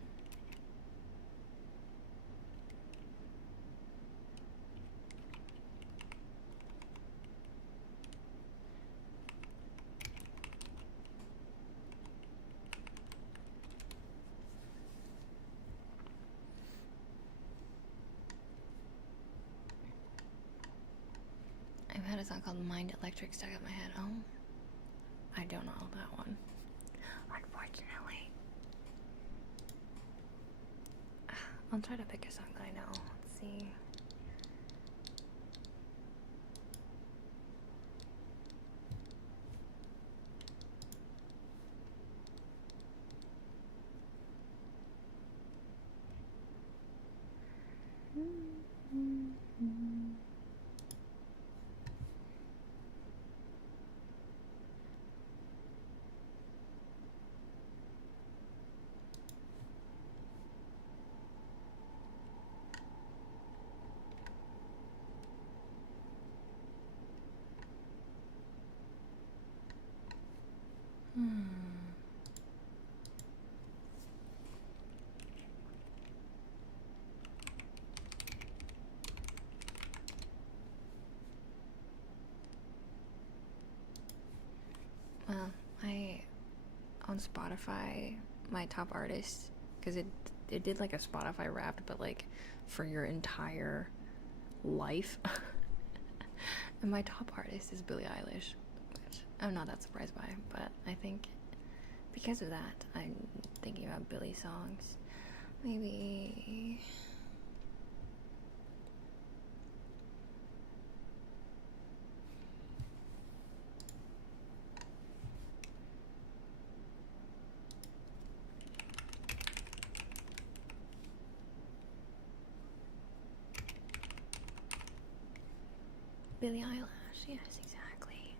I've had a song called Mind Electric stuck in my head. Oh, I don't know that one, unfortunately. I'll try to pick a song that I know. Let's see. Hmm. Well, on Spotify, my top artist, because it did like a Spotify Wrapped, but like for your entire life. And my top artist is Billie Eilish, which I'm not that surprised by, but I think because of that, I'm thinking about Billie songs. Maybe. Billie Eilish, yes, exactly.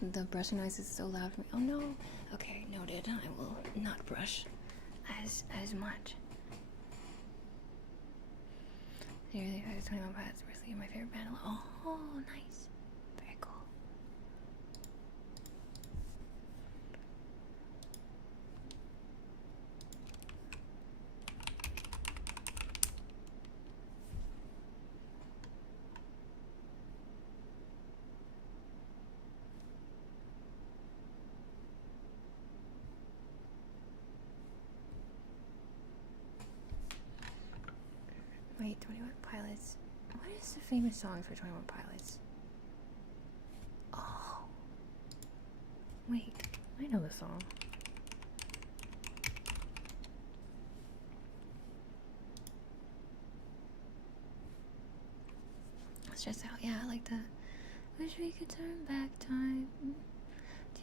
The brushing noise is so loud for me. Oh no. Okay, noted. I will not brush as much. Seriously, I was 21 Pilots, personally my favorite band. Oh, nice. Very cool. Wait, 21 Pilots. What is the famous song for 21 Pilots? Oh. Wait, I know the song. Stressed out, yeah, I like that. Wish we could turn back time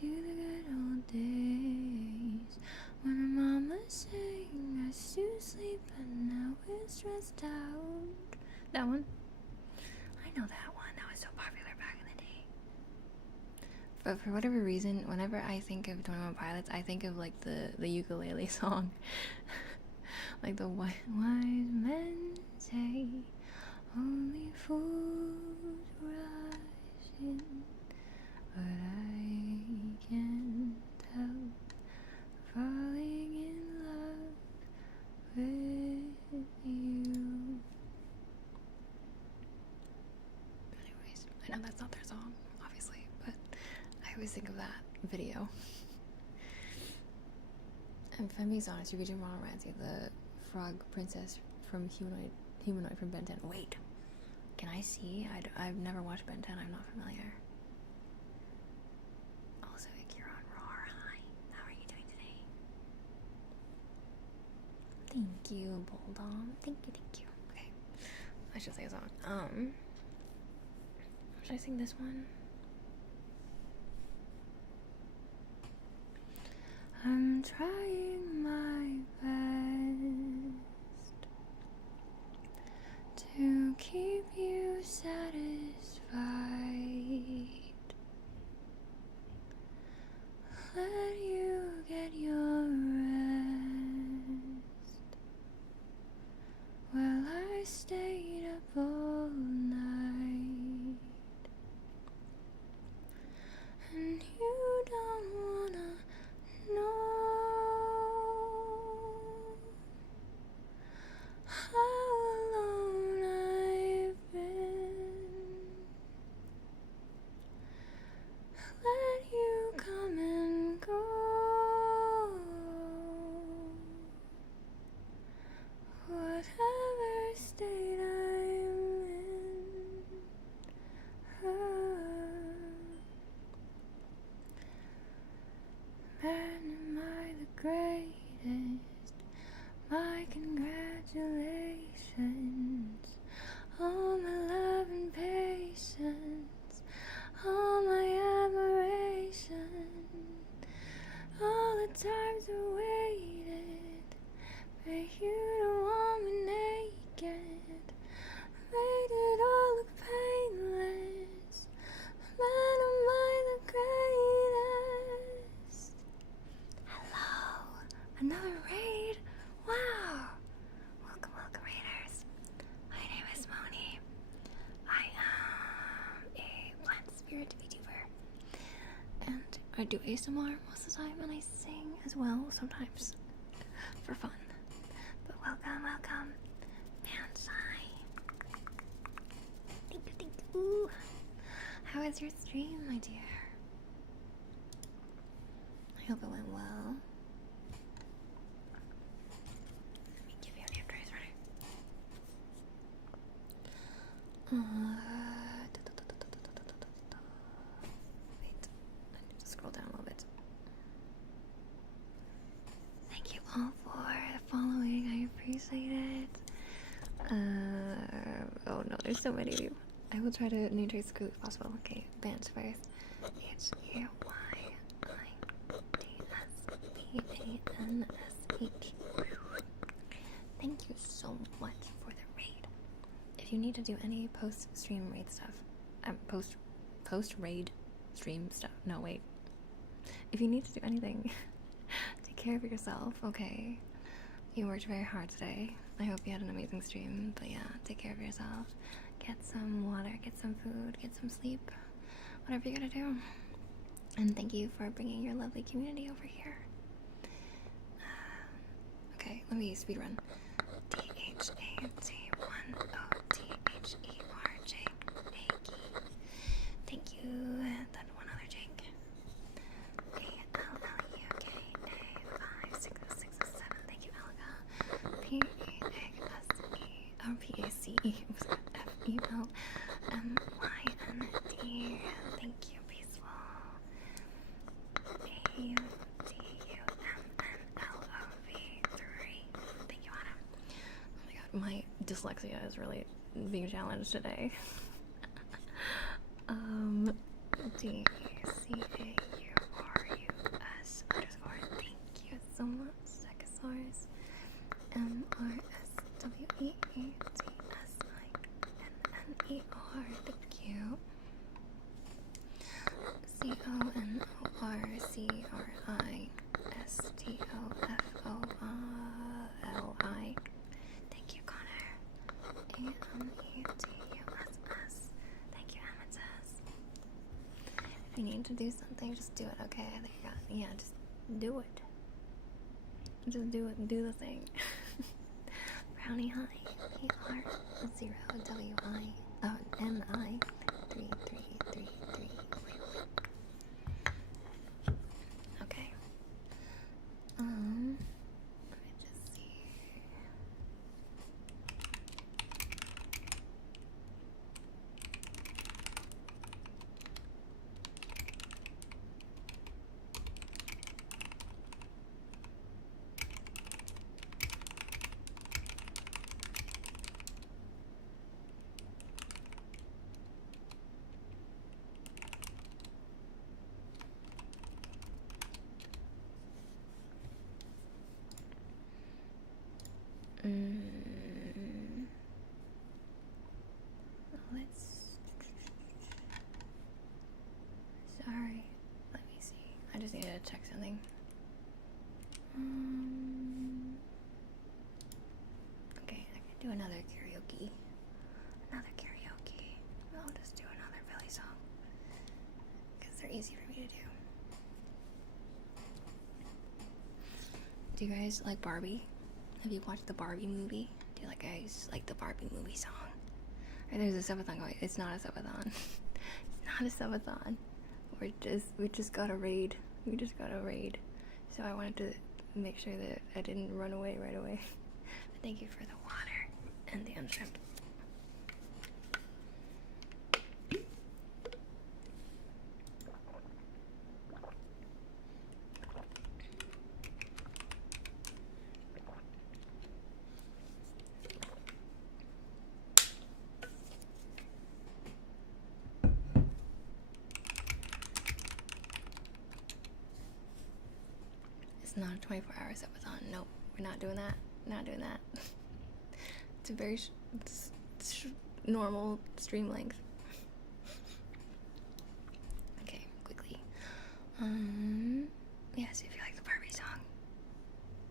to the good old days when our mama sang us to sleep and now we're stressed out. That one? I know that one. That was so popular back in the day. But for whatever reason, whenever I think of 21 Pilots, I think of like the ukulele song. Like the wise men say only fools rush in, but I can't help falling in love with you. Anyways, I know that's not their song, obviously, but I always think of that video. And if I'm being honest, you're reaching Ronald Ramsey, the frog princess from Humanoid from Ben 10. Wait, can I see? I've never watched Ben 10. I'm not familiar. Also, Akira on Roar. Hi, how are you doing today? Thank you, Bulldog. Thank you. Okay, I should sing a song. Should I sing this one? I'm trying my best to keep you satisfied. Let you get your rest while I stayed up all night. And you don't wanna know how alone I've been. Let you come and go, whatever state I'm in. Man, am I the greatest? My congratulations, all my love and patience, all my admiration, all the the times I waited, but you don't want me naked. Made it all look painless. Man, am I the greatest? Hello, another raid. Wow. Welcome, welcome, raiders. My name is Moni. I am a plant spirit VTuber, and I do ASMR most of the time, and I sing as well sometimes for fun. But welcome, welcome, Bansai. Thank you, thank you. How was your stream, my dear? I hope it went well. Let me give you a name trace, ready? Wait, I need to scroll down a little bit. Thank you all for following, I appreciate it. Oh no, there's so many of you. I will try to name trace as quickly as possible. Okay, Vance first. H-A-Y-I-D-S-P-A-N-S-H. Thank you so much for the raid. If you need to do any post-stream raid stuff, post-raid stream stuff, no wait. If you need to do anything, take care of yourself, okay? You worked very hard today. I hope you had an amazing stream, but yeah, take care of yourself. Get some water, get some food, get some sleep, whatever you gotta do. And thank you for bringing your lovely community over here. Okay, let me speedrun. D-H-A-T-1-O-T-H-E-R-J. Thank you. Then one other Jake. A-L-L-U-K-A-5-6-6-7. Thank you, Alga. P-A-S-E. Oh, P-A-C-E. F-E-L-M-Y-N-D. Thank you, Peaceful. A-U-T-U-M-N-L-O-V-3. Thank you, Anna. Oh my god, my dyslexia is really being challenged today. D-C-A-U-R-U-S _ Thank you so much, Secosaurus. M-R-S-W-E-A-T-S-I-N-N-E-R. Thank you. C-O-N-O-R-C-R-I-S-T-O-F-O-L-I. Thank you, Connor. A-M-E-T-U-S-S. Thank you, Amethyst. If you need to do something, just do it, okay? I think yeah, just do it. Just do it and do the thing. Brownie High. P-R-0-W-I. Oh, M-I. 3333. Okay. Let me just see. Let's. Sorry. Let me see. I just need to check something. Okay, I can do another karaoke. I'll just do another Billy song. Because they're easy for me to do. Do you guys like Barbie? Have you watched the Barbie movie? Do you guys like the Barbie movie song? Or there's a subathon going. It's not a subathon. It's not a subathon. We just got a raid. So I wanted to make sure that I didn't run away right away. But thank you for the water and the shrimp. It's not a 24-hour subathon. Nope, we're not doing that. Not doing that. It's a very normal stream length. Okay, quickly. Yes, if you like the Barbie song,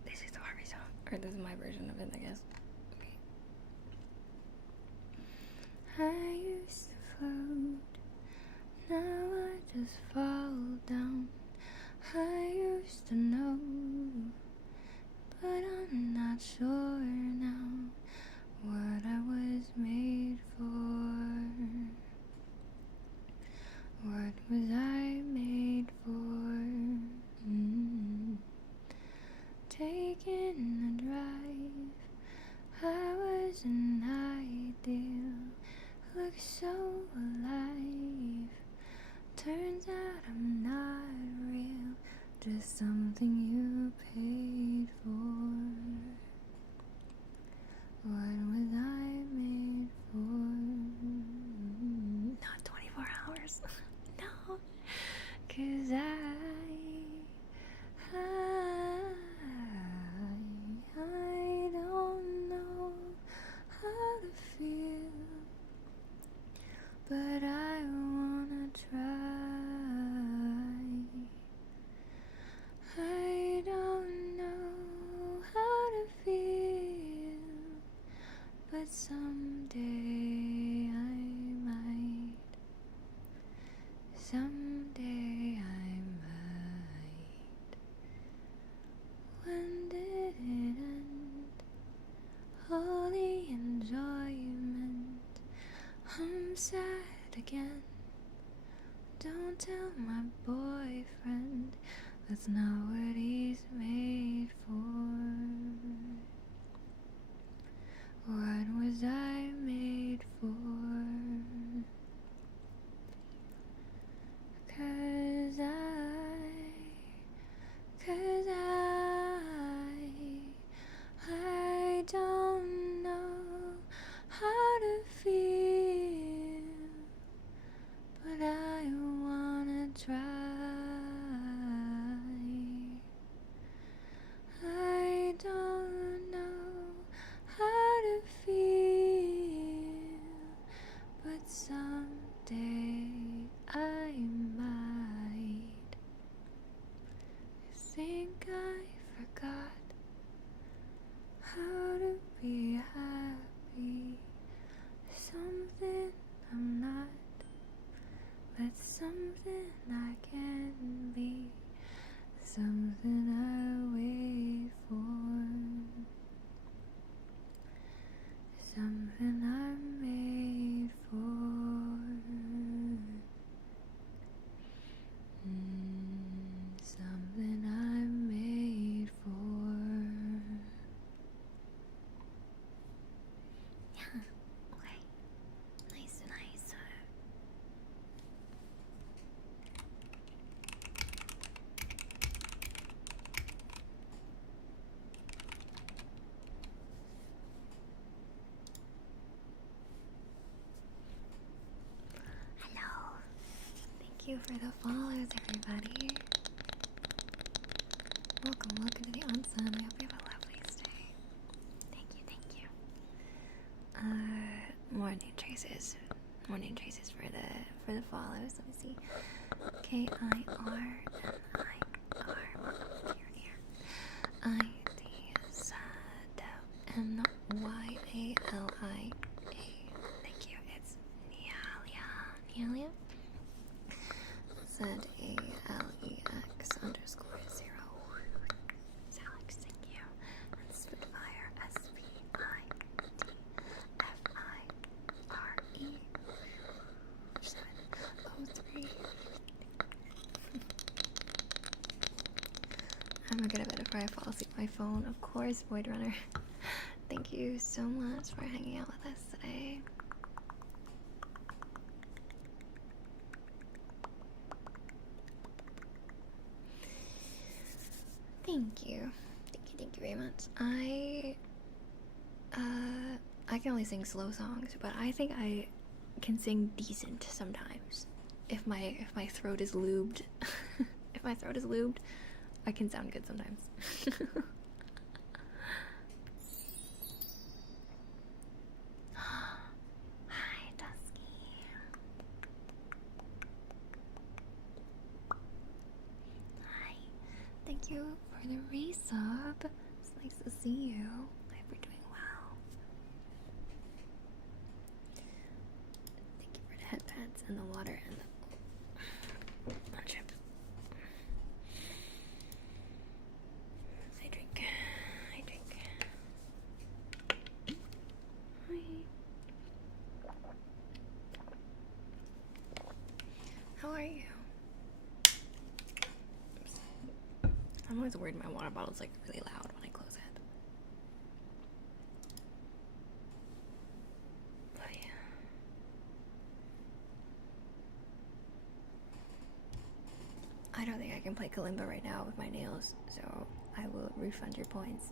this is the Barbie song, or this is my version of it, I guess. Okay. I used to float, now I just fall down. I used to know, but I'm not sure now what I was made for. What was I made for? Taking a drive, I was an ideal, looked so alive. Turns out I'm not real, just something you paid for. What was I made for? Not 24 hours. No. 'Cause I don't know how to feel, but I wanna try. I don't know how to feel, but someday I might. Someday I might. When did it end? All the enjoyment. I'm sad again. Don't tell my boyfriend, that's not what he's made for. What was I made for? 'Cause I don't know how to feel, but I wanna try. I don't know how to feel, but someday I might. I think I forgot how to be happy. Something I'm not, but something I can be. Something I wait for. Something I'm made for. Something I'm made for. Yeah, okay. Nice. Hello. Thank you for the follows, everybody. Welcome to the onsen. I hope you have a lovely stay. Thank you. More name traces for the follows. Let me see. KIRNIR. Here. NYALIA. Thank you. It's Nealia. ZALEX _0. Alex, thank you. And Spitfire SPIDFIRE 703. I'm gonna go to bed before I fall asleep. My phone, of course, Void Runner. Thank you so much for hanging out with us today. Thank you very much. I can only sing slow songs, but I think I can sing decent sometimes. If my throat is lubed, if my throat is lubed, I can sound good sometimes. Hi, Dusky. Hi. Thank you for the resub. It's nice to see you. I hope you're doing well. Thank you for the headpads and the water and the lunch. I drink. Hi. How are you? I'm always worried my water bottle's like really loud when I close it. Oh yeah. I don't think I can play kalimba right now with my nails, so I will refund your points.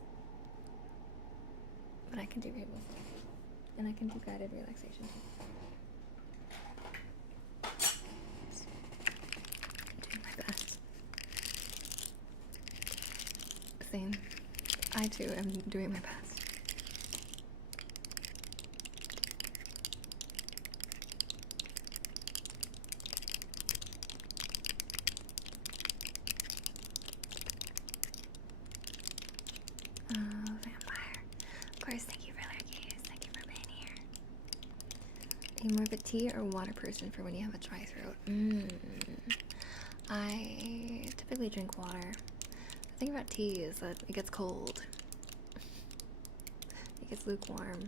But I can do table stuff. And I can do guided relaxation. I'm doing my best. Same. I too am doing my best. Vampire. Of course, thank you for lurkers. Thank you for being here. Are you more of a tea or water person for when you have a dry throat? I typically drink water. The thing about tea is that it gets cold. It gets lukewarm.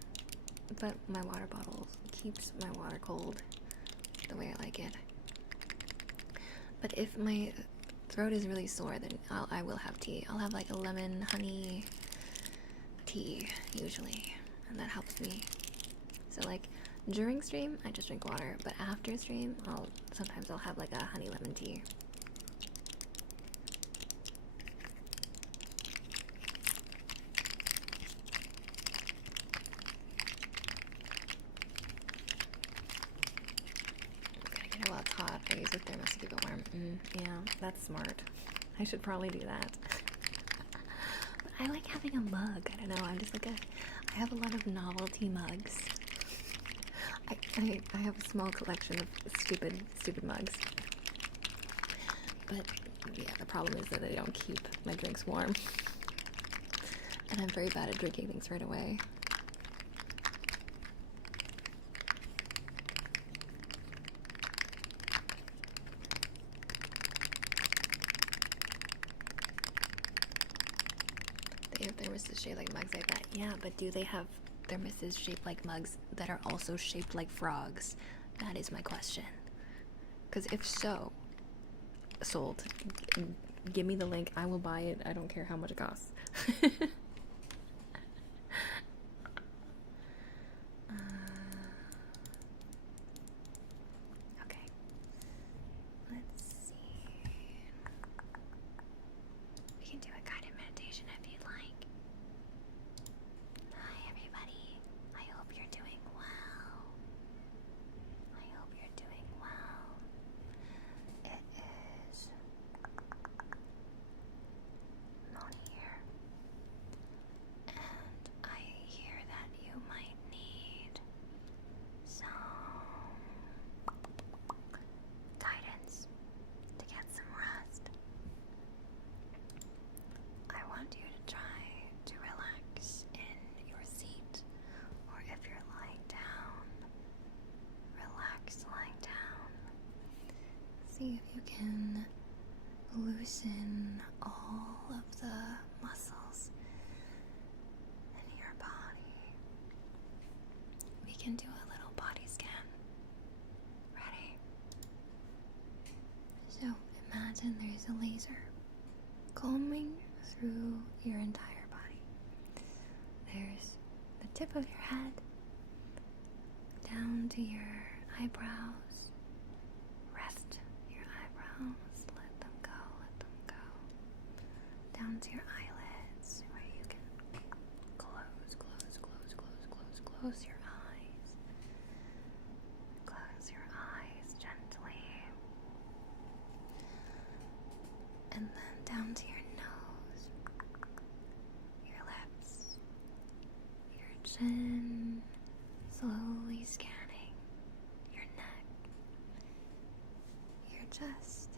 But my water bottle keeps my water cold the way I like it. But if my throat is really sore, then I will have tea. I'll have like a lemon honey tea usually, and that helps me. So like during stream I just drink water, but after stream sometimes I'll have like a honey lemon tea. Gotta get it while it's hot. I use a thermos to keep it warm. Yeah, that's smart. I should probably do that. But I like having a mug. I don't know. I'm just like I have a lot of novelty mugs. I have a small collection of stupid mugs. But yeah, the problem is that they don't keep my drinks warm. And I'm very bad at drinking things right away. They have thermoses shaped like mugs like that. Yeah, but do they have thermoses shaped like mugs that are also shaped like frogs? That is my question. Because if so, sold. Give me the link. I will buy it. I don't care how much it costs. Okay. Let's see. We can do a guided meditation if you'd like. Hi, everybody. I hope you're doing well. I hope you're doing well. It is Moni here. And I hear that you might need some guidance to get some rest. I want you to try to relax in your seat, or if you're lying down, relax lying down. See if you can loosen all of the muscles in your body. We can do a little body scan. Ready? So imagine there's a laser combing through your entire body. There's the tip of your head down to your eyebrows. Rest your eyebrows, let them go. Down to your eyelids, where you can close your eyes. Close your eyes gently. And then down to your chin, slowly scanning your neck, your chest,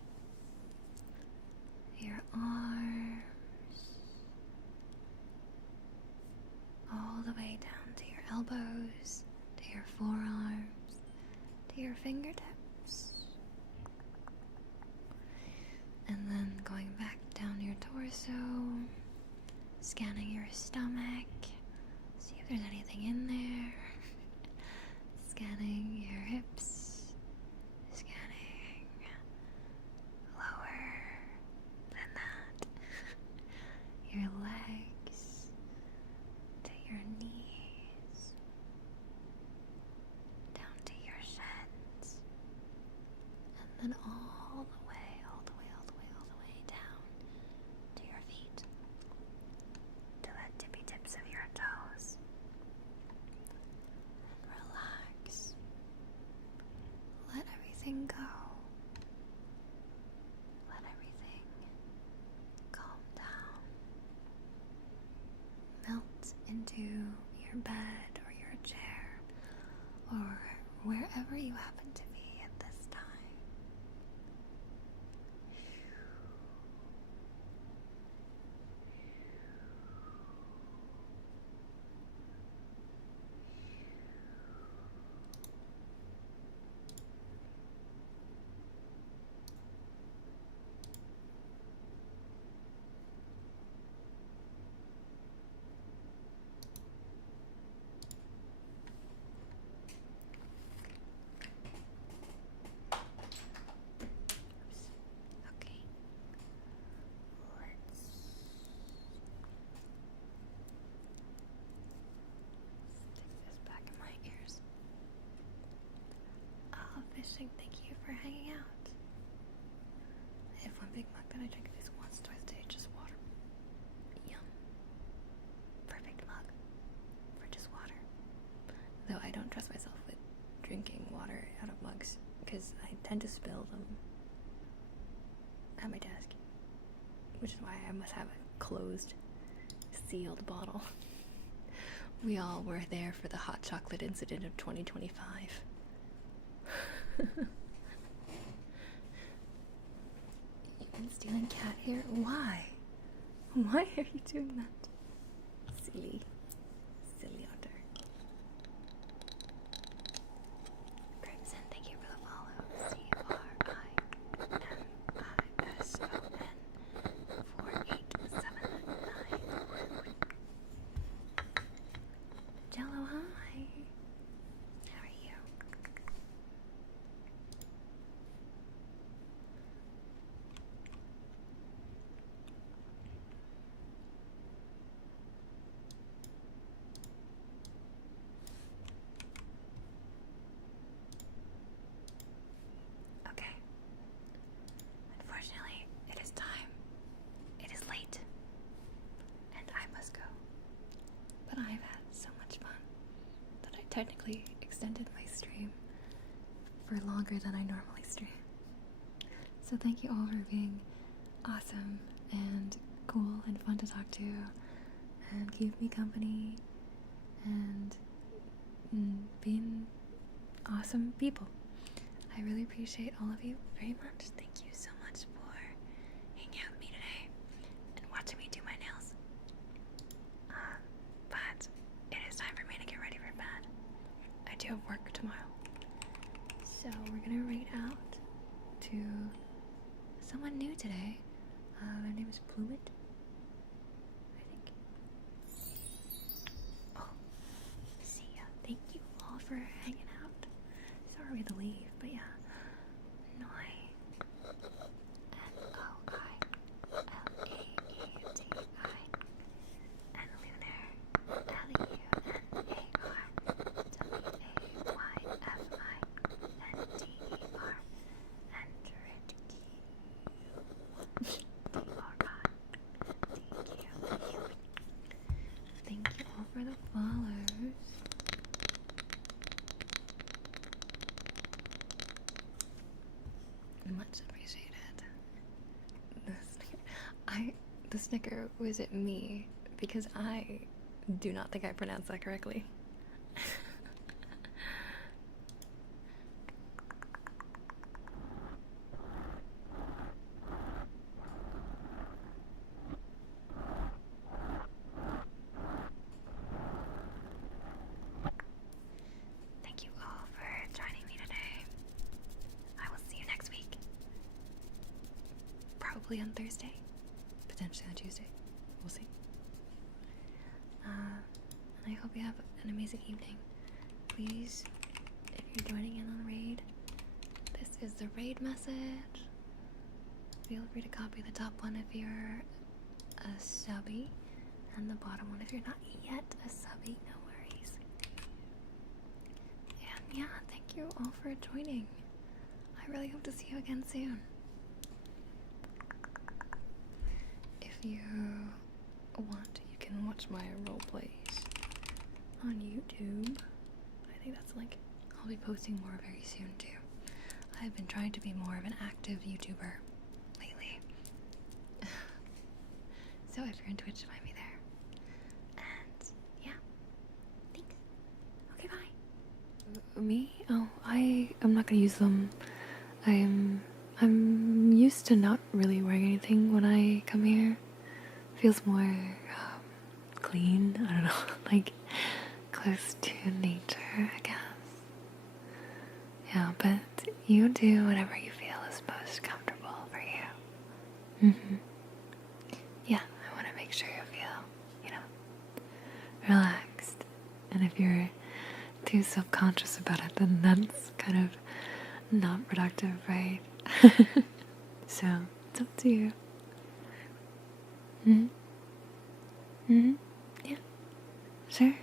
your arms, all the way down to your elbows, to your forearms, to your fingertips, and then going back down your torso, scanning your stomach, see if there's anything in there, scanning your hips, scanning lower than that, your legs to your knees, down to your shins, and then all the way down to your feet, to the tippy tips of your toes. And relax. Let everything go. Let everything calm down. Melt into your bed or your chair or wherever you happen to be at this time. Okay. Let's stick this back in my ears. Fishing, thank you for hanging out. I have one big mug that I drink at least once, twice a day, just water. Yum. Perfect mug for just water. Though I don't trust myself with drinking water out of mugs because I tend to spill them at my desk, which is why I must have a closed, sealed bottle. We all were there for the hot chocolate incident of 2025. You've been stealing cat hair? Why? Why are you doing that? Silly otter. Crimson, thank you for the follow. CRIMSON 4879. Jello, hi. How are you? Okay. Unfortunately, it is time. It is late. And I must go. But I've had so much fun that I technically extended my stream for longer than I normally stream. So thank you all for being awesome and cool and fun to talk to and keep me company and being awesome people. I really appreciate all of you very much. Thank you so much for hanging out with me today and watching me do my nails. But it is time for me to get ready for bed. I do have work tomorrow. So we're gonna read out to someone new today. Their name is Fluid, I think. Oh, see ya. Thank you all for hanging out. Sorry to leave, but yeah. Noi. N-O-I-L-A-E-T-I. And Lunar. L-U-N-A-R-W-A-Y-F-I-N-T-E-R. And Ridky. Thank you all for the follows. Much appreciated. The sticker was at me because I do not think I pronounced that correctly. Thank you all for joining me today. I will see you next week. Probably on Thursday. Potentially on Tuesday. We'll see. And I hope you have an amazing evening. Please, if you're joining in on Raid, this is the Raid message. Feel free to copy the top one if you're a subby, and the bottom one if you're not yet a subby. No worries. And yeah, thank you all for joining. I really hope to see you again soon. If you want, you can watch my role plays on YouTube. I think that's like, I'll be posting more very soon too. I've been trying to be more of an active YouTuber lately. So if you're on Twitch, find me there. And yeah, thanks. Okay, bye. Me? Oh, I'm not gonna use them. I'm used to not really wearing anything when I come here. Feels more clean. I don't know, like close to nature, I guess. Yeah, but you do whatever you feel is most comfortable for you. Yeah, I want to make sure you feel, relaxed. And if you're too self-conscious about it, then that's kind of not productive, right? So, it's up to you. Yeah. Sure.